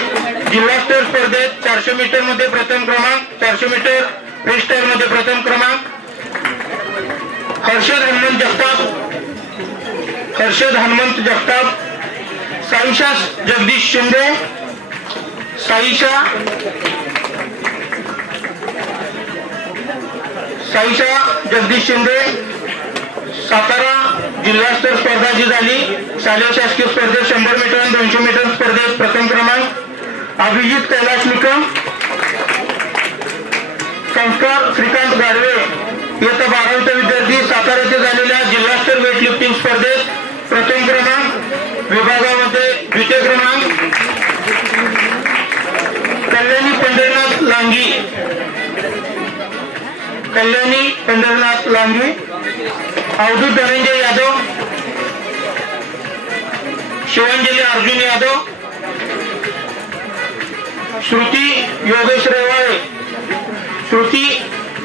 जिल्हास्तर स्पर्धेत 400 मीटर मध्ये प्रथम क्रमांक, 400 मीटर फ्रीस्टाईल मध्ये प्रथम क्रमांक. हर्षद हनुमंत जगताप. साईशा जगदीश शिंदे. सातारा जिल्हास्तर स्पर्धा जी झाली शालेय शासकीय स्पर्धेत 100 मीटर आणि 200 मीटर स्पर्धेत प्रथम क्रमांक. अभिजित कैलाश निकम. संस्कार श्रीकांत गाडवे इयत्ता 12वीचा विद्यार्थी सातारा येथे झालेल्या जिल्हास्तर वेटलिफ्टिंग स्पर्धेत प्रथम क्रमांक, विभागामध्ये द्वितीय क्रमांक. कल्याणी पंढरनाथ लांगी. अवधूत धनंजय यादव, शिवांजली अर्जुन यादव. श्रुती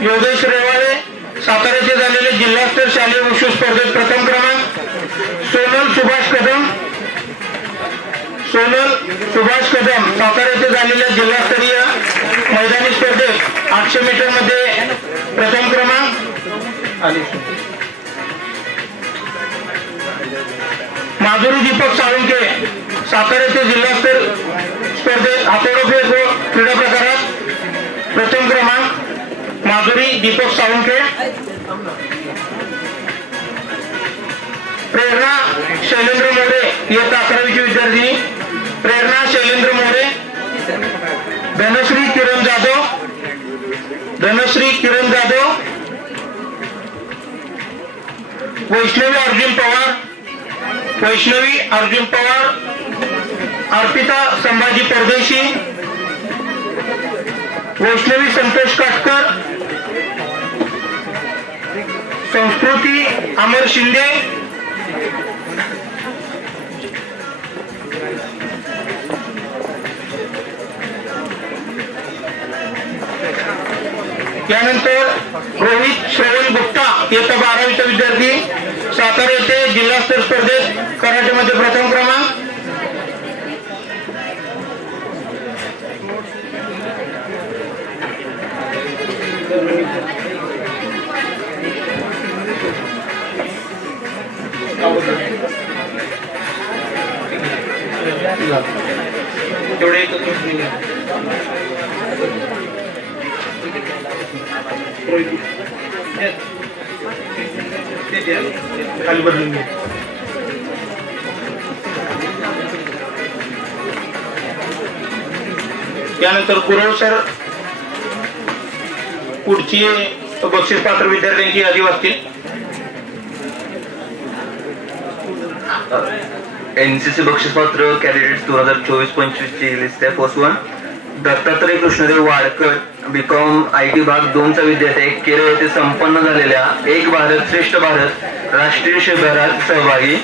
योगेश रेवाळे सातारा येथे झालेले जिल्हास्तर शालेय वुशू स्पर्धेत प्रथम क्रमांक. सोनल सुभाष कदम सातारा येथे झालेल्या जिल्हास्तरीय मैदानी स्पर्धेत 800 मीटर मध्ये प्रथम क्रमांक. माधुरी दीपक साळुंके सातारा येथे जिल्हास्तर स्पर्धेत हातोडफेक व क्रीडा प्रकारात प्रथम क्रमांक. माधुरी दीपक साळुंके. प्रेरणा शैलेंद्र मोरे इयत्ता 11वीची विद्यार्थिनी. धनश्री किरण जाधव. वैष्णवी अर्जुन पवार. अर्पिता संभाजी परदेशी. वैष्णवी संतोष काटकर. संस्कृती अमर शिंदे. यानंतर रोहित श्रवण गुप्ता इयत्ता 12वीचा विद्यार्थी सातारा येथे जिल्हास्तर स्पर्धेत कराटेमध्ये प्रथम क्रमांक. तेवढे खाली बदलून घे. त्यानंतर गुरव सर पुढची बक्षीस पात्र विद्यार्थ्यांची यादी वाचतील. NCC बक्षीसपात्र कॅन्डिडेट 2024-25 ची लिस्ट आहे. First one Dattatray Krishnadev Wadkar, BCom IT भाग 2 चा विद्यार्थी आहे. केरळ येथे संपन्न झालेल्या एक भारत श्रेष्ठ भारत राष्ट्रीय शिबिरात सहभागी.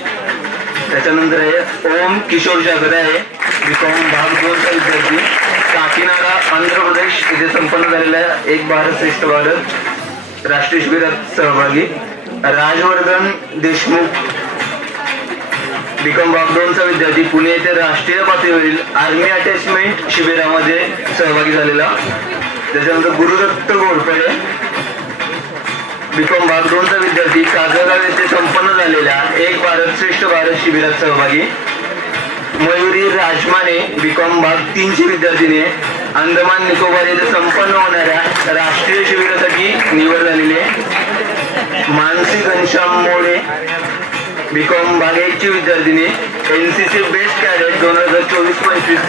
त्याच्यानंतर आहे ओम किशोर जागरे आहे, बीकॉम भाग 2 चा विद्यार्थी. काकीनाडा आंध्र प्रदेश येथे संपन्न झालेल्या एक भारत श्रेष्ठ भारत राष्ट्रीय शिबिरात सहभागी. राजवर्धन देशमुख, बीकॉम भाग 2 चा विद्यार्थी, पुणे येथे राष्ट्रीय पातळीवरील आर्मी अटॅचमेंट शिबिरामध्ये सहभागी झालेला. त्याच्यानंतर गुरुदत्त घोरपडे, बीकॉम भाग 2 चा विद्यार्थी, कागलगाव येथे संपन्न झालेल्या एक भारत श्रेष्ठ भारत शिबिरात सहभागी. मयुरी राजमाने, बीकॉम भाग 3 ची विद्यार्थिनी, अंदमान निकोबार येथे संपन्न होणाऱ्या राष्ट्रीय शिबिरासाठी निवड झालेली आहे. मानसी घनश्याम मोडे, बीकॉम भाग 1 ची विद्यार्थिनी, NCC बेस्ट कॅडेट 2024-25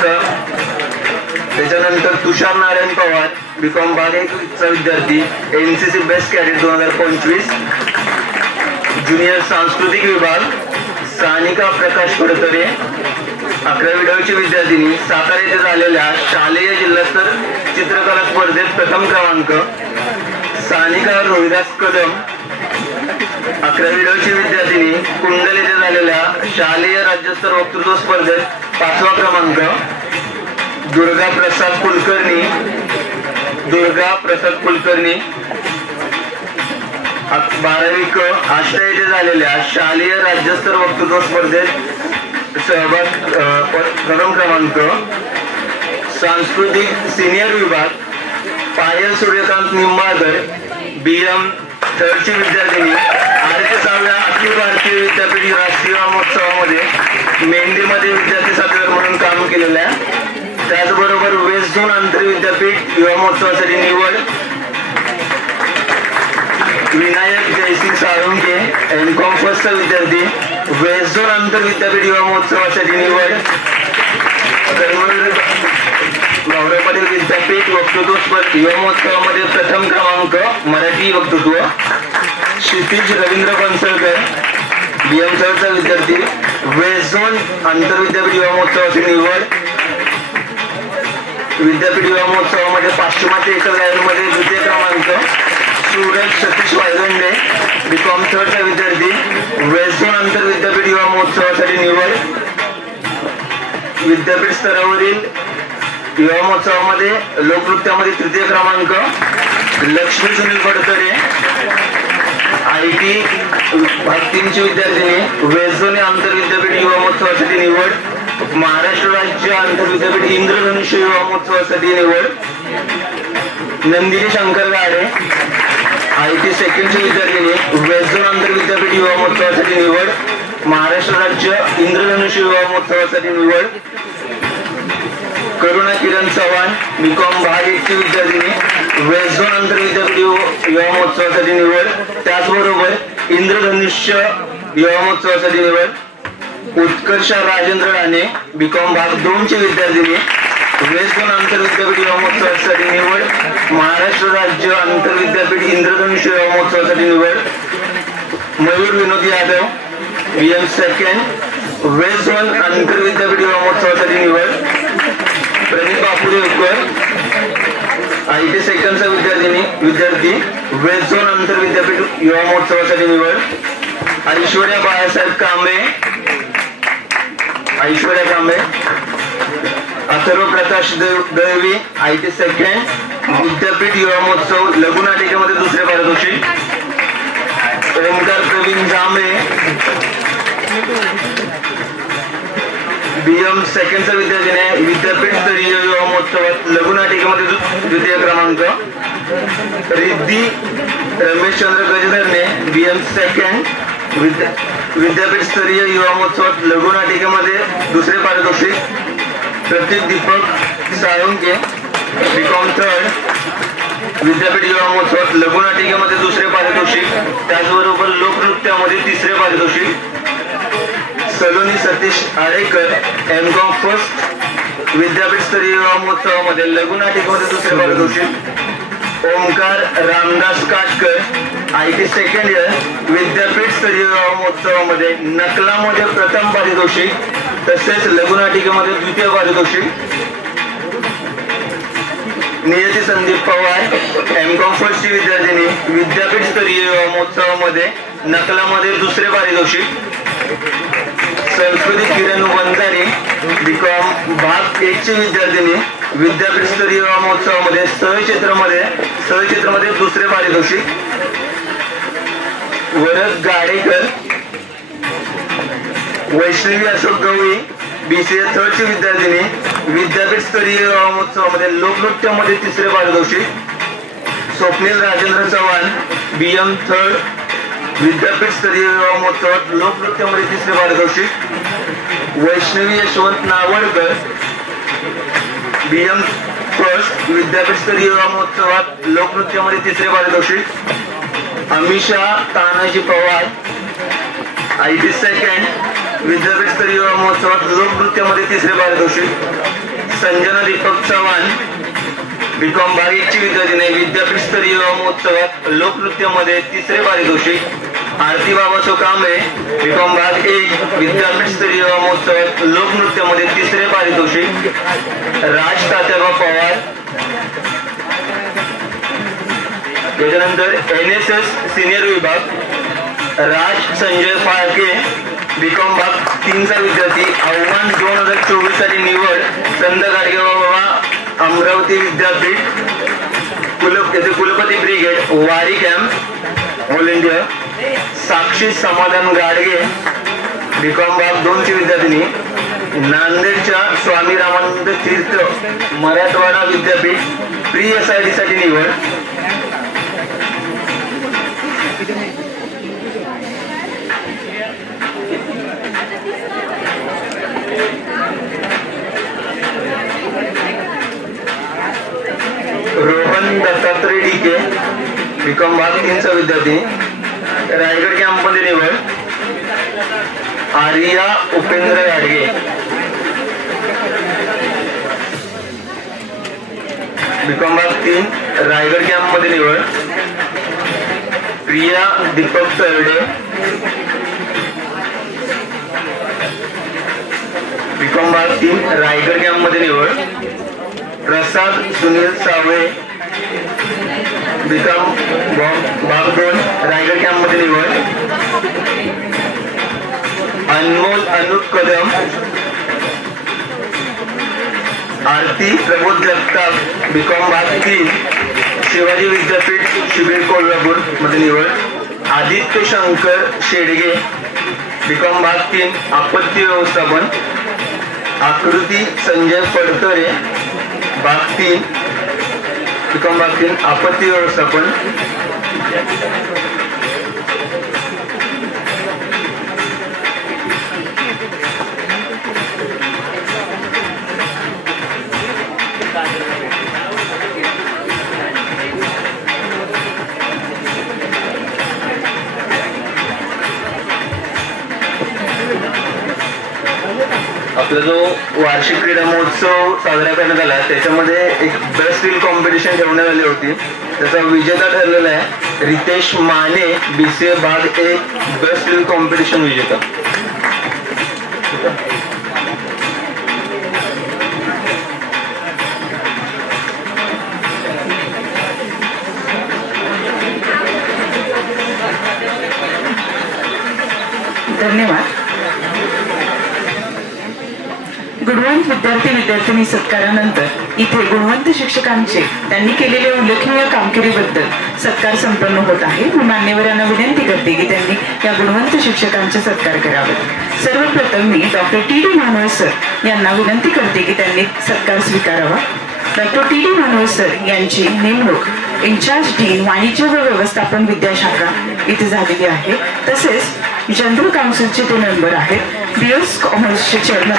त्याच्यानंतर तुषार नारायण पवार, बीकॉम भाग 1 चा विद्यार्थी, NCC बेस्ट कॅडेट 2025. ज्युनियर सांस्कृतिक विभाग सानिका प्रकाश फडतरे, 11वी ची विद्यार्थिनी, सातारा येथे झालेल्या शालेय जिल्हास्तर चित्रकला स्पर्धेत प्रथम क्रमांक. सानिका रोहिदास कदम, 11वी ची विद्यार्थिनी, कुंडल येथे झालेल्या शालेय राज्यस्तर वक्तृत्व स्पर्धेत 5वा क्रमांक. दुर्गा प्रसाद कुलकर्णी, 12वी क आष्टा येथे झालेल्या शालेय राज्यस्तर वक्तृत्व स्पर्धेत सहभाग प्रथम क्रमांक. सांस्कृतिक सिनियर विभाग पायल सूर्यकांत निंबाळकर, BM 3rd ची विद्यार्थिनी, 6व्या अखिल भारतीय विद्यापीठ राष्ट्रीय महोत्सवामध्ये मेंढीमध्ये विद्यार्थी साथीदार म्हणून काम केलेलं आहे. त्याचबरोबर वेस्ट झोन आंतरविद्यापीठ युवा महोत्सवासाठी निवड. विनायक जयसिंग साळुंके, MCOM फर्स्ट चा विद्यार्थी, वेस्ट झोन आंतरविद्यापीठ युवा महोत्सवासाठी निवड. कर्मवीर गौरव पाटील विद्यापीठ वक्तृत्व युवा महोत्सवामध्ये प्रथम क्रमांक मराठी वक्तृत्व. क्षितिज रवींद्र बनसळकर, BM 3rd चा विद्यार्थी, वेस्ट झोन आंतरविद्यापीठ युवा महोत्सवाची निवड. विद्यापीठ युवा महोत्सवामध्ये पाश्चिमात्य एकल गायनमध्ये द्वितीय क्रमांक. सूरज सतीश वायगंडे, बीकॉम 3rd चा विद्यार्थी, वेस्ट झोन आंतरविद्यापीठ युवा महोत्सवासाठी निवड. विद्यापीठ स्तरावरील युवा महोत्सवामध्ये लोकनृत्यामध्ये तृतीय क्रमांक. लक्ष्मी सुनील फडतरे, IT भाग 3 ची विद्यार्थिनी, वेस्ट झोन आंतरविद्यापीठ युवा महोत्सवासाठी निवड. महाराष्ट्र राज्य आंतरविद्यापीठ इंद्रधनुष्य युवा महोत्सवासाठी निवड. नंदिनी शंकर गाडे, IT 2nd ची विद्यार्थिनी, वेस्ट झोन आंतरविद्यापीठ युवा महोत्सवासाठी निवड. महाराष्ट्र राज्य इंद्रधनुष्य युवा महोत्सवासाठी निवड. करुणा किरण चव्हाण, बीकॉम भाग 1 ची विद्यार्थिनी, वेस्ट झोन आंतरविद्यापीठ युवा महोत्सवासाठी निवड. त्याचबरोबर इंद्रधनुष्य युवा महोत्सवासाठी निवड. उत्कर्षा राजेंद्र राणे, बीकॉम भाग 2 ची विद्यार्थिनी, वेस्ट झोन आंतरविद्यापीठ युवा महोत्सवासाठी निवड. महाराष्ट्र राज्य आंतरविद्यापीठ इंद्रधनुष्य युवा महोत्सवासाठी निवड. Mayur Vinod Yadav, BM 2nd, west zone आंतरविद्यापीठ युवा महोत्सवासाठी निवड. प्रदीप बापुडेकर, IT 2nd चा विद्यार्थी, वेस्ट झोन आंतरविद्यापीठ युवा महोत्सवासाठी निवड. ऐश्वर्या बाळासाहेब कांबळे, अथर्व प्रकाश दळवी, IT 2nd, विद्यापीठ युवा महोत्सव लघुनाटिकेमध्ये दुसरे पारितोषिक. ओमकार प्रवीण जांभळे, BM 2nd चा विद्यार्थी आहे, विद्यापीठ स्तरीय युवा महोत्सवात लघुनाटिकेमध्ये द्वितीय क्रमांक. रिद्धी रमेश चंद्र गजधरने, BM 2nd, विद्यापीठ स्तरीय युवा महोत्सवात लघुनाटिकेमध्ये दुसरे पारितोषिक. प्रतीक दीपक साळुंके, बीकॉम 3rd, विद्यापीठ युवा महोत्सवात लघुनाटिकेमध्ये दुसरे पारितोषिक. त्याचबरोबर लोकनृत्यामध्ये तिसरे पारितोषिक. सलोनी सतीश आडेकर, MCOM फर्स्ट, विद्यापीठ स्तरीय युवा महोत्सवामध्ये लघुनाटिकेमध्ये दुसरे पारितोषिक. Omkar Ramdas Katkar, IT 2nd year, विद्यापीठ स्तरीय युवा महोत्सवामध्ये नकलामध्ये प्रथम पारितोषिक. तसेच लघुनाटिकेमध्ये द्वितीय पारितोषिक नियती संदीप पवार एमकॉम फर्स्टची विद्यार्थिनी विद्यापीठ स्तरीय महोत्सवामध्ये नकलामध्ये दुसरे पारितोषिक. संस्कृती किरण वंजारी बीकॉम भाग 1 ची विद्यार्थिनी विद्यापीठ स्तरीय महोत्सवामध्ये सहक्षेत्रामध्ये दुसरे पारितोषिक. वरद गाडेकर वैष्णवी अशोक गवळी BCA 3rd ची विद्यार्थिनी विद्यापीठ स्तरीय महोत्सवामध्ये लोकनृत्यामध्ये तिसरे पारितोषिक. स्वप्नील राजेंद्र चव्हाण BM 3rd विद्यापीठ स्तरीय महोत्सवात लोकनृत्यामध्ये तिसरे पारितोषिक. वैष्णवी यशवंत नावडकर BM 1st विद्यापीठ स्तरीय महोत्सवात लोकनृत्यामध्ये तिसरे पारितोषिक. अमिषा तानाजी पवार IB 2nd विद्यापीठ स्तरीय महोत्सवात लोकनृत्यामध्ये तिसरे पारितोषिक. संजना दीपक चव्हाण बीकॉम भाग 1 ची विद्यार्थिनी विद्यापीठ स्तरीय महोत्सवात लोकनृत्यामध्ये तिसरे पारितोषिक. आरती बाबासो कांबळे बीकॉम भाग 1 विद्यापीठ स्तरीय महोत्सवात लोकनृत्यामध्ये तिसरे पारितोषिक. राज तात्याबा पवार त्याच्यानंतर NSS सिनियर विभाग राज संजय फाळके बीकॉम भाग 3 चा विद्यार्थी आव्हान 2024 साठी निवड संत गाडगेबाबा अमरावती विद्यापीठ कुलपती ब्रिगेड वारी कॅम्प ऑल इंडिया. साक्षी समाधान गाडगे बीकॉम भाग 2 ची विद्यार्थिनी नांदेडच्या स्वामी रामानंद तीर्थ मराठवाडा विद्यापीठ प्री SID साठी निवड. रोहन दत्तात्रय डीके बीकॉम भाग 3 चा विद्यार्थी रायगड कॅम्प मध्ये निवड. आर्या उपेंद्र गाडगे बीकॉम भाग 3 रायगड कॅम्प मध्ये निवड. प्रिया दीपक तरडे बीकॉम भाग 3 रायगड कॅम्प मध्ये निवड. प्रसाद सुनील सावळे बीकॉम भाग 2 रायगड कॅम्प मध्ये निवड. अनमोल अनुप कदम आरती प्रबोध जगताप बीकॉम भाग 3 शिवाजी विद्यापीठ शिबिर कोल्हापूर मध्ये निवड. आदित्य शंकर शेडगे बीकॉम भाग 3 आपत्ती व्यवस्थापन. आकृती संजय फडतरे भाग 3 बीकॉम भाग 3 आपत्ती व्यवस्थापन. आपला जो वार्षिक क्रीडा महोत्सव साजरा करण्यात आला त्याच्यामध्ये एक बेस्ट रील कॉम्पिटिशन ठेवण्यात आली होती. त्याचा विजेता ठरलेला आहे रितेश माने BCA भाग 1 बेस्ट रील कॉम्पिटिशन विजेता. धन्यवाद. गुणवंत विद्यार्थी सत्कारानंतर इथे गुणवंत शिक्षकांचे त्यांनी केलेल्या उल्लेखनीय कामगिरीबद्दल सत्कार संपन्न होत आहे. मी मान्यवरांना विनंती करते की त्यांनी या गुणवंत शिक्षकांचे सत्कार करावे. सर्वप्रथम मी डॉक्टर TD मानवळ सर यांना विनंती करते की त्यांनी सत्कार स्वीकारावा. डॉक्टर TD मानवळ सर यांची नेमणूक इन्चार्ज डीन वाणिज्य व व्यवस्थापन विद्याशाखा इथे झालेली आहे. तसेच जनरल काउन्सिलचे ते मेंबर आहेत. BS कॉमर्सचे चेअरमन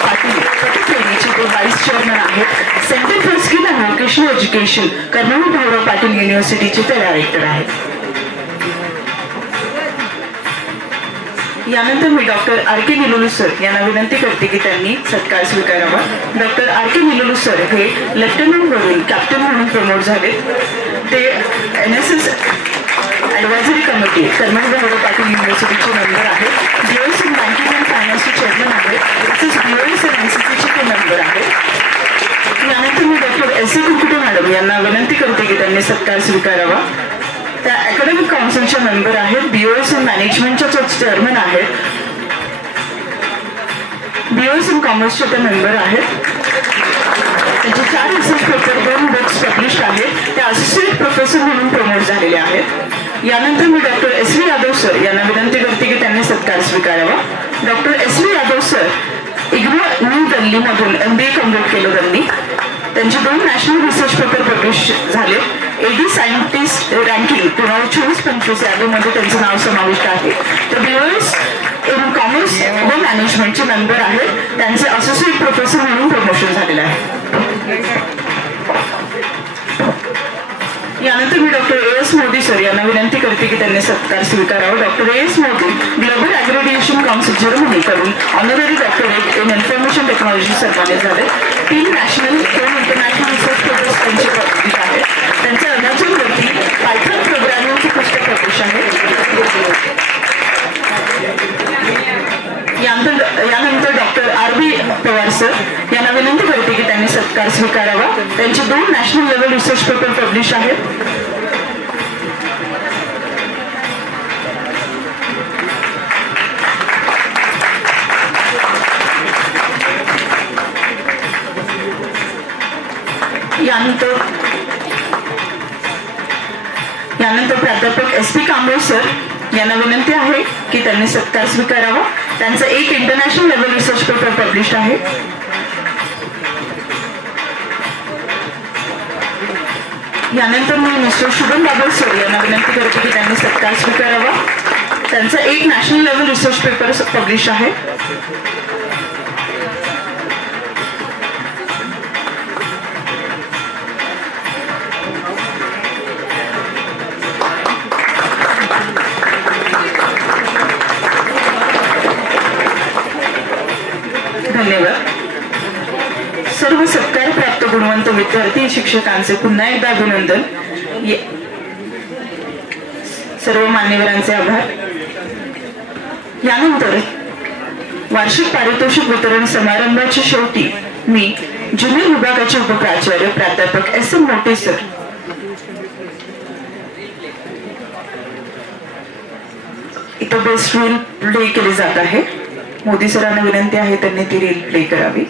पाटील पतश्रेणीचे ते व्हाईस चेअरमन आहेत. Centre for skill and vocational education Karmaveer Bhaurao Patil युनिव्हर्सिटीचे ते डायरेक्टर आहेत. यानंतर मी डॉक्टर RK निलोलू सर यांना विनंती करते की त्यांनी सत्कार स्वीकारावा. डॉक्टर RK निलोलू सर हे लेफ्टनंट वरून कॅप्टन म्हणून प्रमोट झाले. ते NSS advisory committee Karmaveer Bhaurao Patil युनिव्हर्सिटीचे मेंबर आहेत. BOS इन बँकिंग अँड फायनान्सचे चेअरमन आहेत. तसेच BOS इन NCCचे ते मेंबर आहेत. यानंतर मी डॉक्टर S.A. कुरकुटे मॅडम यांना विनंती करते की त्यांनी सत्कार स्वीकारावा. त्या अकॅडमिक काउन्सिलच्या मेंबर आहेत. BOS इन मॅनेजमेंटच्या चेअरमन आहेत. BOS इन कॉमर्सचे ते मेंबर आहेत. त्यांचे 4 रिसर्च पेपर 2 बुक्स पब्लिश आहेत. ते असिस्टंट प्रोफेसर म्हणून प्रमोट झालेले आहेत. यानंतर मी डॉक्टर S.V. यादव सर यांना विनंती करते की त्यांनी सत्कार स्वीकारावा. Doctor S.V. Yadav sir IGNOU new दिल्लीमधून MBA कम्प्लीट केलं त्यांनी. त्यांचे 2 नॅशनल रिसर्च पेपर पब्लिश झाले. AD सायंटिस्ट रँकिंग 2024-25 यादीमध्ये त्यांचं नाव समाविष्ट आहे. तर BOS इन कॉमर्स व मॅनेजमेंटचे मेंबर आहेत. त्यांचे असोसिएट प्रोफेसर म्हणून प्रमोशन झालेलं आहे. यानंतर मी डॉक्टर A.S. मोदी सर यांना विनंती करते की त्यांनी सत्कार स्वीकारावा. Doctor A.S. Modi global accreditation council Germany कडून honorary doctorate in information technology सन्मानित झाले. 3 नॅशनल 2 इंटरनॅशनल रिसर्च पेपर्स त्यांचे पब्लिश आहेत. त्यांच्या अमेझॉनवरती पायथन प्रोग्रामिंगचे पुस्तक पब्लिश आहे. यानंतर डॉक्टर R.B. पवार सर यांना विनंती करते की त्यांनी सत्कार स्वीकारावा. त्यांचे 2 national level research paper publish आहेत. यानंतर प्राध्यापक S.P. कांबळे सर यांना विनंती आहे की त्यांनी सत्कार स्वीकारावा. त्यांचं 1 international level research paper publish आहे. यानंतर मी मिस्टर शुभम बाबल सर यांना विनंती करते की त्यांनी सत्कार स्वीकारावा. त्यांचं 1 national level research paper publish आहे. धन्यवाद. सर्व सत्कार प्राप्त गुणवंत विद्यार्थी शिक्षकांचे पुन्हा एकदा अभिनंदन. सर्व मान्यवरांचे आभार. यानंतर वार्षिक पारितोषिक वितरण समारंभाच्या शेवटी मी ज्युनियर विभागाचे उपप्राचार्य प्राध्यापक S.M. मोटे सर इथं बेस्ट रील प्ले केली जात आहे. मोदी सरांना विनंती आहे त्यांनी ती रील प्ले करावी.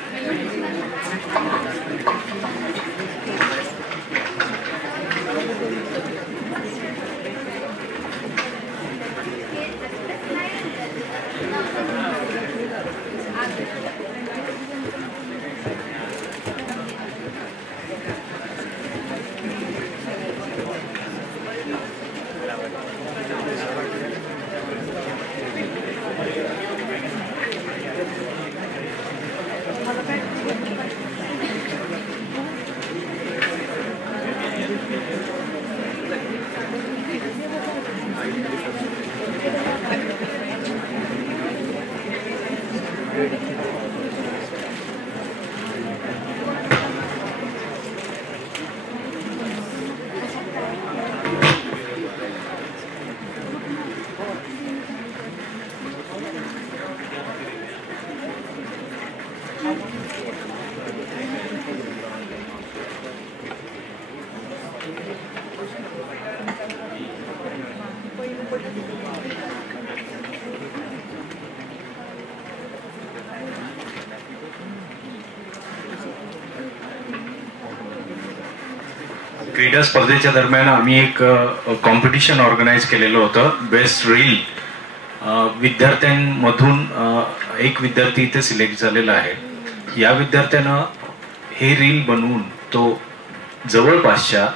क्रीडा स्पर्धेच्या दरम्यान आम्ही एक कॉम्पिटिशन ऑर्गनाईज केलेलं होतं. बेस्ट रील विद्यार्थ्यांमधून एक विद्यार्थी इथे सिलेक्ट झालेला आहे. या विद्यार्थ्यानं हे रील बनवून तो जवळपासच्या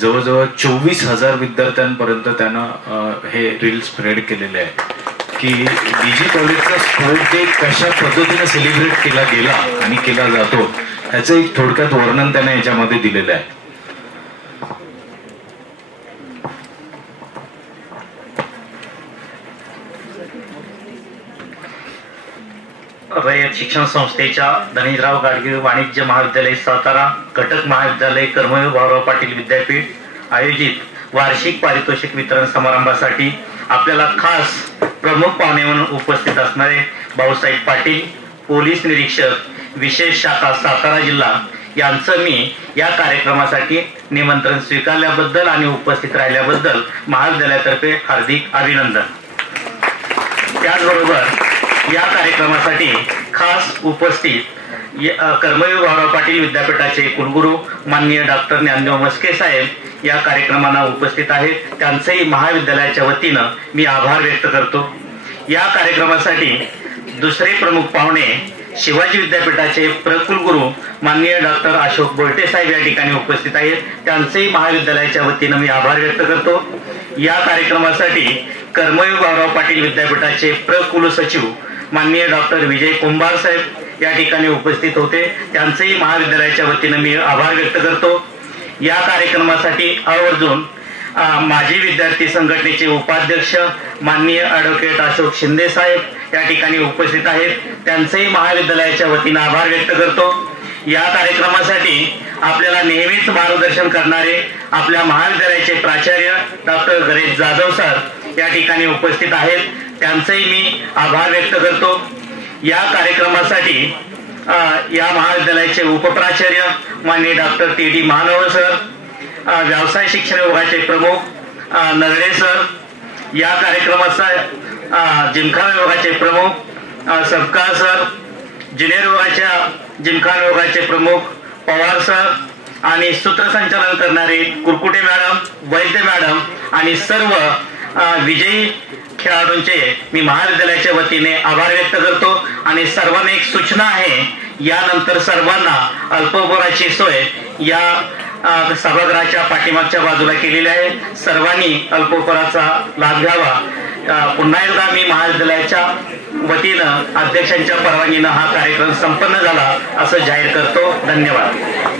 जवळजवळ 24,000 विद्यार्थ्यांपर्यंत त्यानं हे रील स्प्रेड केलेले आहे की DG कॉलेजचा स्पोर्ट डे कशा पद्धतीने सेलिब्रेट केला गेला आणि केला जातो ह्याचं एक थोडक्यात वर्णन त्याने याच्यामध्ये दिलेलं आहे. रयत शिक्षण संस्थेच्या धनेंद्रराव गाडगीळ वाणिज्य महाविद्यालय सातारा, घटक महाविद्यालय कर्मवीर भाऊराव पाटील विद्यापीठ आयोजित वार्षिक पारितोषिक वितरण समारंभासाठी आपल्याला खास प्रमुख पाहुणे म्हणून उपस्थित असणारे भाऊसाहेब पाटील, पोलीस निरीक्षक विशेष शाखा सातारा जिल्हा यांचं मी या कार्यक्रमासाठी निमंत्रण स्वीकारल्याबद्दल आणि उपस्थित राहिल्याबद्दल महाविद्यालयातर्फे हार्दिक अभिनंदन. त्याचबरोबर या कार्यक्रमासाठी खास उपस्थित कर्मवीर भाऊराव पाटील विद्यापीठाचे कुलगुरू माननीय डॉक्टर ज्ञानदेव मस्के साहेब या कार्यक्रमाला उपस्थित आहेत. त्यांचेही महाविद्यालयाच्या वतीनं मी आभार व्यक्त करतो. या कार्यक्रमासाठी दुसरे प्रमुख पाहुणे शिवाजी विद्यापीठाचे प्रकुलगुरू माननीय डॉक्टर अशोक बोलटे साहेब या ठिकाणी उपस्थित आहेत. त्यांचेही महाविद्यालयाच्या वतीनं मी आभार व्यक्त करतो. या कार्यक्रमासाठी कर्मवीर भाऊराव पाटील विद्यापीठाचे प्रकुलसचिव माननीय डॉक्टर विजय कुंभार साहेब या ठिकाणी उपस्थित होते. त्यांचेही महाविद्यालयाच्या वतीनं मी आभार व्यक्त करतो. या कार्यक्रमासाठी आवर्जून माजी विद्यार्थी संघटनेचे उपाध्यक्ष माननीय ॲडव्होकेट अशोक शिंदे साहेब या ठिकाणी उपस्थित आहेत. त्यांचेही महाविद्यालयाच्या वतीनं आभार व्यक्त करतो. या कार्यक्रमासाठी आपल्याला नेहमीच मार्गदर्शन करणारे आपल्या महाविद्यालयाचे प्राचार्य डॉक्टर गणेश जाधव सर या ठिकाणी उपस्थित आहेत. त्यांचेही मी आभार व्यक्त करतो. या कार्यक्रमासाठी या महाविद्यालयाचे उपप्राचार्य माननीय डॉक्टर टी.डी. महानवर सर, व्यवसाय शिक्षण विभागाचे प्रमुख नरडे सर, या कार्यक्रमाचा जिमखाना विभागाचे प्रमुख सबका सर, ज्युनियर विभागाच्या जिमखाना विभागाचे प्रमुख पवार सर आणि सूत्रसंचालन करणारे कुरकुटे मॅडम, वैद्य मॅडम आणि सर्व विजयी खेळाडूंचे मी महाविद्यालयाच्या वतीने आभार व्यक्त करतो. आणि सर्वांना एक सूचना आहे, यानंतर सर्वांना अल्पोपहाराची सोय या सभागृहाच्या पाठीमागच्या बाजूला केलेली आहे. सर्वांनी अल्पोपहाराचा लाभ घ्यावा. पुन्हा एकदा मी महाविद्यालयाच्या वतीनं अध्यक्षांच्या परवानगीनं हा कार्यक्रम संपन्न झाला असं जाहीर करतो. धन्यवाद.